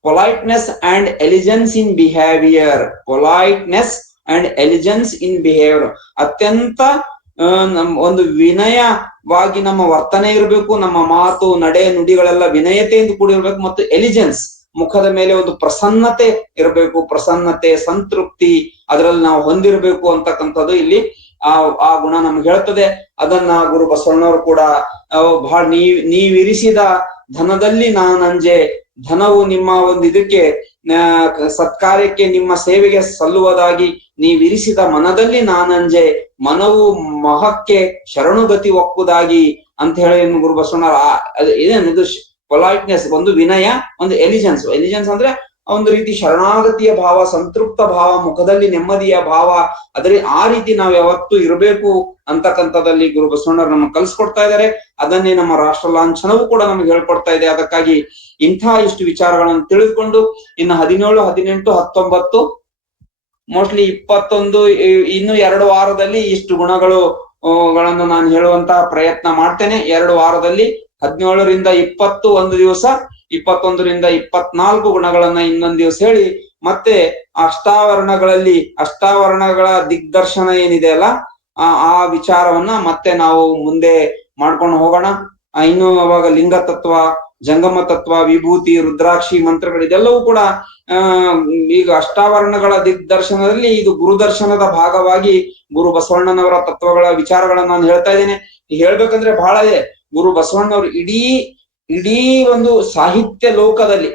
politeness and elegance in behavior. politeness and elegance in behavior. ಅತ್ಯಂತ ಒಂದು ವಿನಯವಾಗಿ ನಮ್ಮ ವರ್ತನೆ ಇರಬೇಕು, ನಮ್ಮ ಮಾತು ನಡೆ ನುಡಿಗಳೆಲ್ಲ ವಿನಯತೆಯಿಂದ ಕೂಡಿರ್ಬೇಕು. ಮತ್ತು ಎಲಿಜೆನ್ಸ್, ಮುಖದ ಮೇಲೆ ಒಂದು ಪ್ರಸನ್ನತೆ ಇರಬೇಕು, ಪ್ರಸನ್ನತೆ ಸಂತೃಪ್ತಿ ಅದರಲ್ಲಿ ನಾವು ಹೊಂದಿರಬೇಕು ಅಂತಕ್ಕಂಥದ್ದು ಇಲ್ಲಿ ಆ ಗುಣ ನಮ್ಗೆ ಹೇಳ್ತದೆ. ಅದನ್ನ ಗುರು ಬಸವಣ್ಣವರು ಕೂಡ ಬಹಳ ನೀವಿರಿಸಿದ ಧನದಲ್ಲಿ ನಾನಂಜೆ, ಧನವು ನಿಮ್ಮ ಒಂದು ಇದಕ್ಕೆ ಸತ್ಕಾರ್ಯಕ್ಕೆ ನಿಮ್ಮ ಸೇವೆಗೆ ಸಲ್ಲುವುದಾಗಿ ನೀವಿರಿಸಿದ ಮನದಲ್ಲಿ ನಾನಂಜೆ, ಮನವು ಮಹಕ್ಕೆ ಶರಣುಗತಿ ಒಕ್ಕುದಾಗಿ ಅಂತ ಹೇಳಿ ಗುರು ಬಸವಣ್ಣ ಇದೇನಿದು ಪೊಲೈಟ್ನೆಸ್, ಒಂದು ವಿನಯ, ಒಂದು ಎಲಿಜೆನ್ಸ್ ಅಂದ್ರೆ ಒಂದು ರೀತಿ ಶರಣಾಗತಿಯ ಭಾವ, ಸಂತೃಪ್ತ ಭಾವ, ಮುಖದಲ್ಲಿ ನೆಮ್ಮದಿಯ ಭಾವ. ಅದ್ರ ಆ ರೀತಿ ನಾವು ಯಾವತ್ತೂ ಇರಬೇಕು ಅಂತಕ್ಕಂಥದ್ದಲ್ಲಿ ಗುರು ಬಸವಣ್ಣರು ನಮಗೆ ಕಲ್ಸ್ಕೊಡ್ತಾ ಇದ್ದಾರೆ. ಅದನ್ನೇ ನಮ್ಮ ರಾಷ್ಟ್ರ ಲಾಂಛನವೂ ಕೂಡ ನಮಗೆ ಹೇಳ್ಕೊಡ್ತಾ ಇದೆ. ಅದಕ್ಕಾಗಿ ಇಷ್ಟು ವಿಚಾರಗಳನ್ನು ತಿಳಿದುಕೊಂಡು ಇನ್ನು 17, 18, 19 ಮೋಸ್ಟ್ಲಿ 21 ಇನ್ನು 2 ವಾರದಲ್ಲಿ ಇಷ್ಟು ಗುಣಗಳನ್ನು ನಾನು ಹೇಳುವಂತಹ ಪ್ರಯತ್ನ ಮಾಡ್ತೇನೆ. 2 ವಾರದಲ್ಲಿ 17ರಿಂದ 20 ಒಂದು ದಿವಸ, 21ರಿಂದ 24 ಗುಣಗಳನ್ನ ಇನ್ನೊಂದು ದಿವಸ ಹೇಳಿ, ಮತ್ತೆ ಅಷ್ಟಾವರಣಗಳ ದಿಗ್ದರ್ಶನ ಏನಿದೆ ಅಲ್ಲ, ಆ ವಿಚಾರವನ್ನ ಮತ್ತೆ ನಾವು ಮುಂದೆ ಮಾಡ್ಕೊಂಡು ಹೋಗೋಣ. ಇನ್ನು ಅವಾಗ ಲಿಂಗ ತತ್ವ, ಜಂಗಮ ತತ್ವ, ವಿಭೂತಿ, ರುದ್ರಾಕ್ಷಿ ಮಂತ್ರಗಳು ಇದೆಲ್ಲವೂ ಕೂಡ ಈಗ ಅಷ್ಟಾವರಣಗಳ ದಿಗ್ದರ್ಶನದಲ್ಲಿ ಇದು ಗುರುದರ್ಶನದ ಭಾಗವಾಗಿ ಗುರು ಬಸವಣ್ಣನವರ ತತ್ವಗಳ ವಿಚಾರಗಳನ್ನ ನಾನು ಹೇಳ್ತಾ ಇದ್ದೇನೆ. ಹೇಳ್ಬೇಕಂದ್ರೆ ಬಹಳ ಇದೆ. ಗುರು ಬಸವಣ್ಣವರು ಇಡೀ ಒಂದು ಸಾಹಿತ್ಯ ಲೋಕದಲ್ಲಿ,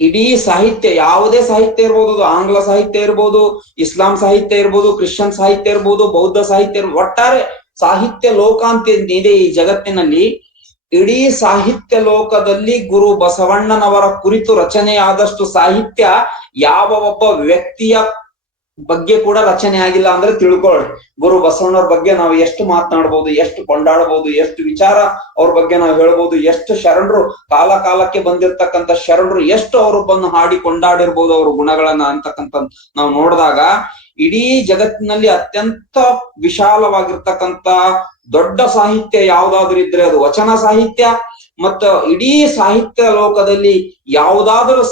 ಇಡೀ ಸಾಹಿತ್ಯ, ಯಾವುದೇ ಸಾಹಿತ್ಯ ಇರ್ಬೋದು, ಅದು ಆಂಗ್ಲ ಸಾಹಿತ್ಯ ಇರ್ಬೋದು, ಇಸ್ಲಾಂ ಸಾಹಿತ್ಯ ಇರ್ಬೋದು, ಕ್ರಿಶ್ಚಿಯನ್ ಸಾಹಿತ್ಯ ಇರ್ಬೋದು, ಬೌದ್ಧ ಸಾಹಿತ್ಯ ಇರ್ಬೋದು, ಒಟ್ಟಾರೆ ಸಾಹಿತ್ಯ ಲೋಕ ಅಂತ ಇದೆ ಈ ಜಗತ್ತಿನಲ್ಲಿ. ಇಡೀ ಸಾಹಿತ್ಯ ಲೋಕದಲ್ಲಿ ಗುರು ಬಸವಣ್ಣನವರ ಕುರಿತು ರಚನೆಯಾದಷ್ಟು ಸಾಹಿತ್ಯ ಯಾವ ಒಬ್ಬ ವ್ಯಕ್ತಿಯ ಬಗ್ಗೆ ಕೂಡ ರಚನೆ ಆಗಿಲ್ಲ ಅಂದ್ರೆ ತಿಳ್ಕೊಳ್ಳಿ. ಗುರು ಬಸವಣ್ಣವ್ರ ಬಗ್ಗೆ ನಾವು ಎಷ್ಟು ಮಾತನಾಡ್ಬೋದು, ಎಷ್ಟು ಕೊಂಡಾಡಬಹುದು, ಎಷ್ಟು ವಿಚಾರ ಅವ್ರ ಬಗ್ಗೆ ನಾವು ಹೇಳ್ಬೋದು, ಎಷ್ಟು ಶರಣರು ಕಾಲ ಕಾಲಕ್ಕೆ ಬಂದಿರ್ತಕ್ಕಂಥ ಶರಣರು ಎಷ್ಟು ಅವರು ಬಂದು ಹಾಡಿ ಕೊಂಡಾಡಿರ್ಬೋದು ಅವ್ರ ಗುಣಗಳನ್ನ ಅಂತಕ್ಕಂಥ ನಾವು ನೋಡಿದಾಗ, ಇಡೀ ಜಗತ್ತಿನಲ್ಲಿ ಅತ್ಯಂತ ವಿಶಾಲವಾಗಿರ್ತಕ್ಕಂಥ ದೊಡ್ಡ ಸಾಹಿತ್ಯ ಯಾವ್ದಾದ್ರು ಇದ್ರೆ ಅದು ವಚನ ಸಾಹಿತ್ಯ. ಮತ್ತು ಇಡೀ ಸಾಹಿತ್ಯ ಲೋಕದಲ್ಲಿ ಯಾವುದಾದ್ರೂ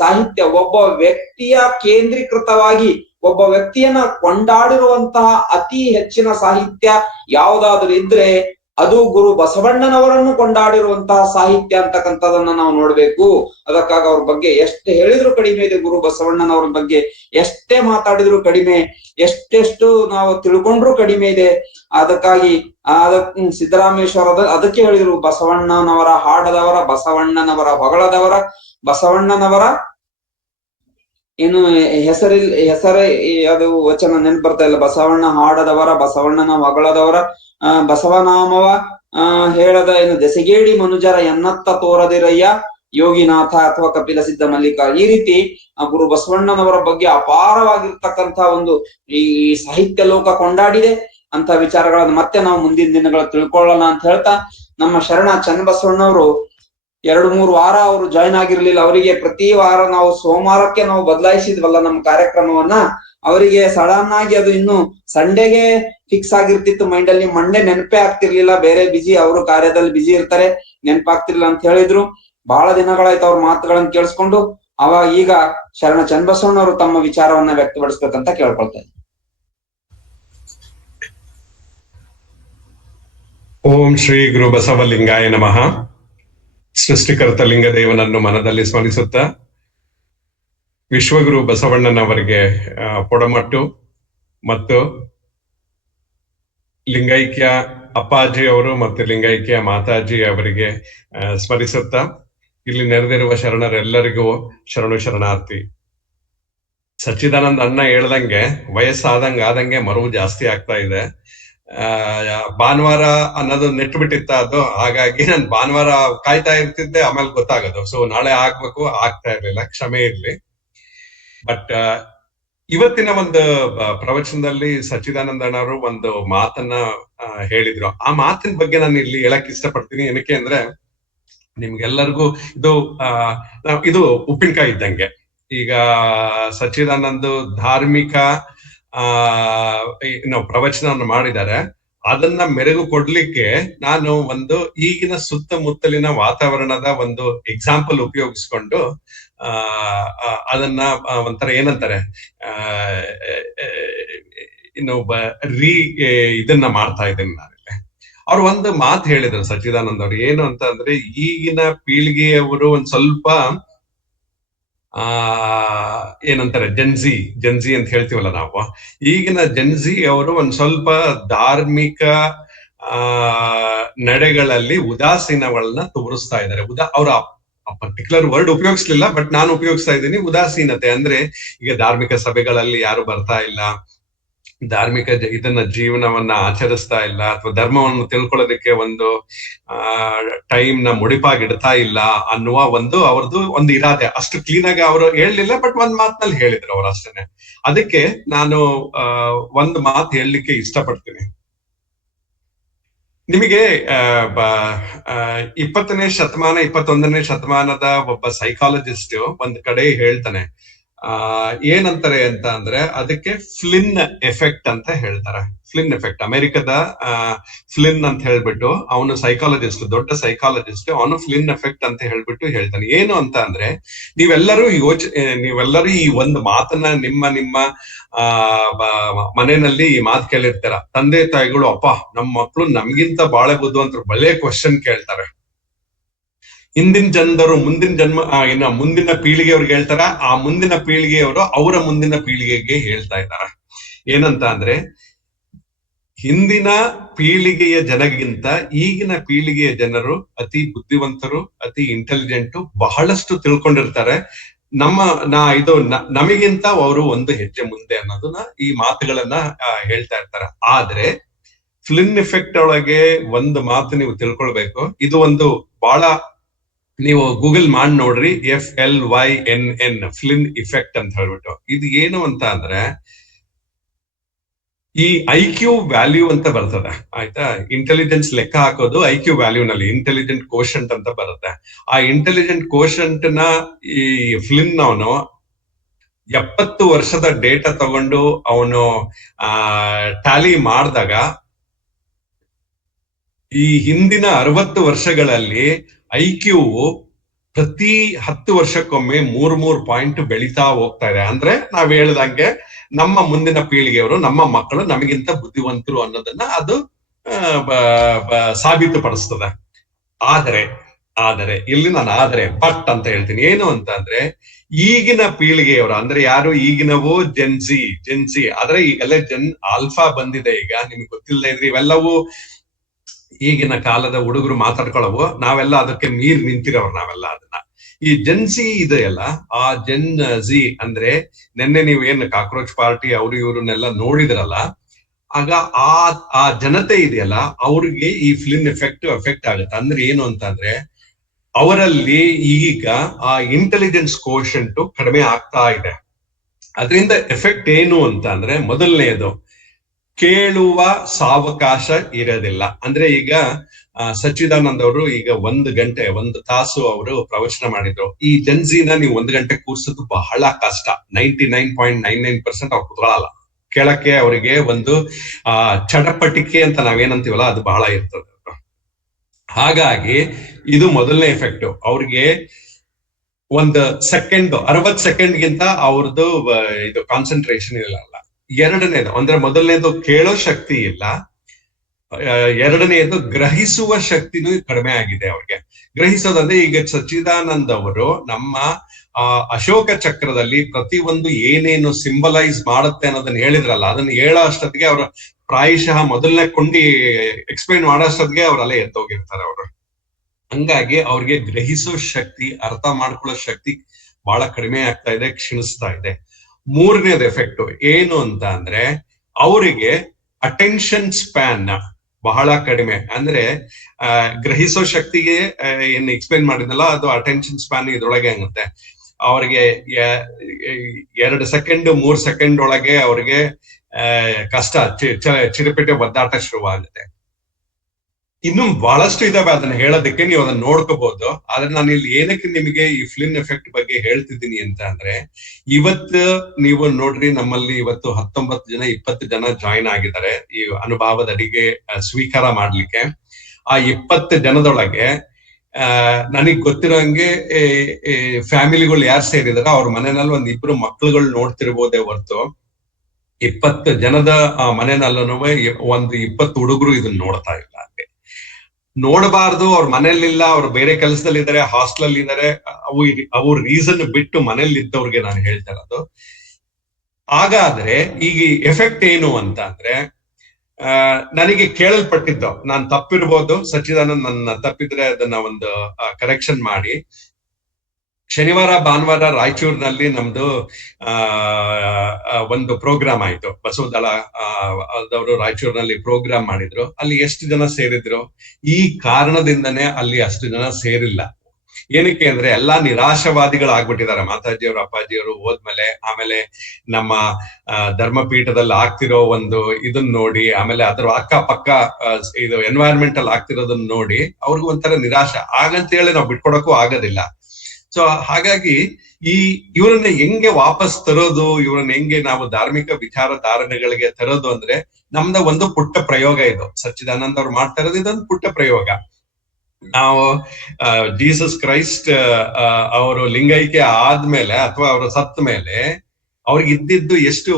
ಸಾಹಿತ್ಯ ಒಬ್ಬ ವ್ಯಕ್ತಿಯ ಕೇಂದ್ರೀಕೃತವಾಗಿ ಒಬ್ಬ ವ್ಯಕ್ತಿಯನ್ನ ಕೊಂಡಾಡಿರುವಂತಹ ಅತಿ ಹೆಚ್ಚಿನ ಸಾಹಿತ್ಯ ಯಾವುದಾದ್ರೂ ಇದ್ರೆ ಅದು ಗುರು ಬಸವಣ್ಣನವರನ್ನು ಕೊಂಡಾಡಿರುವಂತಹ ಸಾಹಿತ್ಯ ಅಂತಕ್ಕಂಥದನ್ನ ನಾವು ನೋಡ್ಬೇಕು. ಅದಕ್ಕಾಗಿ ಅವ್ರ ಬಗ್ಗೆ ಎಷ್ಟು ಹೇಳಿದ್ರು ಕಡಿಮೆ ಇದೆ. ಗುರು ಬಸವಣ್ಣನವ್ರ ಬಗ್ಗೆ ಎಷ್ಟೇ ಮಾತಾಡಿದ್ರು ಕಡಿಮೆ, ಎಷ್ಟೆಷ್ಟು ನಾವು ತಿಳ್ಕೊಂಡ್ರು ಕಡಿಮೆ ಇದೆ. ಅದಕ್ಕಾಗಿ ಸಿದ್ದರಾಮೇಶ್ವರದ ಅದಕ್ಕೆ ಹೇಳಿದ್ರು, ಬಸವಣ್ಣನವರ ಹಾಡದವರ, ಬಸವಣ್ಣನವರ ಹೊಗಳದವರ, ಬಸವಣ್ಣನವರ ಏನು ಹೆಸರೇ ಅದು ವಚನ ನೆನ್ಪು ಬರ್ತಾ ಇಲ್ಲ. ಬಸವಣ್ಣ ಹಾಡದವರ, ಬಸವಣ್ಣನ ಹೊಗಳದವರ, ಬಸವನಾಮವ ಹೇಳದ ಏನು ದೆಸಗೇಡಿ ಮನುಜರ ಎನ್ನತ್ತ ತೋರದಿರಯ್ಯ ಯೋಗಿನಾಥ ಅಥವಾ ಕಪಿಲ ಸಿದ್ಧ ಮಲ್ಲಿಕ. ಈ ರೀತಿ ಗುರು ಬಸವಣ್ಣನವರ ಬಗ್ಗೆ ಅಪಾರವಾಗಿರ್ತಕ್ಕಂಥ ಒಂದು ಈ ಸಾಹಿತ್ಯ ಲೋಕ ಕೊಂಡಾಡಿದೆ. ಅಂತ ವಿಚಾರಗಳನ್ನು ಮತ್ತೆ ನಾವು ಮುಂದಿನ ದಿನಗಳು ತಿಳ್ಕೊಳ್ಳೋಣ ಅಂತ ಹೇಳ್ತಾ, ನಮ್ಮ ಶರಣ ಚನ್ನಬಸವಣ್ಣವರು 2-3 ವಾರ ಅವರು ಜಾಯ್ನ್ ಆಗಿರ್ಲಿಲ್ಲ. ಅವರಿಗೆ ಪ್ರತಿ ವಾರ ನಾವು ಸೋಮವಾರಕ್ಕೆ ನಾವು ಬದಲಾಯಿಸಿದ್ವಲ್ಲ ನಮ್ಮ ಕಾರ್ಯಕ್ರಮವನ್ನ, ಅವರಿಗೆ ಸಡನ್ ಆಗಿ ಅದು ಇನ್ನು ಸಂಡೇಗೆ ಫಿಕ್ಸ್ ಆಗಿರ್ತಿತ್ತು ಮೈಂಡ್ ಅಲ್ಲಿ. ಮಂಡೇ ನೆನಪೇ ಆಗ್ತಿರ್ಲಿಲ್ಲ, ಬೇರೆ ಬಿಜಿ, ಅವರು ಕಾರ್ಯದಲ್ಲಿ ಬಿಜಿ ಇರ್ತಾರೆ, ನೆನಪಾಗ್ತಿರ್ಲಿಲ್ಲ ಅಂತ ಹೇಳಿದ್ರು. ಬಹಳ ದಿನಗಳಾಯ್ತು ಅವ್ರ ಮಾತುಗಳನ್ನ ಕೇಳಿಸ್ಕೊಂಡು. ಅವಾಗ ಈಗ ಶರಣ ಚನ್ನಬಸವಣ್ಣವರು ತಮ್ಮ ವಿಚಾರವನ್ನ ವ್ಯಕ್ತಪಡಿಸ್ಬೇಕಂತ ಕೇಳ್ಕೊಳ್ತಾ ಇದ್ದಾರೆ. ಓಂ ಶ್ರೀ ಗುರು ಬಸವಲಿಂಗಾಯ ನಮಃ. ಸೃಷ್ಟಿಕರ್ತ ಲಿಂಗದೇವನನ್ನು ಮನದಲ್ಲಿ ಸ್ಮರಿಸುತ್ತಾ ವಿಶ್ವಗುರು ಬಸವಣ್ಣನವರಿಗೆ ಪೊಡಮಟ್ಟು ಮತ್ತು ಲಿಂಗೈಕ್ಯ ಅಪ್ಪಾಜಿ ಅವರು ಮತ್ತು ಲಿಂಗೈಕ್ಯ ಮಾತಾಜಿ ಅವರಿಗೆ ಸ್ಮರಿಸುತ್ತಾ, ಇಲ್ಲಿ ನೆರೆದಿರುವ ಶರಣರೆಲ್ಲರಿಗೂ ಶರಣು ಶರಣಾರ್ಥಿ. ಸಚ್ಚಿದಾನಂದ ಅಣ್ಣ ಹೇಳ್ದಂಗೆ ವಯಸ್ಸಾದಂಗೆ ಮರುವು ಜಾಸ್ತಿ ಆಗ್ತಾ ಇದೆ. ಭಾನುವಾರ ಅನ್ನೋದು ನೆಟ್ಟು ಬಿಟ್ಟಿತ್ತ ಅದು, ಹಾಗಾಗಿ ನಾನು ಭಾನುವಾರ ಕಾಯ್ತಾ ಇರ್ತಿದ್ದೆ, ಆಮೇಲೆ ಗೊತ್ತಾಗೋದು. ಸೊ ನಾಳೆ ಆಗ್ಬೇಕು, ಆಗ್ತಾ ಇರ್ಲಿಲ್ಲ, ಕ್ಷಮೆ ಇರ್ಲಿ. ಬಟ್ ಇವತ್ತಿನ ಒಂದು ಪ್ರವಚನದಲ್ಲಿ ಸಚ್ಚಿದಾನಂದಣ್ಣವರು ಒಂದು ಮಾತನ್ನ ಹೇಳಿದ್ರು. ಆ ಮಾತಿನ ಬಗ್ಗೆ ನಾನು ಇಲ್ಲಿ ಹೇಳಕ್ ಇಷ್ಟಪಡ್ತೀನಿ. ಏನಕ್ಕೆ ಅಂದ್ರೆ ನಿಮ್ಗೆಲ್ಲರಿಗೂ ಇದು ಉಪ್ಪಿನಕಾಯಿ ಇದ್ದಂಗೆ. ಈಗ ಸಚ್ಚಿದಾನಂದ ಧಾರ್ಮಿಕ ಪ್ರವಚನವನ್ನು ಮಾಡಿದ್ದಾರೆ. ಅದನ್ನ ಮೆರುಗು ಕೊಡ್ಲಿಕ್ಕೆ ನಾನು ಒಂದು ಈಗಿನ ಸುತ್ತಮುತ್ತಲಿನ ವಾತಾವರಣದ ಒಂದು ಎಕ್ಸಾಂಪಲ್ ಉಪಯೋಗಿಸ್ಕೊಂಡು ಅದನ್ನ ಒಂಥರ ಏನಂತಾರೆ ಇದನ್ನ ಮಾಡ್ತಾ ಇದ್ದೇನೆ ನಾನಿಲ್ಲಿ. ಅವ್ರು ಒಂದು ಮಾತು ಹೇಳಿದ್ರು ಸಚ್ಚಿದಾನಂದ ಅವ್ರು, ಏನು ಅಂತ ಅಂದ್ರೆ, ಈಗಿನ ಪೀಳಿಗೆಯವರು ಒಂದ್ ಸ್ವಲ್ಪ ಏನಂತಾರೆ ಜನ್ಜಿ ಅಂತ ಹೇಳ್ತೀವಲ್ಲ ನಾವು, ಈಗಿನ ಜನ್ಜಿ ಅವರು ಒಂದ್ ಸ್ವಲ್ಪ ಧಾರ್ಮಿಕ ನಡೆಗಳಲ್ಲಿ ಉದಾಸೀನಗಳನ್ನ ತೋರಿಸ್ತಾ ಇದ್ದಾರೆ. ಅವ್ರ ಪರ್ಟಿಕ್ಯುಲರ್ ವರ್ಡ್ ಉಪಯೋಗಿಸ್ಲಿಲ್ಲ, ಬಟ್ ನಾನು ಉಪಯೋಗಿಸ್ತಾ ಇದ್ದೀನಿ. ಉದಾಸೀನತೆ ಅಂದ್ರೆ, ಈಗ ಧಾರ್ಮಿಕ ಸಭೆಗಳಲ್ಲಿ ಯಾರು ಬರ್ತಾ ಇಲ್ಲ, ಧಾರ್ಮಿಕ ಇದನ್ನ ಜೀವನವನ್ನ ಆಚರಿಸ್ತಾ ಇಲ್ಲ, ಅಥವಾ ಧರ್ಮವನ್ನು ತಿಳ್ಕೊಳ್ಳೋದಕ್ಕೆ ಒಂದು ಟೈಮ್ ನ ಮುಡಿಪಾಗಿಡ್ತಾ ಇಲ್ಲ ಅನ್ನುವ ಅವ್ರದ್ದು ಒಂದು ಇರಾದೆ. ಅಷ್ಟು ಕ್ಲೀನ್ ಆಗಿ ಅವರು ಹೇಳಲಿಲ್ಲ, ಬಟ್ ಒಂದ್ ಮಾತಿನಲ್ಲಿ ಹೇಳಿದ್ರು ಅವ್ರು ಅಷ್ಟೇನೆ. ಅದಕ್ಕೆ ನಾನು ಒಂದು ಮಾತು ಹೇಳಲಿಕ್ಕೆ ಇಷ್ಟಪಡ್ತೀನಿ. ನಿಮಗೆ 20ನೇ ಶತಮಾನ 21ನೇ ಶತಮಾನದ ಒಬ್ಬ ಸೈಕಾಲಜಿಸ್ಟ್ ಒಂದ್ ಕಡೆ ಹೇಳ್ತಾನೆ, ಏನಂತಾರೆ ಅಂತ ಅಂದ್ರೆ, ಅದಕ್ಕೆ ಫ್ಲಿನ್ ಎಫೆಕ್ಟ್ ಅಂತ ಹೇಳ್ತಾರೆ. ಫ್ಲಿನ್ ಎಫೆಕ್ಟ್, ಅಮೆರಿಕದ ಫ್ಲಿನ್ ಅಂತ ಹೇಳ್ಬಿಟ್ಟು, ಅವನು ಸೈಕಾಲಜಿಸ್ಟ್, ದೊಡ್ಡ ಸೈಕಾಲಜಿಸ್ಟ್. ಅವನು ಫ್ಲಿನ್ ಎಫೆಕ್ಟ್ ಅಂತ ಹೇಳ್ಬಿಟ್ಟು ಹೇಳ್ತಾನೆ. ಏನು ಅಂತ ಅಂದ್ರೆ, ನೀವೆಲ್ಲರೂ ಈ ಒಂದು ಮಾತನ್ನ ನಿಮ್ಮ ಮನೆಯಲ್ಲಿ ಈ ಮಾತು ಕೇಳಿರ್ತಾರ. ತಂದೆ ತಾಯಿಗಳು, ಅಪ್ಪ ನಮ್ಮ ಮಕ್ಕಳು ನಮ್ಗಿಂತ ಬಾಳೆ ಬುದ್ಧಿವಂತರು, ಒಳ್ಳೆ ಕ್ವಶನ್ ಕೇಳ್ತಾರೆ. ಹಿಂದಿನ ಜನ್ಮದವರು ಮುಂದಿನ ಪೀಳಿಗೆಯವ್ರಿಗೆ ಹೇಳ್ತಾರ, ಆ ಮುಂದಿನ ಪೀಳಿಗೆಯವರು ಅವರ ಮುಂದಿನ ಪೀಳಿಗೆಗೆ ಹೇಳ್ತಾ ಇದ್ದಾರೆ. ಏನಂತ ಅಂದ್ರೆ, ಹಿಂದಿನ ಪೀಳಿಗೆಯ ಜನಗಿಂತ ಈಗಿನ ಪೀಳಿಗೆಯ ಜನರು ಅತಿ ಬುದ್ಧಿವಂತರು, ಅತಿ ಇಂಟೆಲಿಜೆಂಟು, ಬಹಳಷ್ಟು ತಿಳ್ಕೊಂಡಿರ್ತಾರೆ. ನಮಗಿಂತ ಅವರು ಒಂದು ಹೆಜ್ಜೆ ಮುಂದೆ ಅನ್ನೋದನ್ನ ಈ ಮಾತುಗಳನ್ನ ಹೇಳ್ತಾ ಇರ್ತಾರೆ. ಆದ್ರೆ ಫ್ಲಿನ್ ಇಫೆಕ್ಟ್ ಒಳಗೆ ಒಂದು ಮಾತು ನೀವು ತಿಳ್ಕೊಳ್ಬೇಕು. ಇದು ಒಂದು ಬಹಳ, ನೀವು ಗೂಗಲ್ ಮಾಡಿ ನೋಡ್ರಿ, FLYNN, ಫ್ಲಿನ್ ಇಫೆಕ್ಟ್ ಅಂತ ಹೇಳ್ಬಿಟ್ಟು. ಇದು ಏನು ಅಂತ ಅಂದ್ರೆ, ಈ IQ ವ್ಯಾಲ್ಯೂ ಅಂತ ಬರ್ತದೆ, ಆಯ್ತಾ? ಇಂಟೆಲಿಜೆನ್ಸ್ ಲೆಕ್ಕ ಹಾಕೋದು IQ ವ್ಯಾಲ್ಯೂ ನಲ್ಲಿ ಇಂಟೆಲಿಜೆಂಟ್ ಕೋಶಂಟ್ ಅಂತ ಬರುತ್ತೆ. ಆ ಇಂಟೆಲಿಜೆಂಟ್ ಕೋಶಂಟ್ ನ ಈ ಫ್ಲಿನ್ ಅವನು 70 ವರ್ಷದ ಡೇಟಾ ತಗೊಂಡು ಅವನು ಟ್ಯಾಲಿ ಮಾಡಿದಾಗ ಈ ಹಿಂದಿನ 60 ವರ್ಷಗಳಲ್ಲಿ IQ ಪ್ರತಿ 10 ವರ್ಷಕ್ಕೊಮ್ಮೆ 3 ಪಾಯಿಂಟ್ ಬೆಳೀತಾ ಹೋಗ್ತಾ ಇದೆ. ಅಂದ್ರೆ ನಾವ್ ಹೇಳ್ದಂಗೆ ನಮ್ಮ ಮುಂದಿನ ಪೀಳಿಗೆಯವರು, ನಮ್ಮ ಮಕ್ಕಳು ನಮಗಿಂತ ಬುದ್ಧಿವಂತರು ಅನ್ನೋದನ್ನ ಅದು ಸಾಬೀತುಪಡಿಸ್ತದೆ. ಆದರೆ ಇಲ್ಲಿ ನಾನು ಬಟ್ ಅಂತ ಹೇಳ್ತೀನಿ. ಏನು ಅಂತ ಅಂದ್ರೆ, ಈಗಿನ ಪೀಳಿಗೆಯವರು ಅಂದ್ರೆ ಯಾರು ಈಗಿನವು ಜೆನ್ಸಿ ಆದ್ರೆ ಈಗೆಲ್ಲ ಆಲ್ಫಾ ಬಂದಿದೆ. ಈಗ ನಿಮ್ಗೆ ಗೊತ್ತಿಲ್ಲದೆ ಇದ್ರೆ ಇವೆಲ್ಲವೂ ಈಗಿನ ಕಾಲದ ಹುಡುಗರು ಮಾತಾಡ್ಕೊಳ್ಳವು, ನಾವೆಲ್ಲ ಅದಕ್ಕೆ ಮೀರಿ ನಿಂತಿರೋರು ನಾವೆಲ್ಲ. ಅದನ್ನ ಈ ಜೆನ್ಸಿ ಇದೆಯಲ್ಲ, ಆ ಜೆನ್ಜಿ ಅಂದ್ರೆ ನಿನ್ನೆ ನೀವು ಏನು ಕಾಕ್ರೋಚ್ ಪಾರ್ಟಿ ಅವರು ಇವ್ರನ್ನೆಲ್ಲ ನೋಡಿದ್ರಲ್ಲ, ಆಗ ಆ ಜನತೆ ಇದೆಯಲ್ಲ ಅವ್ರಿಗೆ ಈ ಫ್ಲಿನ್ ಎಫೆಕ್ಟ್ ಆಗುತ್ತೆ. ಅಂದ್ರೆ ಏನು ಅಂತಂದ್ರೆ, ಅವರಲ್ಲಿ ಈಗ ಆ ಇಂಟೆಲಿಜೆನ್ಸ್ ಕೋಶಂಟ್ ಕಡಿಮೆ ಆಗ್ತಾ ಇದೆ. ಅದರಿಂದ ಎಫೆಕ್ಟ್ ಏನು ಅಂತ ಅಂದ್ರೆ, ಮೊದಲನೆಯದು ಕೇಳುವ ಸಾವಕಾಶ ಇರೋದಿಲ್ಲ. ಅಂದ್ರೆ ಈಗ ಸಚ್ಚಿದಾನಂದ್ ಅವರು ಈಗ 1 ತಾಸು ಅವರು ಪ್ರವಚನ ಮಾಡಿದ್ರು. ಈ ಜೆನ್ಸಿನ ನೀವು 1 ಗಂಟೆ ಕೂರ್ಸೋದು ಬಹಳ ಕಷ್ಟ. 99.99% ಅವ್ರು ಕುತ್ಕೊಳ್ಳಲ್ಲ. ಕೇಳಕ್ಕೆ ಅವರಿಗೆ ಒಂದು ಚಟಪಟಿಕೆ ಅಂತ ನಾವೇನಂತೀವಲ್ಲ, ಅದು ಬಹಳ ಇರ್ತದೆ. ಹಾಗಾಗಿ ಇದು ಮೊದಲನೇ ಎಫೆಕ್ಟ್. ಅವ್ರಿಗೆ 1 ಸೆಕೆಂಡ್ 60 ಸೆಕೆಂಡ್ಗಿಂತ ಅವ್ರದ್ದು ಇದು ಕಾನ್ಸಂಟ್ರೇಷನ್ ಇಲ್ಲ. ಎರಡನೇದು ಅಂದ್ರೆ, ಮೊದಲನೇದು ಕೇಳೋ ಶಕ್ತಿ ಇಲ್ಲ, ಎರಡನೆಯದು ಗ್ರಹಿಸುವ ಶಕ್ತಿನೂ ಕಡಿಮೆ ಆಗಿದೆ ಅವ್ರಿಗೆ. ಗ್ರಹಿಸೋದಂದ್ರೆ, ಈಗ ಸಚ್ಚಿದಾನಂದ್ ಅವರು ನಮ್ಮ ಅಶೋಕ ಚಕ್ರದಲ್ಲಿ ಪ್ರತಿಯೊಂದು ಏನೇನು ಸಿಂಬಲೈಸ್ ಮಾಡುತ್ತೆ ಅನ್ನೋದನ್ನ ಹೇಳಿದ್ರಲ್ಲ, ಅದನ್ನ ಹೇಳೋ ಅಷ್ಟೊತ್ತಿಗೆ ಅವರು ಪ್ರಾಯಶಃ ಮೊದಲನೇ ಕೊಂಡಿ ಎಕ್ಸ್ಪ್ಲೈನ್ ಮಾಡೋ ಅಷ್ಟೊತ್ತಿಗೆ ಅವರಲ್ಲೇ ಎದ್ದೋಗಿರ್ತಾರೆ ಅವರು. ಹಂಗಾಗಿ ಅವ್ರಿಗೆ ಗ್ರಹಿಸೋ ಶಕ್ತಿ, ಅರ್ಥ ಮಾಡ್ಕೊಳ್ಳೋ ಶಕ್ತಿ ಬಹಳ ಕಡಿಮೆ ಆಗ್ತಾ ಇದೆ, ಕ್ಷೀಣಿಸ್ತಾ ಇದೆ. ಮೂರನೇದು ಎಫೆಕ್ಟ್ ಏನು ಅಂತ ಅಂದ್ರೆ, ಅವರಿಗೆ ಅಟೆನ್ಷನ್ ಸ್ಪ್ಯಾನ್ ಬಹಳ ಕಡಿಮೆ. ಅಂದ್ರೆ ಗ್ರಹಿಸೋ ಶಕ್ತಿಗೆ ಏನ್ ಎಕ್ಸ್ಪ್ಲೈನ್ ಮಾಡಿದ್ನಲ್ಲ, ಅದು ಅಟೆನ್ಷನ್ ಸ್ಪ್ಯಾನ್ ಇದ್ರೊಳಗೆ ಆಗುತ್ತೆ. ಅವ್ರಿಗೆ 2 ಸೆಕೆಂಡ್ 3 ಸೆಕೆಂಡ್ ಒಳಗೆ ಅವ್ರಿಗೆ ಕಷ್ಟ, ಚಿರಪೇಟೆ ಒದ್ದಾಟ ಶುರುವಾಗುತ್ತೆ. ಇನ್ನು ಬಹಳಷ್ಟು ಇದಾವೆ ಅದನ್ನ ಹೇಳೋದಕ್ಕೆ, ನೀವು ಅದನ್ನ ನೋಡ್ಕೋಬಹುದು. ಆದ್ರೆ ನಾನು ಇಲ್ಲಿ ಏನಕ್ಕೆ ನಿಮಗೆ ಈ ಫ್ಲಿನ್ ಎಫೆಕ್ಟ್ ಬಗ್ಗೆ ಹೇಳ್ತಿದ್ದೀನಿ ಅಂತ ಅಂದ್ರೆ, ಇವತ್ತು ನೀವು ನೋಡ್ರಿ, ನಮ್ಮಲ್ಲಿ ಇವತ್ತು 19 ಜನ 20 ಜನ ಜಾಯಿನ್ ಆಗಿದ್ದಾರೆ ಈ ಅನುಭವದ ಅಡಿಗೆ ಸ್ವೀಕಾರ ಮಾಡ್ಲಿಕ್ಕೆ. ಆ 20 ಜನದೊಳಗೆ ನನಗ್ ಗೊತ್ತಿರೋ ಹಂಗೆ ಫ್ಯಾಮಿಲಿಗಳು ಯಾರು ಸೇರಿದಾರೆ ಅವ್ರ ಮನೆಯಲ್ಲಿ 1-2 ಮಕ್ಳುಗಳು ನೋಡ್ತಿರ್ಬೋದೇ ಹೊರ್ತು, 20 ಜನದ ಮನೆಯಲ್ಲೂ 20 ಹುಡುಗರು ಇದನ್ನ ನೋಡ್ತಾ ಇಲ್ಲ. ಅಲ್ಲಿ ನೋಡಬಾರ್ದು, ಅವ್ರ ಮನೇಲಿಲ್ಲ, ಅವ್ರು ಬೇರೆ ಕೆಲಸದಲ್ಲಿ ಇದ್ದಾರೆ, ಹಾಸ್ಟೆಲ್ ಇದ್ದಾರೆ, ಅವ್ರ ರೀಸನ್ ಬಿಟ್ಟು ಮನೇಲಿ ಇದ್ದವ್ರಿಗೆ ನಾನು ಹೇಳ್ತಾ ಇರೋದು. ಹಾಗಾದ್ರೆ ಈಗ ಎಫೆಕ್ಟ್ ಏನು ಅಂತ ಅಂದ್ರೆ, ನನಗೆ ಕೇಳಲ್ಪಟ್ಟಿದ್ದು, ನಾನು ತಪ್ಪಿರ್ಬೋದು, ಸಚ್ಚಿದಾನಂದ್ ನನ್ನ ತಪ್ಪಿದ್ರೆ ಅದನ್ನ ಒಂದು ಕರೆಕ್ಷನ್ ಮಾಡಿ. ಶನಿವಾರ ಭಾನುವಾರ ರಾಯಚೂರಿನಲ್ಲಿ ನಮ್ದು ಒಂದು ಪ್ರೋಗ್ರಾಮ್ ಆಯ್ತು. ಬಸವದಳ ಅದವರು ರಾಯಚೂರಿನಲ್ಲಿ ಪ್ರೋಗ್ರಾಮ್ ಮಾಡಿದ್ರು. ಅಲ್ಲಿ ಎಷ್ಟು ಜನ ಸೇರಿದ್ರು? ಈ ಕಾರಣದಿಂದನೇ ಅಲ್ಲಿ ಅಷ್ಟು ಜನ ಸೇರಿಲ್ಲ. ಏನಕ್ಕೆ ಅಂದ್ರೆ, ಎಲ್ಲಾ ನಿರಾಶವಾದಿಗಳಾಗ್ಬಿಟ್ಟಿದ್ದಾರೆ. ಮಾತಾಜಿಯವರು ಅಪ್ಪಾಜಿಯವರು ಹೋದ್ಮೇಲೆ, ಆಮೇಲೆ ನಮ್ಮ ಧರ್ಮಪೀಠದಲ್ಲಿ ಆಗ್ತಿರೋ ಒಂದು ಇದನ್ನ ನೋಡಿ, ಆಮೇಲೆ ಅದ್ರ ಅಕ್ಕಪಕ್ಕ ಇದು ಎನ್ವೈರನ್ಮೆಂಟಲ್ ಆಗ್ತಿರೋದನ್ನ ನೋಡಿ ಅವ್ರಿಗೂ ಒಂಥರ ನಿರಾಶೆ. ಹಾಗಂತೇಳಿ ನಾವು ಬಿಟ್ಕೊಡಕ್ಕೂ ಆಗೋದಿಲ್ಲ. ಸೊ ಹಾಗಾಗಿ ಇವ್ರನ್ನ ಹೆಂಗೆ ವಾಪಸ್ ತರೋದು, ಇವ್ರನ್ನ ಹೆಂಗೆ ನಾವು ಧಾರ್ಮಿಕ ವಿಚಾರಧಾರಣೆಗಳಿಗೆ ತರೋದು ಅಂದ್ರೆ, ನಮ್ದ ಒಂದು ಪುಟ್ಟ ಪ್ರಯೋಗ ಇದು. ಸಚ್ಚಿದಾನಂದ್ ಅವ್ರು ಮಾಡ್ತಾ ಇರೋದು ಇದೊಂದು ಪುಟ್ಟ ಪ್ರಯೋಗ. ನಾವು ಜೀಸಸ್ ಕ್ರೈಸ್ಟ್ ಅವರು ಲಿಂಗೈಕ್ಯ ಆದ್ಮೇಲೆ ಅಥವಾ ಅವರು ಸತ್ತ ಮೇಲೆ ಅವ್ರಿಗೆ ಇದ್ದಿದ್ದು ಎಷ್ಟು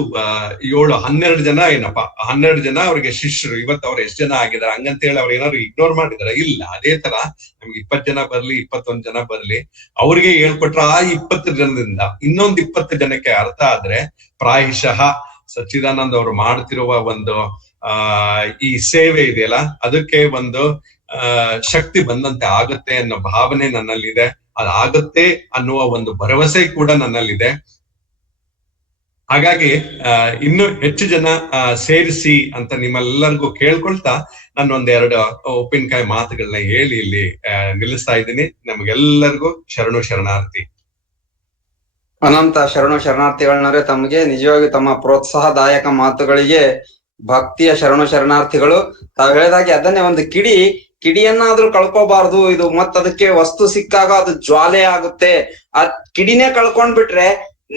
7-12 ಜನ ಏನಪ್ಪಾ 12 ಜನ ಅವ್ರಿಗೆ ಶಿಷ್ಯರು. ಇವತ್ತು ಅವ್ರು ಎಷ್ಟು ಜನ ಆಗಿದ್ದಾರೆ ಹಂಗಂತ ಹೇಳಿ ಅವ್ರು ಏನಾದ್ರು ಇಗ್ನೋರ್ ಮಾಡಿದಾರ? ಇಲ್ಲ. ಅದೇ ತರ ನಮ್ಗೆ 20 ಜನ ಬರ್ಲಿ 21 ಜನ ಬರ್ಲಿ, ಅವ್ರಿಗೆ ಹೇಳ್ಕೊಟ್ರ ಆ 20 ಜನದಿಂದ ಇನ್ನೊಂದು 20 ಜನಕ್ಕೆ ಅರ್ಥ ಆದ್ರೆ ಪ್ರಾಯಶಃ ಸಚ್ಚಿದಾನಂದ ಅವರು ಮಾಡ್ತಿರುವ ಒಂದು ಈ ಸೇವೆ ಇದೆಯಲ್ಲ ಅದಕ್ಕೆ ಒಂದು ಶಕ್ತಿ ಬಂದಂತೆ ಆಗುತ್ತೆ ಅನ್ನೋ ಭಾವನೆ ನನ್ನಲ್ಲಿದೆ. ಅದಾಗುತ್ತೆ ಅನ್ನುವ ಒಂದು ಭರವಸೆ ಕೂಡ ನನ್ನಲ್ಲಿದೆ. ಹಾಗಾಗಿ ಇನ್ನು ಹೆಚ್ಚು ಜನ ಸೇರಿಸಿ ಅಂತ ನಿಮ್ಮೆಲ್ಲರಿಗೂ ಕೇಳ್ಕೊಳ್ತಾ ನಾನು ಒಂದೆರಡು ಉಪ್ಪಿನಕಾಯಿ ಮಾತುಗಳನ್ನ ಹೇಳಿ ಇಲ್ಲಿ ನಿಲ್ಲಿಸ್ತಾ ಇದ್ದೀನಿ. ನಮ್ಗೆಲ್ಲರಿಗೂ ಶರಣಾರ್ಥಿ. ಅನಂತ ಶರಣಾರ್ಥಿಗಳನ್ನವರೇ, ತಮಗೆ ನಿಜವಾಗಿ ತಮ್ಮ ಪ್ರೋತ್ಸಾಹದಾಯಕ ಮಾತುಗಳಿಗೆ ಭಕ್ತಿಯ ಶರಣಾರ್ಥಿಗಳು. ತಾವ್ ಹೇಳಿದಾಗೆ ಅದನ್ನೇ ಒಂದು ಕಿಡಿಯನ್ನಾದ್ರೂ ಕಳ್ಕೋಬಾರ್ದು. ಇದು ಅದಕ್ಕೆ ವಸ್ತು ಸಿಕ್ಕಾಗ ಅದು ಜ್ವಾಲೆ ಆಗುತ್ತೆ. ಆ ಕಿಡಿನೇ ಕಳ್ಕೊಂಡ್ಬಿಟ್ರೆ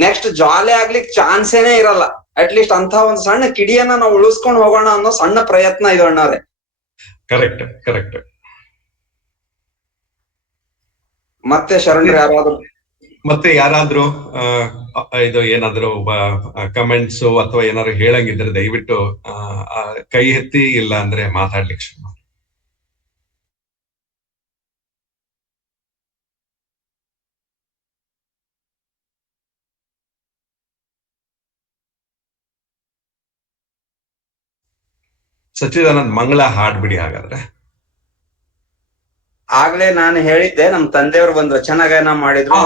ನೆಕ್ಸ್ಟ್ ಜ್ವಾಲೆ ಆಗ್ಲಿಕ್ಕೆ ಚಾನ್ಸೇನೆ ಇರಲ್ಲ. ಅಟ್ಲೀಸ್ಟ್ ಅಂತ ಒಂದು ಸಣ್ಣ ಕಿಡಿಯನ್ನ ನಾವು ಉಳಿಸ್ಕೊಂಡು ಹೋಗೋಣ ಅನ್ನೋ ಸಣ್ಣ ಪ್ರಯತ್ನ ಇದು ಅಣ್ಣಾರೆ. ಕರೆಕ್ಟ್. ಮತ್ತೆ ಶರಣರು ಯಾರಾದ್ರೂ ಇದು ಏನಾದ್ರು ಕಮೆಂಟ್ಸ್ ಅಥವಾ ಏನಾದ್ರು ಹೇಳಂಗಿದ್ರೆ ದಯವಿಟ್ಟು ಕೈ ಎತ್ತಿ, ಇಲ್ಲ ಅಂದ್ರೆ ಮಾತಾಡ್ಲಿಕ್ಕೆ ಶುರು ಮಾಡಿ. ಸಚ್ಚಿದಾನಂದ್ ಮಂಗಳ ಹಾಡ್ಬಿಡಿ ಹಾಗಾದ್ರೆ. ಆಗ್ಲೇ ನಾನು ಹೇಳಿದ್ದೆ, ನಮ್ ತಂದೆಯವರು ಒಂದು ವಚನ ಗಾಯನ ಮಾಡಿದ್ರು.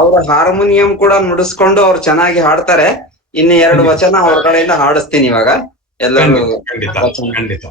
ಅವ್ರ ಹಾರ್ಮೋನಿಯಂ ಕೂಡ ನುಡಿಸ್ಕೊಂಡು ಅವ್ರು ಚೆನ್ನಾಗಿ ಹಾಡ್ತಾರೆ. ಇನ್ನು 2 ವಚನ ಅವ್ರ ಕಡೆಯಿಂದ ಹಾಡಿಸ್ತೀನಿ ಇವಾಗ ಎಲ್ಲರೂ. ಖಂಡಿತ.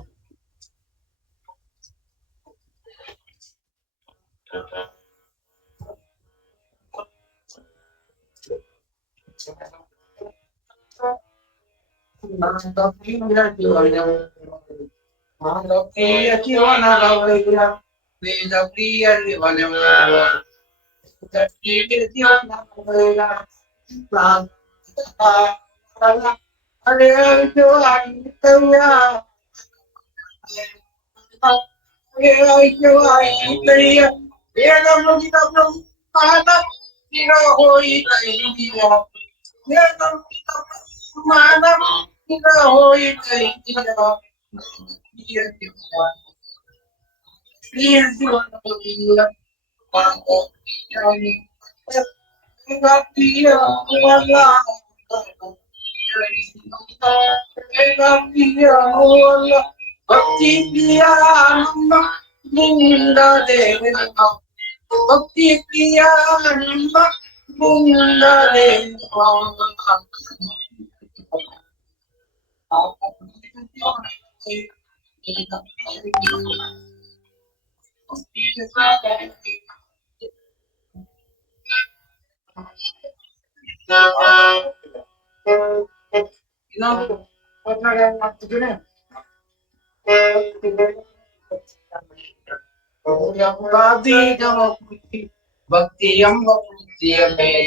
ಭಕ್ತಿ ಎಂಬ ಬುದ್ಧಿಯ ಮೇಲೆ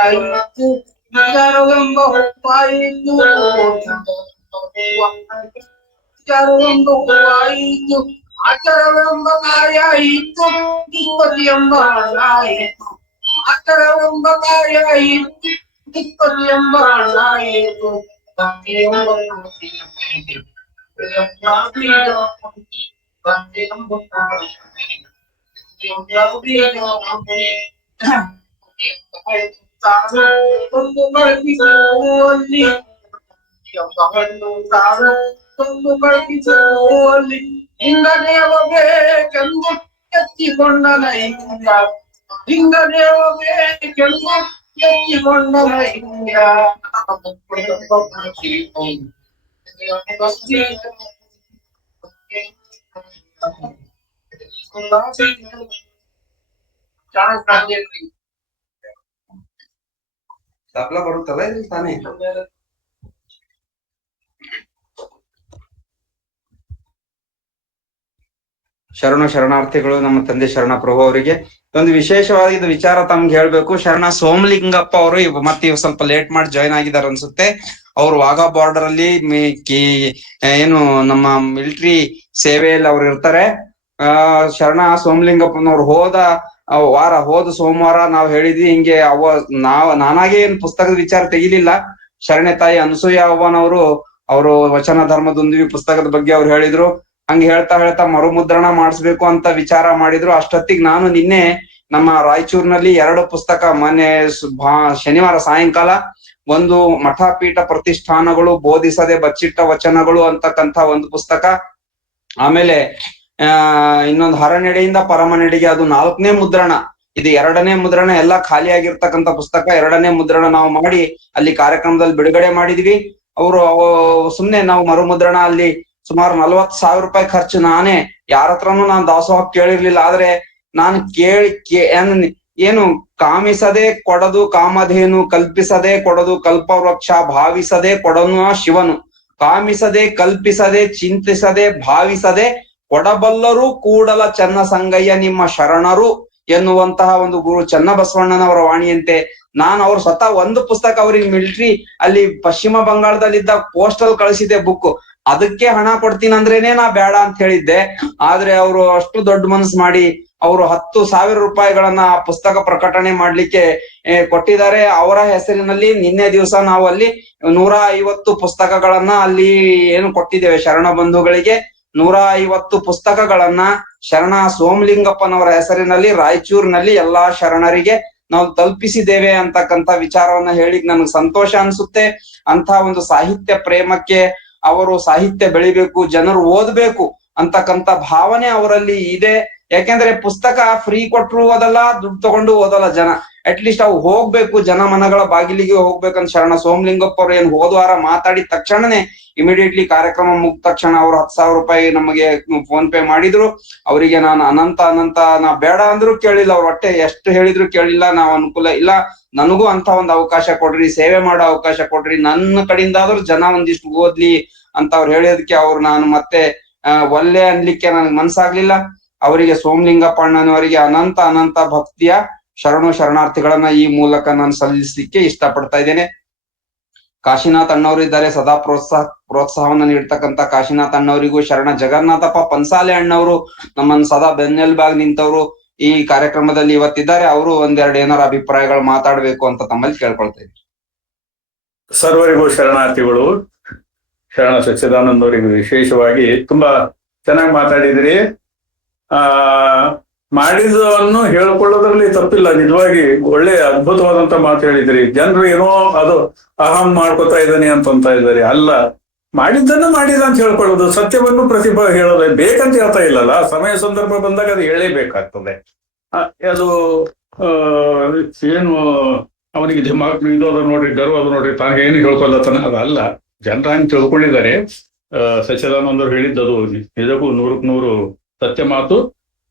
ಆಯಿತು, ವಿಚಾರವೆಂಬ ಹೊಪ್ಪಾಯಿತು, ವಿಚಾರವೆಂಬ ಹೂವಾಯಿತು, ಆಚಾರವೆಂಬ ಕಾಯಾಯಿತು, ನಿಷ್ಪತ್ತಿ ಎಂಬ ಹಣ್ಣಾಯಿತು, ಆಚಾರವೆಂಬ ಕಾಯಾಯಿತು, ನಿಷ್ಪತ್ತಿ ಎಂಬ ಹಣ್ಣಾಯಿತು, ಭಕ್ತಿ ಎಂಬ ಬುದ್ಧಿಯ ಮೇಲೆ ಲಿಂಗದೇವಬೇಕೆಂದು ಎತ್ತಿಕೊಂಡ ನೈಂಗ, ಲಿಂಗದೇವಬೇಕೆಂದು ಎತ್ತಿಕೊಂಡ ನೈಂಗ, ತಪ್ಲ ಬರುತ್ತಲ್ಲ ಇಲ್ಲಿ ತಾನೇ. ಶರಣಾರ್ಥಿಗಳು. ನಮ್ಮ ತಂದೆ ಶರಣ ಪ್ರಭು ಅವರಿಗೆ ಒಂದು ವಿಶೇಷವಾದ ಇದು ವಿಚಾರ ತಮ್ಗೆ ಹೇಳ್ಬೇಕು. ಶರಣ ಸೋಮಲಿಂಗಪ್ಪ ಅವರು ಮತ್ತೆ ಇವ್ ಸ್ವಲ್ಪ ಲೇಟ್ ಮಾಡಿ ಜಾಯ್ನ್ ಆಗಿದ್ದಾರೆ ಅನ್ಸುತ್ತೆ. ಅವ್ರು ವಾಘಾ ಬಾರ್ಡರ್ ಅಲ್ಲಿ ಏನು ನಮ್ಮ ಮಿಲಿಟರಿ ಸೇವೆಯಲ್ಲಿ ಅವ್ರು ಇರ್ತಾರೆ. ಶರಣ ಸೋಮಲಿಂಗಪ್ಪನವ್ರು ಹೋದ ಸೋಮವಾರ ನಾವ್ ಹೇಳಿದ್ವಿ ಹಿಂಗೆ ನಾನಾಗೆ ಏನ್ ಪುಸ್ತಕದ ವಿಚಾರ ತೆಗಿಲಿಲ್ಲ. ಶರಣೆ ತಾಯಿ ಅನಸೂಯ ಅವ್ವನವರು ಅವರು ವಚನ ಧರ್ಮದೊಂದಿಗೆ ಪುಸ್ತಕದ ಬಗ್ಗೆ ಅವ್ರು ಹೇಳಿದ್ರು. ಹಂಗ ಹೇಳ್ತಾ ಮರುಮುದ್ರಣ ಮಾಡಿಸ್ಬೇಕು ಅಂತ ವಿಚಾರ ಮಾಡಿದ್ರು. ಅಷ್ಟೊತ್ತಿಗೆ ನಾನು ನಿನ್ನೆ ನಮ್ಮ ರಾಯಚೂರಿನಲ್ಲಿ 2 ಪುಸ್ತಕ ಮೊನ್ನೆ ಶನಿವಾರ ಸಾಯಂಕಾಲ ಒಂದು ಮಠಪೀಠ ಪ್ರತಿಷ್ಠಾನಗಳು ಬೋಧಿಸದೆ ಬಚ್ಚಿಟ್ಟ ವಚನಗಳು ಅಂತಕ್ಕಂಥ ಒಂದು ಪುಸ್ತಕ, ಆಮೇಲೆ ಇನ್ನೊಂದು ಹರನೆಡೆಯಿಂದ ಪರಮನೆಡೆಗೆ, ಅದು 4ನೇ ಮುದ್ರಣ. ಇದು 2ನೇ ಮುದ್ರಣ ಎಲ್ಲ ಖಾಲಿಯಾಗಿರ್ತಕ್ಕಂಥ ಪುಸ್ತಕ. 2ನೇ ಮುದ್ರಣ ನಾವು ಮಾಡಿ ಅಲ್ಲಿ ಕಾರ್ಯಕ್ರಮದಲ್ಲಿ ಬಿಡುಗಡೆ ಮಾಡಿದ್ವಿ. ಅವರು ಸುಮ್ನೆ ನಾವು ಮರುಮುದ್ರಣ ಅಲ್ಲಿ ಸುಮಾರು 40,000 ರೂಪಾಯಿ ಖರ್ಚು. ನಾನೇ ಯಾರ ಹತ್ರನೂ ನಾನು ದಾಸೋಹ ಕೇಳಿರ್ಲಿಲ್ಲ. ಆದ್ರೆ ನಾನು ಏನು ಕಾಮಿಸದೆ ಕೊಡದು ಕಾಮಧೇನು, ಕಲ್ಪಿಸದೆ ಕೊಡದು ಕಲ್ಪವೃಕ್ಷ, ಭಾವಿಸದೆ ಕೊಡನು ಶಿವನು, ಕಾಮಿಸದೆ ಕಲ್ಪಿಸದೆ ಚಿಂತಿಸದೆ ಭಾವಿಸದೆ ಕೊಡಬಲ್ಲರೂ ಕೂಡಲ ಚನ್ನ ಸಂಗಯ್ಯ ನಿಮ್ಮ ಶರಣರು ಎನ್ನುವಂತಹ ಒಂದು ಗುರು ಚನ್ನಬಸವಣ್ಣನವರ ವಾಣಿಯಂತೆ ನಾನು ಅವ್ರು ಸ್ವತಃ ಒಂದು ಪುಸ್ತಕ ಅವ್ರಿಗೆ ಮಿಲಿಟರಿ ಅಲ್ಲಿ ಪಶ್ಚಿಮ ಬಂಗಾಳದಲ್ಲಿದ್ದ ಪೋಸ್ಟಲ್ ಕಳಿಸಿದ್ದೆ ಬುಕ್. ಅದಕ್ಕೆ ಹಣ ಕೊಡ್ತೀನಿ ಅಂದ್ರೇನೆ ನಾ ಬೇಡ ಅಂತ ಹೇಳಿದ್ದೆ. ಆದ್ರೆ ಅವರು ಅಷ್ಟು ದೊಡ್ಡ ಮನಸ್ಸು ಮಾಡಿ ಅವರು 10,000 ರೂಪಾಯಿಗಳನ್ನ ಆ ಪುಸ್ತಕ ಪ್ರಕಟಣೆ ಮಾಡ್ಲಿಕ್ಕೆ ಕೊಟ್ಟಿದ್ದಾರೆ. ಅವರ ಹೆಸರಿನಲ್ಲಿ ನಿನ್ನೆ ದಿವಸ ನಾವು ಅಲ್ಲಿ 150 ಪುಸ್ತಕಗಳನ್ನ ಅಲ್ಲಿ ಏನು ಕೊಟ್ಟಿದ್ದೇವೆ ಶರಣ ಬಂಧುಗಳಿಗೆ. 150 ಪುಸ್ತಕಗಳನ್ನ ಶರಣ ಸೋಮಲಿಂಗಪ್ಪನವರ ಹೆಸರಿನಲ್ಲಿ ರಾಯಚೂರಿನಲ್ಲಿ ಎಲ್ಲಾ ಶರಣರಿಗೆ ನಾವು ತಲುಪಿಸಿದ್ದೇವೆ ಅಂತಕ್ಕಂಥ ವಿಚಾರವನ್ನ ಹೇಳಿ ನನಗೆ ಸಂತೋಷ ಅನ್ಸುತ್ತೆ. ಅಂತ ಒಂದು ಸಾಹಿತ್ಯ ಪ್ರೇಮಕ್ಕೆ, ಅವರು ಸಾಹಿತ್ಯ ಬೆಳಿಬೇಕು, ಜನರು ಓದ್ಬೇಕು ಅಂತಕ್ಕಂಥ ಭಾವನೆ ಅವರಲ್ಲಿ ಇದೆ. ಯಾಕೆಂದ್ರೆ ಪುಸ್ತಕ ಫ್ರೀ ಕೊಟ್ರು ಓದಲ್ಲ, ದುಡ್ಡು ತಗೊಂಡು ಓದಲ್ಲ ಜನ. ಅಟ್ಲೀಸ್ಟ್ ಅವು ಹೋಗ್ಬೇಕು, ಜನ ಮನಗಳ ಬಾಗಿಲಿಗೆ ಹೋಗ್ಬೇಕಂತ ಶರಣ ಸೋಮಲಿಂಗಪ್ಪ ಅವ್ರು ಏನ್ ಹೋದ್ವಾರ ಮಾತಾಡಿದ ತಕ್ಷಣನೇ ಇಮಿಡಿಯೇಟ್ಲಿ ಕಾರ್ಯಕ್ರಮ ಮುಗಿದ ತಕ್ಷಣ ಅವ್ರು 10,000 ರೂಪಾಯಿ ನಮಗೆ ಫೋನ್ ಪೇ ಮಾಡಿದ್ರು. ಅವರಿಗೆ ನಾನು ಅನಂತ ನಾ ಬೇಡ ಅಂದ್ರು ಕೇಳಿಲ್ಲ. ಅವ್ರು ಹೊಟ್ಟೆ ಎಷ್ಟು ಹೇಳಿದ್ರು ಕೇಳಿಲ್ಲ. ನಾವು ಅನುಕೂಲ ಇಲ್ಲ, ನನಗೂ ಅಂತ ಒಂದು ಅವಕಾಶ ಕೊಡ್ರಿ, ಸೇವೆ ಮಾಡೋ ಅವಕಾಶ ಕೊಡ್ರಿ, ನನ್ನ ಕಡೆಯಿಂದ ಆದ್ರೂ ಜನ ಒಂದಿಷ್ಟು ಓದ್ಲಿ ಅಂತ ಅವ್ರು ಹೇಳಿದಕ್ಕೆ ನಾನು ಮತ್ತೆ ಒಲ್ಲೆ ಅನ್ಲಿಕ್ಕೆ ನನಗೆ ಮನ್ಸಾಗ್ಲಿಲ್ಲ. ಅವರಿಗೆ ಸೋಮಲಿಂಗಪ್ಪ ಅಣ್ಣನವರಿಗೆ ಅನಂತ ಭಕ್ತಿಯ ಶರಣಾರ್ಥಿಗಳನ್ನ ಈ ಮೂಲಕ ನಾನು ಸಲ್ಲಿಸಲಿಕ್ಕೆ ಇಷ್ಟಪಡ್ತಾ ಇದ್ದೇನೆ. ಕಾಶಿನಾಥ್ ಅಣ್ಣವರು ಇದ್ದಾರೆ, ಸದಾ ಪ್ರೋತ್ಸಾಹವನ್ನ ನೀಡ್ತಕ್ಕಂಥ ಕಾಶಿನಾಥ್ ಅಣ್ಣವರಿಗೂ, ಶರಣ ಜಗನ್ನಾಥಪ್ಪ ಪನ್ಸಾಲೆ ಅಣ್ಣವರು ನಮ್ಮನ್ನು ಸದಾ ಬೆನ್ನೆಲುಬಾಗಿ ನಿಂತವರು ಈ ಕಾರ್ಯಕ್ರಮದಲ್ಲಿ ಇವತ್ತಿದ್ದಾರೆ. ಅವರು ಒಂದೆರಡು ಏನಾರ ಅಭಿಪ್ರಾಯಗಳು ಮಾತಾಡ್ಬೇಕು ಅಂತ ತಮ್ಮಲ್ಲಿ ಕೇಳ್ಕೊಳ್ತಾ ಇದ್ದೀನಿ. ಸರ್ವರಿಗೂ ಶರಣಾರ್ಥಿಗಳು. ಶರಣ ಸಚ್ಚಿದಾನಂದ ಅವರಿಗೆ ವಿಶೇಷವಾಗಿ ತುಂಬಾ ಚೆನ್ನಾಗಿ ಮಾತಾಡಿದ್ರಿ. ಮಾಡಿದವನ್ನು ಹೇಳ್ಕೊಳ್ಳೋದ್ರಲ್ಲಿ ತಪ್ಪಿಲ್ಲ. ನಿಜವಾಗಿ ಒಳ್ಳೆ ಅದ್ಭುತವಾದಂತ ಮಾತು ಹೇಳಿದ್ರಿ. ಜನರು ಏನೋ ಅದು ಅಹಂ ಮಾಡ್ಕೊತಾ ಇದ್ದಾನೆ ಅಂತ ಇದ್ದಾರೆ. ಅಲ್ಲ, ಮಾಡಿದ್ದನ್ನು ಮಾಡಿದ ಅಂತ ಹೇಳ್ಕೊಳ್ಳೋದು, ಸತ್ಯವನ್ನು ಪ್ರತಿಭಾ ಹೇಳೋದು ಬೇಕಂತ ಹೇಳ್ತಾ ಇಲ್ಲಲ್ಲ. ಸಮಯ ಸಂದರ್ಭ ಬಂದಾಗ ಅದು ಹೇಳಲೇಬೇಕಾಗ್ತದೆ. ಅದು ಏನು ಅವನಿಗೆ ದಿಮಾಕ್ ಇದು ಅದು ನೋಡ್ರಿ, ಗರ್ವ ಅದು ನೋಡ್ರಿ, ತಾನು ಏನು ಹೇಳ್ಕೊಳ್ಳತಾನೆ ಅದಲ್ಲ. ಜನರ ಹಂಗೆ ತಿಳ್ಕೊಂಡಿದ್ದಾರೆ. ಸಚ್ಚಿದಾನಂದರು ಹೇಳಿದ್ದದು ನಿಜಕ್ಕೂ 100ಕ್ಕೆ 100 ಸತ್ಯ ಮಾತು.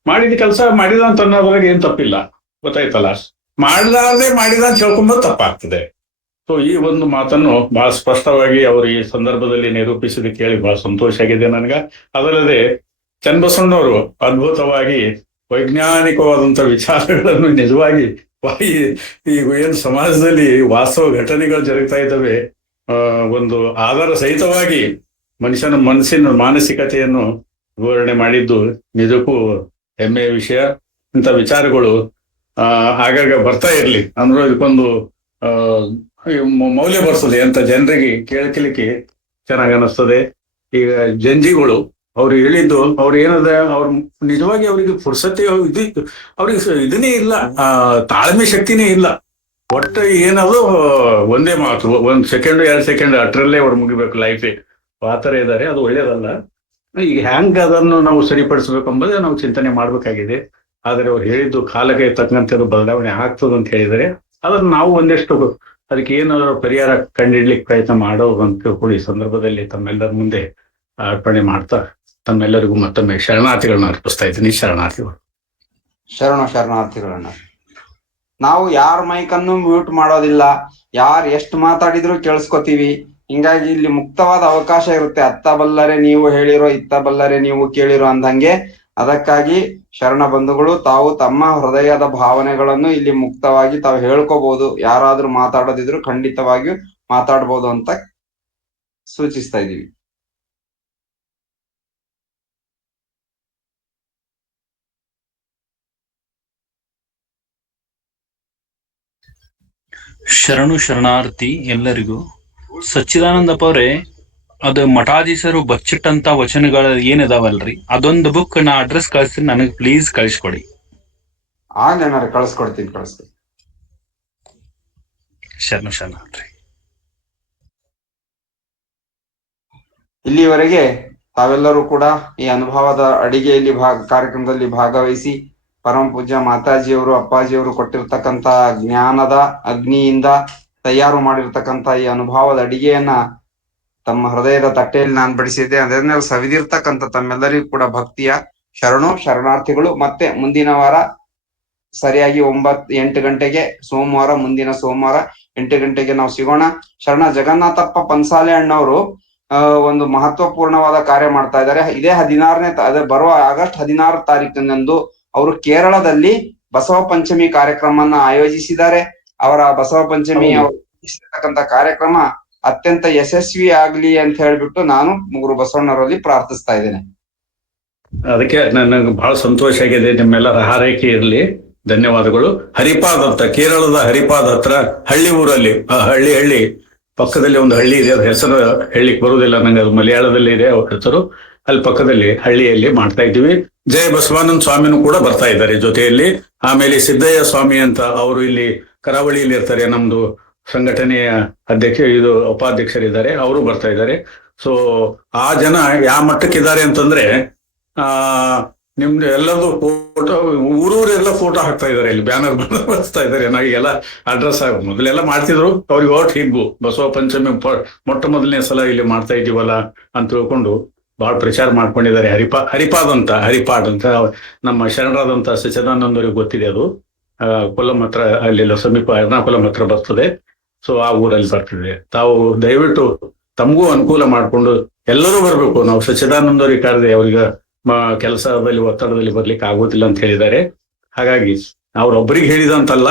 ಮಾಡಿದ ಕೆಲಸ ಮಾಡಿದ ಅಂತ ಅನ್ನೋದ್ರಾಗ ಏನ್ ತಪ್ಪಿಲ್ಲ, ಗೊತ್ತಾಯ್ತಲ್ಲ. ಮಾಡಲಾರ್ದೆ ಮಾಡಿದ ಅಂತ ಹೇಳ್ಕೊಂಬೋದು ತಪ್ಪಾಗ್ತದೆ. ಸೊ ಈ ಒಂದು ಮಾತನ್ನು ಬಹಳ ಸ್ಪಷ್ಟವಾಗಿ ಅವರು ಈ ಸಂದರ್ಭದಲ್ಲಿ ನಿರೂಪಿಸಿದ ಕೇಳಿ ಬಹಳ ಸಂತೋಷ ಆಗಿದೆ ನನಗ. ಅದಲ್ಲದೆ ಚನ್ನಬಸವಣ್ಣವರು ಅದ್ಭುತವಾಗಿ ವೈಜ್ಞಾನಿಕವಾದಂತ ವಿಚಾರಗಳನ್ನು ನಿಜವಾಗಿ ಈಗ ಏನು ಸಮಾಜದಲ್ಲಿ ವಾಸ್ತವ ಘಟನೆಗಳು ಜರುಗ್ತಾ ಇದ್ದಾವೆ, ಒಂದು ಆಧಾರ ಸಹಿತವಾಗಿ ಮನುಷ್ಯನ ಮನಸ್ಸಿನ ಮಾನಸಿಕತೆಯನ್ನು ವಿವರಣೆ ಮಾಡಿದ್ದು ನಿಜಕ್ಕೂ ಹೆಮ್ಮೆಯ ವಿಷಯ. ಇಂಥ ವಿಚಾರಗಳು ಆಗಾಗ ಬರ್ತಾ ಇರ್ಲಿ ಅಂದ್ರೆ ಇದಕ್ಕೊಂದು ಮೌಲ್ಯ ಬರ್ತದೆ ಅಂತ ಜನರಿಗೆ ಕೇಳ್ಕಲಿಕ್ಕೆ ಚೆನ್ನಾಗಿ ಅನಿಸ್ತದೆ. ಈಗ ಜಂಜಿಗಳು ಅವ್ರು ಹೇಳಿದ್ದು, ಅವ್ರು ಏನದ, ಅವ್ರು ನಿಜವಾಗಿ ಅವ್ರಿಗೆ ಪುರ್ಸತಿ ಅವ್ರಿಗೆ ಇದನ್ನೇ ಇಲ್ಲ, ತಾಳ್ಮೆ ಶಕ್ತಿನೇ ಇಲ್ಲ. ಒಟ್ಟು ಏನದು ಒಂದೇ ಮಾತು, 1 ಸೆಕೆಂಡ್ 2 ಸೆಕೆಂಡ್ ಅಷ್ಟರಲ್ಲೇ ಅವ್ರು ಮುಗಿಬೇಕು ಲೈಫೇ. ಆ ಥರ ಇದ್ದಾರೆ. ಅದು ಒಳ್ಳೇದಲ್ಲ. ಈಗ ಹ್ಯಾಂಗ್ ಅದನ್ನು ನಾವು ಸರಿಪಡಿಸ್ಬೇಕೆಂಬುದೇ ನಾವು ಚಿಂತನೆ ಮಾಡ್ಬೇಕಾಗಿದೆ. ಆದರೆ ಅವ್ರು ಹೇಳಿದ್ದು ಕಾಲಕ್ಕೆ ತಕ್ಕಂತೆ ಅದು ಬದಲಾವಣೆ ಆಗ್ತದೆ ಅಂತ ಹೇಳಿದರೆ ಅದನ್ನು ನಾವು ಒಂದಷ್ಟು ಅದಕ್ಕೆ ಏನಾದರೂ ಪರಿಹಾರ ಕಂಡಿಡ್ಲಿಕ್ಕೆ ಪ್ರಯತ್ನ ಮಾಡೋದು ಅಂತ ತಿಳ್ಕೊಂಡು ಈ ಸಂದರ್ಭದಲ್ಲಿ ತಮ್ಮೆಲ್ಲರ ಮುಂದೆ ಅರ್ಪಣೆ ಮಾಡ್ತಾ ತಮ್ಮೆಲ್ಲರಿಗೂ ಮತ್ತೊಮ್ಮೆ ಶರಣಾರ್ಥಿಗಳನ್ನ ಅರ್ಪಿಸ್ತಾ ಇದ್ದೀನಿ. ಶರಣಾರ್ಥಿಗಳನ್ನ ನಾವು ಯಾರ ಮೈಕನ್ನು ಮ್ಯೂಟ್ ಮಾಡೋದಿಲ್ಲ, ಯಾರು ಎಷ್ಟು ಮಾತಾಡಿದ್ರು ಕೇಳಿಸ್ಕೊತೀವಿ. ಹಿಂಗಾಗಿ ಇಲ್ಲಿ ಮುಕ್ತವಾದ ಅವಕಾಶ ಇರುತ್ತೆ. ಅತ್ತ ಬಲ್ಲರೆ ನೀವು ಹೇಳಿರೋ, ಇತ್ತ ಬಲ್ಲರೆ ನೀವು ಕೇಳಿರೋ ಅಂದಂಗೆ. ಅದಕ್ಕಾಗಿ ಶರಣ ಬಂಧುಗಳು ತಾವು ತಮ್ಮ ಹೃದಯದ ಭಾವನೆಗಳನ್ನು ಇಲ್ಲಿ ಮುಕ್ತವಾಗಿ ತಾವು ಹೇಳ್ಕೋಬಹುದು. ಯಾರಾದ್ರೂ ಮಾತಾಡೋದಿದ್ರು ಖಂಡಿತವಾಗಿಯೂ ಮಾತಾಡ್ಬೋದು ಅಂತ ಸೂಚಿಸ್ತಾ ಇದೀವಿ. ಶರಣು ಶರಣಾರ್ಥಿ ಎಲ್ಲರಿಗೂ. ಸಚ್ಚಿದಾನಂದಪ್ಪ ಅವ್ರೆ, ಅದು ಮಠಾಧೀಶರು ಬಚ್ಚಿಟ್ಟಂತ ವಚನಗಳು ಏನಿದಾವಲ್ರಿ, ಅದೊಂದು ಬುಕ್ ನಾ ಅಡ್ರೆಸ್ ಕಳಿಸ್ತೀನಿ, ನನಗೆ ಪ್ಲೀಸ್ ಕಳಿಸ್ಕೊಡಿ. ಆಗ್ಲಿ ಕಳಿಸ್ಕೊಡ್ತೀನಿ. ಶರಣು ಶರಣಾರ್ಥಿ. ಇಲ್ಲಿವರೆಗೆ ತಾವೆಲ್ಲರೂ ಕೂಡ ಈ ಅನುಭವದ ಅಡಿಗೆಯಲ್ಲಿ ಕಾರ್ಯಕ್ರಮದಲ್ಲಿ ಭಾಗವಹಿಸಿ ಪರಮ ಪೂಜ್ಯ ಮಾತಾಜಿಯವರು ಅಪ್ಪಾಜಿಯವರು ಕೊಟ್ಟಿರ್ತಕ್ಕಂತ ಜ್ಞಾನದ ಅಗ್ನಿಯಿಂದ ತಯಾರು ಮಾಡಿರ್ತಕ್ಕಂತ ಈ ಅನುಭವದ ಅಡಿಗೆಯನ್ನ ತಮ್ಮ ಹೃದಯದ ತಟ್ಟೆಯಲ್ಲಿ ನಾನು ಬಡಿಸಿದ್ದೆ. ಅದನ್ನ ಸವಿದಿರ್ತಕ್ಕಂಥ ತಮ್ಮೆಲ್ಲರಿಗೂ ಕೂಡ ಭಕ್ತಿಯ ಶರಣಾರ್ಥಿಗಳು. ಮತ್ತೆ ಮುಂದಿನ ವಾರ ಸರಿಯಾಗಿ 8 ಗಂಟೆಗೆ ಮುಂದಿನ ಸೋಮವಾರ 8 ಗಂಟೆಗೆ ನಾವು ಸಿಗೋಣ. ಶರಣ ಜಗನ್ನಾಥಪ್ಪ ಪನ್ಸಾಲೆ ಅಣ್ಣವರು ಒಂದು ಮಹತ್ವಪೂರ್ಣವಾದ ಕಾರ್ಯ ಮಾಡ್ತಾ ಇದ್ದಾರೆ. ಇದೇ 16ನೇ ಬರುವ ಆಗಸ್ಟ್ 16 ತಾರೀಕಿನಂದು ಅವರು ಕೇರಳದಲ್ಲಿ ಬಸವ ಪಂಚಮಿ ಕಾರ್ಯಕ್ರಮವನ್ನ ಆಯೋಜಿಸಿದ್ದಾರೆ. ಅವರ ಬಸವ ಪಂಚಮಿ ಕಾರ್ಯಕ್ರಮ ಅತ್ಯಂತ ಯಶಸ್ವಿ ಆಗ್ಲಿ ಅಂತ ಹೇಳ್ಬಿಟ್ಟು ನಾನು ಗುರು ಬಸವಣ್ಣರಲ್ಲಿ ಪ್ರಾರ್ಥಿಸ್ತಾ ಇದ್ದೇನೆ. ಅದಕ್ಕೆ ನನಗೆ ಬಹಳ ಸಂತೋಷ ಆಗಿದೆ. ನಿಮ್ಮೆಲ್ಲರ ಹಾರೈಕೆ ಇರಲಿ. ಧನ್ಯವಾದಗಳು. ಹರಿಪಾದ್ ಅಂತ, ಕೇರಳದ ಹರಿಪಾದ್ ಹತ್ರ ಹಳ್ಳಿ ಊರಲ್ಲಿ, ಹಳ್ಳಿ ಪಕ್ಕದಲ್ಲಿ ಒಂದು ಹಳ್ಳಿ ಇದೆ. ಅದ್ರ ಹೆಸರು ಹೇಳಿಕ್ ಬರುವುದಿಲ್ಲ ನಂಗೆ, ಅದು ಮಲಯಾಳದಲ್ಲಿ ಇದೆ ಅವ್ರ ಹೆಸರು. ಅಲ್ಲಿ ಪಕ್ಕದಲ್ಲಿ ಹಳ್ಳಿಯಲ್ಲಿ ಮಾಡ್ತಾ ಇದ್ದೀವಿ. ಜಯ ಬಸವಾನಂದ ಸ್ವಾಮಿನೂ ಕೂಡ ಬರ್ತಾ ಇದ್ದಾರೆ ಜೊತೆಯಲ್ಲಿ. ಆಮೇಲೆ ಸಿದ್ದಯ್ಯ ಸ್ವಾಮಿ ಅಂತ ಅವರು ಇಲ್ಲಿ ಕರಾವಳಿಯಲ್ಲಿ ಇರ್ತಾರೆ, ನಮ್ದು ಸಂಘಟನೆಯ ಉಪಾಧ್ಯಕ್ಷರಿದ್ದಾರೆ, ಅವರು ಬರ್ತಾ ಇದ್ದಾರೆ. ಸೊ ಆ ಜನ ಯಾವ ಮಟ್ಟಕ್ಕಿದ್ದಾರೆ ಅಂತಂದ್ರೆ ನಿಮ್ದು ಎಲ್ಲದೂ ಫೋಟೋ, ಊರೂರೆಲ್ಲ ಫೋಟೋ ಹಾಕ್ತಾ ಇದಾರೆ, ಇಲ್ಲಿ ಬ್ಯಾನರ್ ಬರ್ತಾ ಇದಾರೆ. ನಾವೀಗೆಲ್ಲ ಅಡ್ರೆಸ್ ಮೊದಲೆಲ್ಲ ಮಾಡ್ತಿದ್ರು, ಅವ್ರಿಗೆ ಓಟ್ ಹಿಗ್ಗು ಬಸವ ಪಂಚಮಿ ಮೊಟ್ಟ ಮೊದಲನೇ ಸಲ ಇಲ್ಲಿ ಮಾಡ್ತಾ ಇದೀವಲ್ಲ ಅಂತ ತಿಳ್ಕೊಂಡು ಬಹಳ ಪ್ರಚಾರ ಮಾಡ್ಕೊಂಡಿದ್ದಾರೆ. ಹರಿಪಾಡ್ ಅಂತ ನಮ್ಮ ಶರಣರಾದಂತ ಸಚ್ಚಿದಾನಂದರಿಗೆ ಗೊತ್ತಿದೆ. ಅದು ಕೊಲ್ಲಂ ಹತ್ರ, ಅಲ್ಲೆಲ್ಲ ಸಮೀಪ ಎರ್ನಾಕುಲಂ ಹತ್ರ ಬರ್ತದೆ. ಸೊ ಆ ಊರಲ್ಲಿ ಬರ್ತಿದೆ. ತಾವು ದಯವಿಟ್ಟು ತಮಗೂ ಅನುಕೂಲ ಮಾಡ್ಕೊಂಡು ಎಲ್ಲರೂ ಬರ್ಬೇಕು. ನಾವು ಸಚ್ಚಿದಾನಂದವ್ರಿಗೆ ಕರೆದೆ, ಅವ್ರಿಗೆ ಕೆಲಸದಲ್ಲಿ ಒತ್ತಡದಲ್ಲಿ ಬರ್ಲಿಕ್ಕೆ ಆಗೋದಿಲ್ಲ ಅಂತ ಹೇಳಿದ್ದಾರೆ. ಹಾಗಾಗಿ ಅವ್ರೊಬ್ಬರಿಗೆ ಹೇಳಿದಂತಲ್ಲ,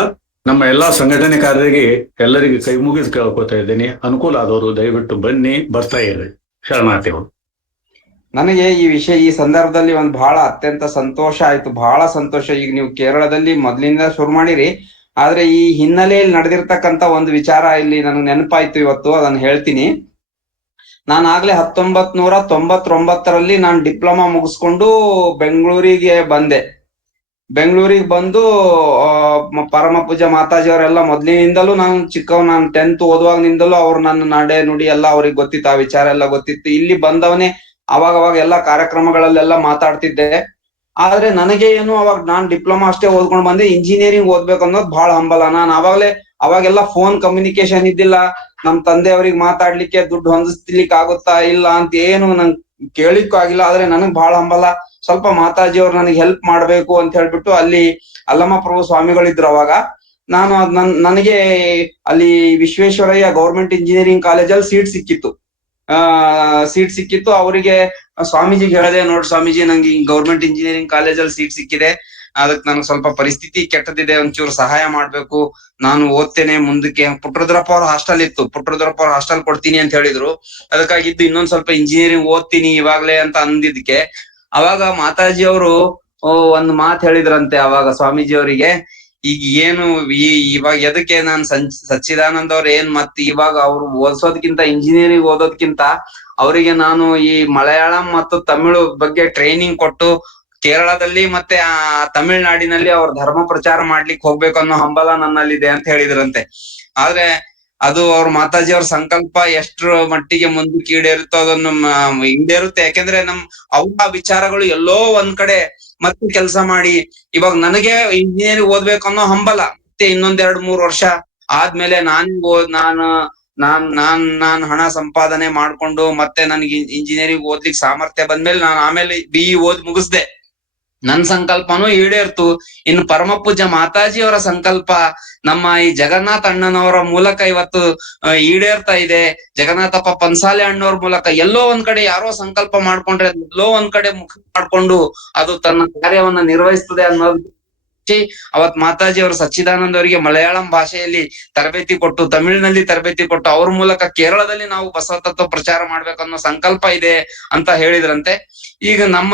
ನಮ್ಮ ಎಲ್ಲಾ ಸಂಘಟನೆ ಕಾರ್ಯರಿಗೆ ಎಲ್ಲರಿಗೆ ಕೈ ಮುಗಿದು ಕೇಳ್ಕೊತಾ ಇದ್ದೀನಿ. ಅನುಕೂಲ ಆದವರು ದಯವಿಟ್ಟು ಬನ್ನಿ, ಬರ್ತಾ ಇರ್ರಿ. ಶರಣಾರ್ಥಿಗಳು. ನನಗೆ ಈ ಸಂದರ್ಭದಲ್ಲಿ ಒಂದು ಬಹಳ ಅತ್ಯಂತ ಸಂತೋಷ ಆಯ್ತು, ಬಹಳ ಸಂತೋಷ. ಈಗ ನೀವು ಕೇರಳದಲ್ಲಿ ಮೊದ್ಲಿಂದ ಶುರು ಮಾಡಿರಿ, ಆದ್ರೆ ಈ ಹಿನ್ನೆಲೆಯಲ್ಲಿ ನಡೆದಿರ್ತಕ್ಕಂತ ಒಂದು ವಿಚಾರ ಇಲ್ಲಿ ನನಗೆ ನೆನಪಾಯ್ತು ಇವತ್ತು, ಅದನ್ನ ಹೇಳ್ತೀನಿ. ನಾನು ಆಗ್ಲೇ 1999ರಲ್ಲಿ ನಾನು ಡಿಪ್ಲೊಮಾ ಮುಗಿಸ್ಕೊಂಡು ಬೆಂಗಳೂರಿಗೆ ಬಂದೆ. ಬೆಂಗಳೂರಿಗೆ ಬಂದು ಪರಮ ಪೂಜ್ಯ ಮಾತಾಜಿಯವರೆಲ್ಲ ಮೊದ್ಲಿನಿಂದಲೂ ನಾನು 10th ಓದುವಾಗನಿಂದಲೂ ಅವ್ರು ನನ್ನ ನಡೆ ನುಡಿ ಎಲ್ಲ ಅವ್ರಿಗೆ ಗೊತ್ತಿತ್ತು, ಆ ವಿಚಾರ ಎಲ್ಲ ಗೊತ್ತಿತ್ತು. ಇಲ್ಲಿ ಬಂದವನೇ ಅವಾಗ ಎಲ್ಲ ಕಾರ್ಯಕ್ರಮಗಳಲ್ಲೆಲ್ಲ ಮಾತಾಡ್ತಿದ್ದೆ. ಆದ್ರೆ ನನಗೆ ಏನು ನಾನ್ ಡಿಪ್ಲೊಮಾ ಅಷ್ಟೇ ಓದ್ಕೊಂಡ್ ಬಂದೆ, ಇಂಜಿನಿಯರಿಂಗ್ ಓದ್ಬೇಕು ಅನ್ನೋದು ಬಹಳ ಹಂಬಲ. ನಾನು ಅವಾಗೆಲ್ಲ ಫೋನ್ ಕಮ್ಯುನಿಕೇಶನ್ ಇದ್ದಿಲ್ಲ, ನಮ್ ತಂದೆಯವ್ರಿಗೆ ಮಾತಾಡ್ಲಿಕ್ಕೆ ದುಡ್ಡು ಹೊಂದಿಸ್ಲಿಕ್ಕೆ ಆಗುತ್ತಾ ಇಲ್ಲ ಅಂತ ಏನು ನಂಗೆ ಕೇಳಿಕ್ಕೂ ಆಗಿಲ್ಲ. ಆದ್ರೆ ನನಗ್ ಬಹಳ ಹಂಬಲ, ಸ್ವಲ್ಪ ಮಾತಾಜಿಯವ್ರು ನನಗೆ ಹೆಲ್ಪ್ ಮಾಡ್ಬೇಕು ಅಂತ ಹೇಳ್ಬಿಟ್ಟು ಅಲ್ಲಿ ಅಲ್ಲಮ್ಮ ಪ್ರಭು ಸ್ವಾಮಿಗಳಿದ್ರು ಅವಾಗ. ನಾನು ನನಗೆ ಅಲ್ಲಿ ವಿಶ್ವೇಶ್ವರಯ್ಯ ಗೌರ್ಮೆಂಟ್ ಇಂಜಿನಿಯರಿಂಗ್ ಕಾಲೇಜಲ್ಲಿ ಸೀಟ್ ಸಿಕ್ಕಿತ್ತು. ಅವರಿಗೆ ಸ್ವಾಮೀಜಿಗೆ ಹೇಳಿದೆ, ನೋಡ್ ಸ್ವಾಮೀಜಿ, ನಂಗೆ ಗೌರ್ಮೆಂಟ್ ಇಂಜಿನಿಯರಿಂಗ್ ಕಾಲೇಜಲ್ಲಿ ಸೀಟ್ ಸಿಕ್ಕಿದೆ, ಅದಕ್ಕೆ ನನಗೆ ಸ್ವಲ್ಪ ಪರಿಸ್ಥಿತಿ ಕೆಟ್ಟದಿದೆ, ಒಂಚೂರು ಸಹಾಯ ಮಾಡ್ಬೇಕು, ನಾನು ಓದ್ತೇನೆ ಮುಂದಕ್ಕೆ. ಪುಟ್ಟರುದ್ರಪ್ಪ ಅವ್ರ ಹಾಸ್ಟೆಲ್ ಇತ್ತು, ಪುಟ್ಟರುದ್ರಪ್ಪ ಅವ್ರ ಹಾಸ್ಟೆಲ್ ಕೊಡ್ತೀನಿ ಅಂತ ಹೇಳಿದ್ರು. ಅದಕ್ಕಾಗಿದ್ದು ಇನ್ನೊಂದ್ ಸ್ವಲ್ಪ ಇಂಜಿನಿಯರಿಂಗ್ ಓದ್ತೀನಿ ಇವಾಗ್ಲೇ ಅಂತ ಅಂದಿದ್ಕೆ ಅವಾಗ ಮಾತಾಜಿ ಅವರು ಒಂದ್ ಮಾತು ಹೇಳಿದ್ರಂತೆ ಅವಾಗ ಸ್ವಾಮೀಜಿ ಅವರಿಗೆ, ಈಗ ಏನು ಇವಾಗ ಎದಕ್ಕೆ ನಾನ್ ಸಚ್ಚಿದಾನಂದ ಅವ್ರ ಏನ್ ಮತ್ತೆ ಇವಾಗ ಅವ್ರು ಓದಿಸೋದಕ್ಕಿಂತ ಇಂಜಿನಿಯರಿಂಗ್ ಓದೋದ್ಕಿಂತ ಅವರಿಗೆ ನಾನು ಈ ಮಲಯಾಳಂ ಮತ್ತು ತಮಿಳು ಬಗ್ಗೆ ಟ್ರೈನಿಂಗ್ ಕೊಟ್ಟು ಕೇರಳದಲ್ಲಿ ಮತ್ತೆ ತಮಿಳ್ನಾಡಿನಲ್ಲಿ ಅವ್ರ ಧರ್ಮ ಪ್ರಚಾರ ಮಾಡ್ಲಿಕ್ಕೆ ಹೋಗ್ಬೇಕು ಅನ್ನೋ ಹಂಬಲ ನನ್ನಲ್ಲಿದೆ ಅಂತ ಹೇಳಿದ್ರಂತೆ. ಆದ್ರೆ ಅದು ಅವ್ರ ಮಾತಾಜಿ ಅವ್ರ ಸಂಕಲ್ಪ ಎಷ್ಟ್ರ ಮಟ್ಟಿಗೆ ಮುಂದಕ್ಕೆ ಈಡೇರುತ್ತೋ ಅದನ್ನು ಈಡೇರುತ್ತೆ. ಯಾಕೆಂದ್ರೆ ಅವ್ರ ವಿಚಾರಗಳು ಎಲ್ಲೋ ಒಂದ್ ಕಡೆ ಮತ್ತೆ ಕೆಲಸ ಮಾಡಿ ಇವಾಗ ನನಗೆ ಇಂಜಿನಿಯರಿಂಗ್ ಓದ್ಬೇಕು ಅನ್ನೋ ಹಂಬಲ. ಮತ್ತೆ ಇನ್ನೊಂದ್ 2-3 ವರ್ಷ ಆದ್ಮೇಲೆ ನಾನ್ ಹಣ ಸಂಪಾದನೆ ಮಾಡ್ಕೊಂಡು ಮತ್ತೆ ನನ್ಗೆ ಇಂಜಿನಿಯರಿಂಗ್ ಓದ್ಲಿಕ್ಕೆ ಸಾಮರ್ಥ್ಯ ಬಂದ್ಮೇಲೆ ನಾನು ಆಮೇಲೆ BE ಓದ್ ಮುಗಿಸ್ದೆ. ನನ್ ಸಂಕಲ್ಪನೂ ಈಡೇರ್ತು. ಇನ್ನು ಪರಮ ಪೂಜ್ಯ ಮಾತಾಜಿಯವರ ಸಂಕಲ್ಪ ನಮ್ಮ ಈ ಜಗನ್ನಾಥ ಅಣ್ಣನವರ ಮೂಲಕ ಇವತ್ತು ಈಡೇರ್ತಾ ಇದೆ. ಜಗನ್ನಾಥಪ್ಪ ಪನ್ಸಾಲೆ ಅಣ್ಣವ್ರ ಮೂಲಕ ಎಲ್ಲೋ ಒಂದ್ ಕಡೆ ಯಾರೋ ಸಂಕಲ್ಪ ಮಾಡ್ಕೊಂಡ್ರೆ ಎಲ್ಲೋ ಒಂದ್ ಕಡೆ ಮುಖ ಮಾಡ್ಕೊಂಡು ಅದು ತನ್ನ ಕಾರ್ಯವನ್ನ ನಿರ್ವಹಿಸ್ತದೆ ಅನ್ನೋದು ಹಚ್ಚಿ ಅವತ್ ಮಾತಾಜಿ ಅವರು ಸಚ್ಚಿದಾನಂದ ಅವರಿಗೆ ಮಲಯಾಳಂ ಭಾಷೆಯಲ್ಲಿ ತರಬೇತಿ ಕೊಟ್ಟು, ತಮಿಳಿನಲ್ಲಿ ತರಬೇತಿ ಕೊಟ್ಟು, ಅವ್ರ ಮೂಲಕ ಕೇರಳದಲ್ಲಿ ನಾವು ಬಸವ ತತ್ವ ಪ್ರಚಾರ ಮಾಡ್ಬೇಕನ್ನೋ ಸಂಕಲ್ಪ ಇದೆ ಅಂತ ಹೇಳಿದ್ರಂತೆ. ಈಗ ನಮ್ಮ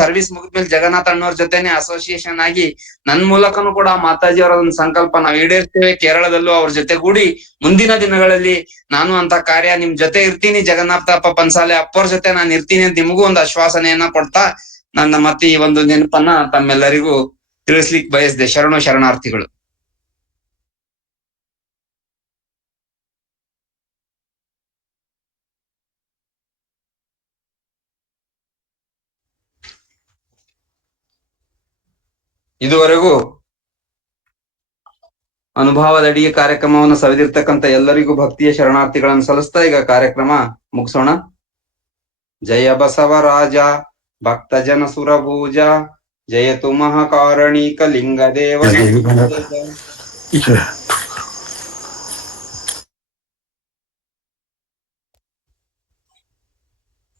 ಸರ್ವಿಸ್ ಮುಗಿದ್ಮೇಲೆ ಜಗನ್ನಾಥ್ ಅಣ್ಣವ್ರ ಜೊತೆನೆ ಅಸೋಸಿಯೇಷನ್ ಆಗಿ ನನ್ ಮೂಲಕನು ಕೂಡ ಮಾತಾಜಿ ಅವರ ಒಂದು ಸಂಕಲ್ಪ ನಾವು ಈಡೇರ್ತೇವೆ. ಕೇರಳದಲ್ಲೂ ಅವ್ರ ಜೊತೆಗೂಡಿ ಮುಂದಿನ ದಿನಗಳಲ್ಲಿ ನಾನು ಅಂತ ಕಾರ್ಯ ನಿಮ್ ಜೊತೆ ಇರ್ತೀನಿ, ಜಗನ್ನಾಥಪ್ಪ ಪನ್ಸಾಲೆ ಅಪ್ಪವ್ರ ಜೊತೆ ನಾನು ಇರ್ತೀನಿ ಅಂತ ನಿಮಗೂ ಒಂದು ಆಶ್ವಾಸನೆಯನ್ನ ಕೊಡ್ತಾ ನನ್ನ ಮತ್ತೆ ಈ ಒಂದು ನೆನಪನ್ನ ತಮ್ಮೆಲ್ಲರಿಗೂ ತಿಳಿಸ್ಲಿಕ್ಕೆ ಬಯಸ್ದೆ. ಶರಣಾರ್ಥಿಗಳು. ಇದುವರೆಗೂ ಅನುಭವದ ಅಡಿಗೆ ಕಾರ್ಯಕ್ರಮವನ್ನು ಸವಿದಿರ್ತಕ್ಕಂಥ ಎಲ್ಲರಿಗೂ ಭಕ್ತಿಯ ಶರಣಾರ್ಥಿಗಳನ್ನು ಸಲ್ಲಿಸ್ತಾ ಈಗ ಕಾರ್ಯಕ್ರಮ ಮುಗಿಸೋಣ. ಜಯ ಬಸವರಾಜ ಭಕ್ತ ಜನ ಸುರಭೂಜ ಜಯತು ಮಹಾಕಾರಣೀಕ ಲಿಂಗ ದೇವ.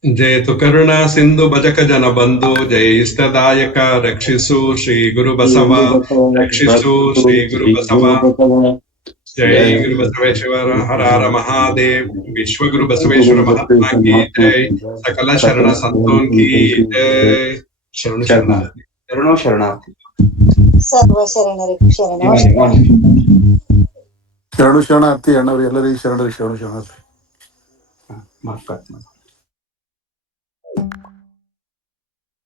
ಜಯತು ಕರುಣಾ ಸಿಂಧು ಭಜಕ ಜನ ಬಂಧು ಜಯ ಇಷ್ಟದಾಯಕ ರಕ್ಷಿಸು ಶ್ರೀ ಗುರು ಬಸವ ರಕ್ಷಿಸು ಶ್ರೀ ಗುರು ಬಸವ. ಜಯ ಗುರು ಬಸವೇಶ್ವರ ಹರ ಹರ ಮಹಾದೇವ್. ವಿಶ್ವ ಗುರು ಬಸವೇಶ್ವರ ಮಹಾತ್ಮ ಕಿ ಜೈ. ಸಕಲ ಶರಣ ಸಂತೋನ್ ಕಿ ಜೈ. ಶರಣಾರ್ಥಿ. ಸರ್ವ ಶರಣರಿಗೂ ಶರಣಾರ್ಥಿ ಅಣ್ಣವ್ರು ಎಲ್ಲರಿಗೂ ಶರಣಾರ್ಥಿ.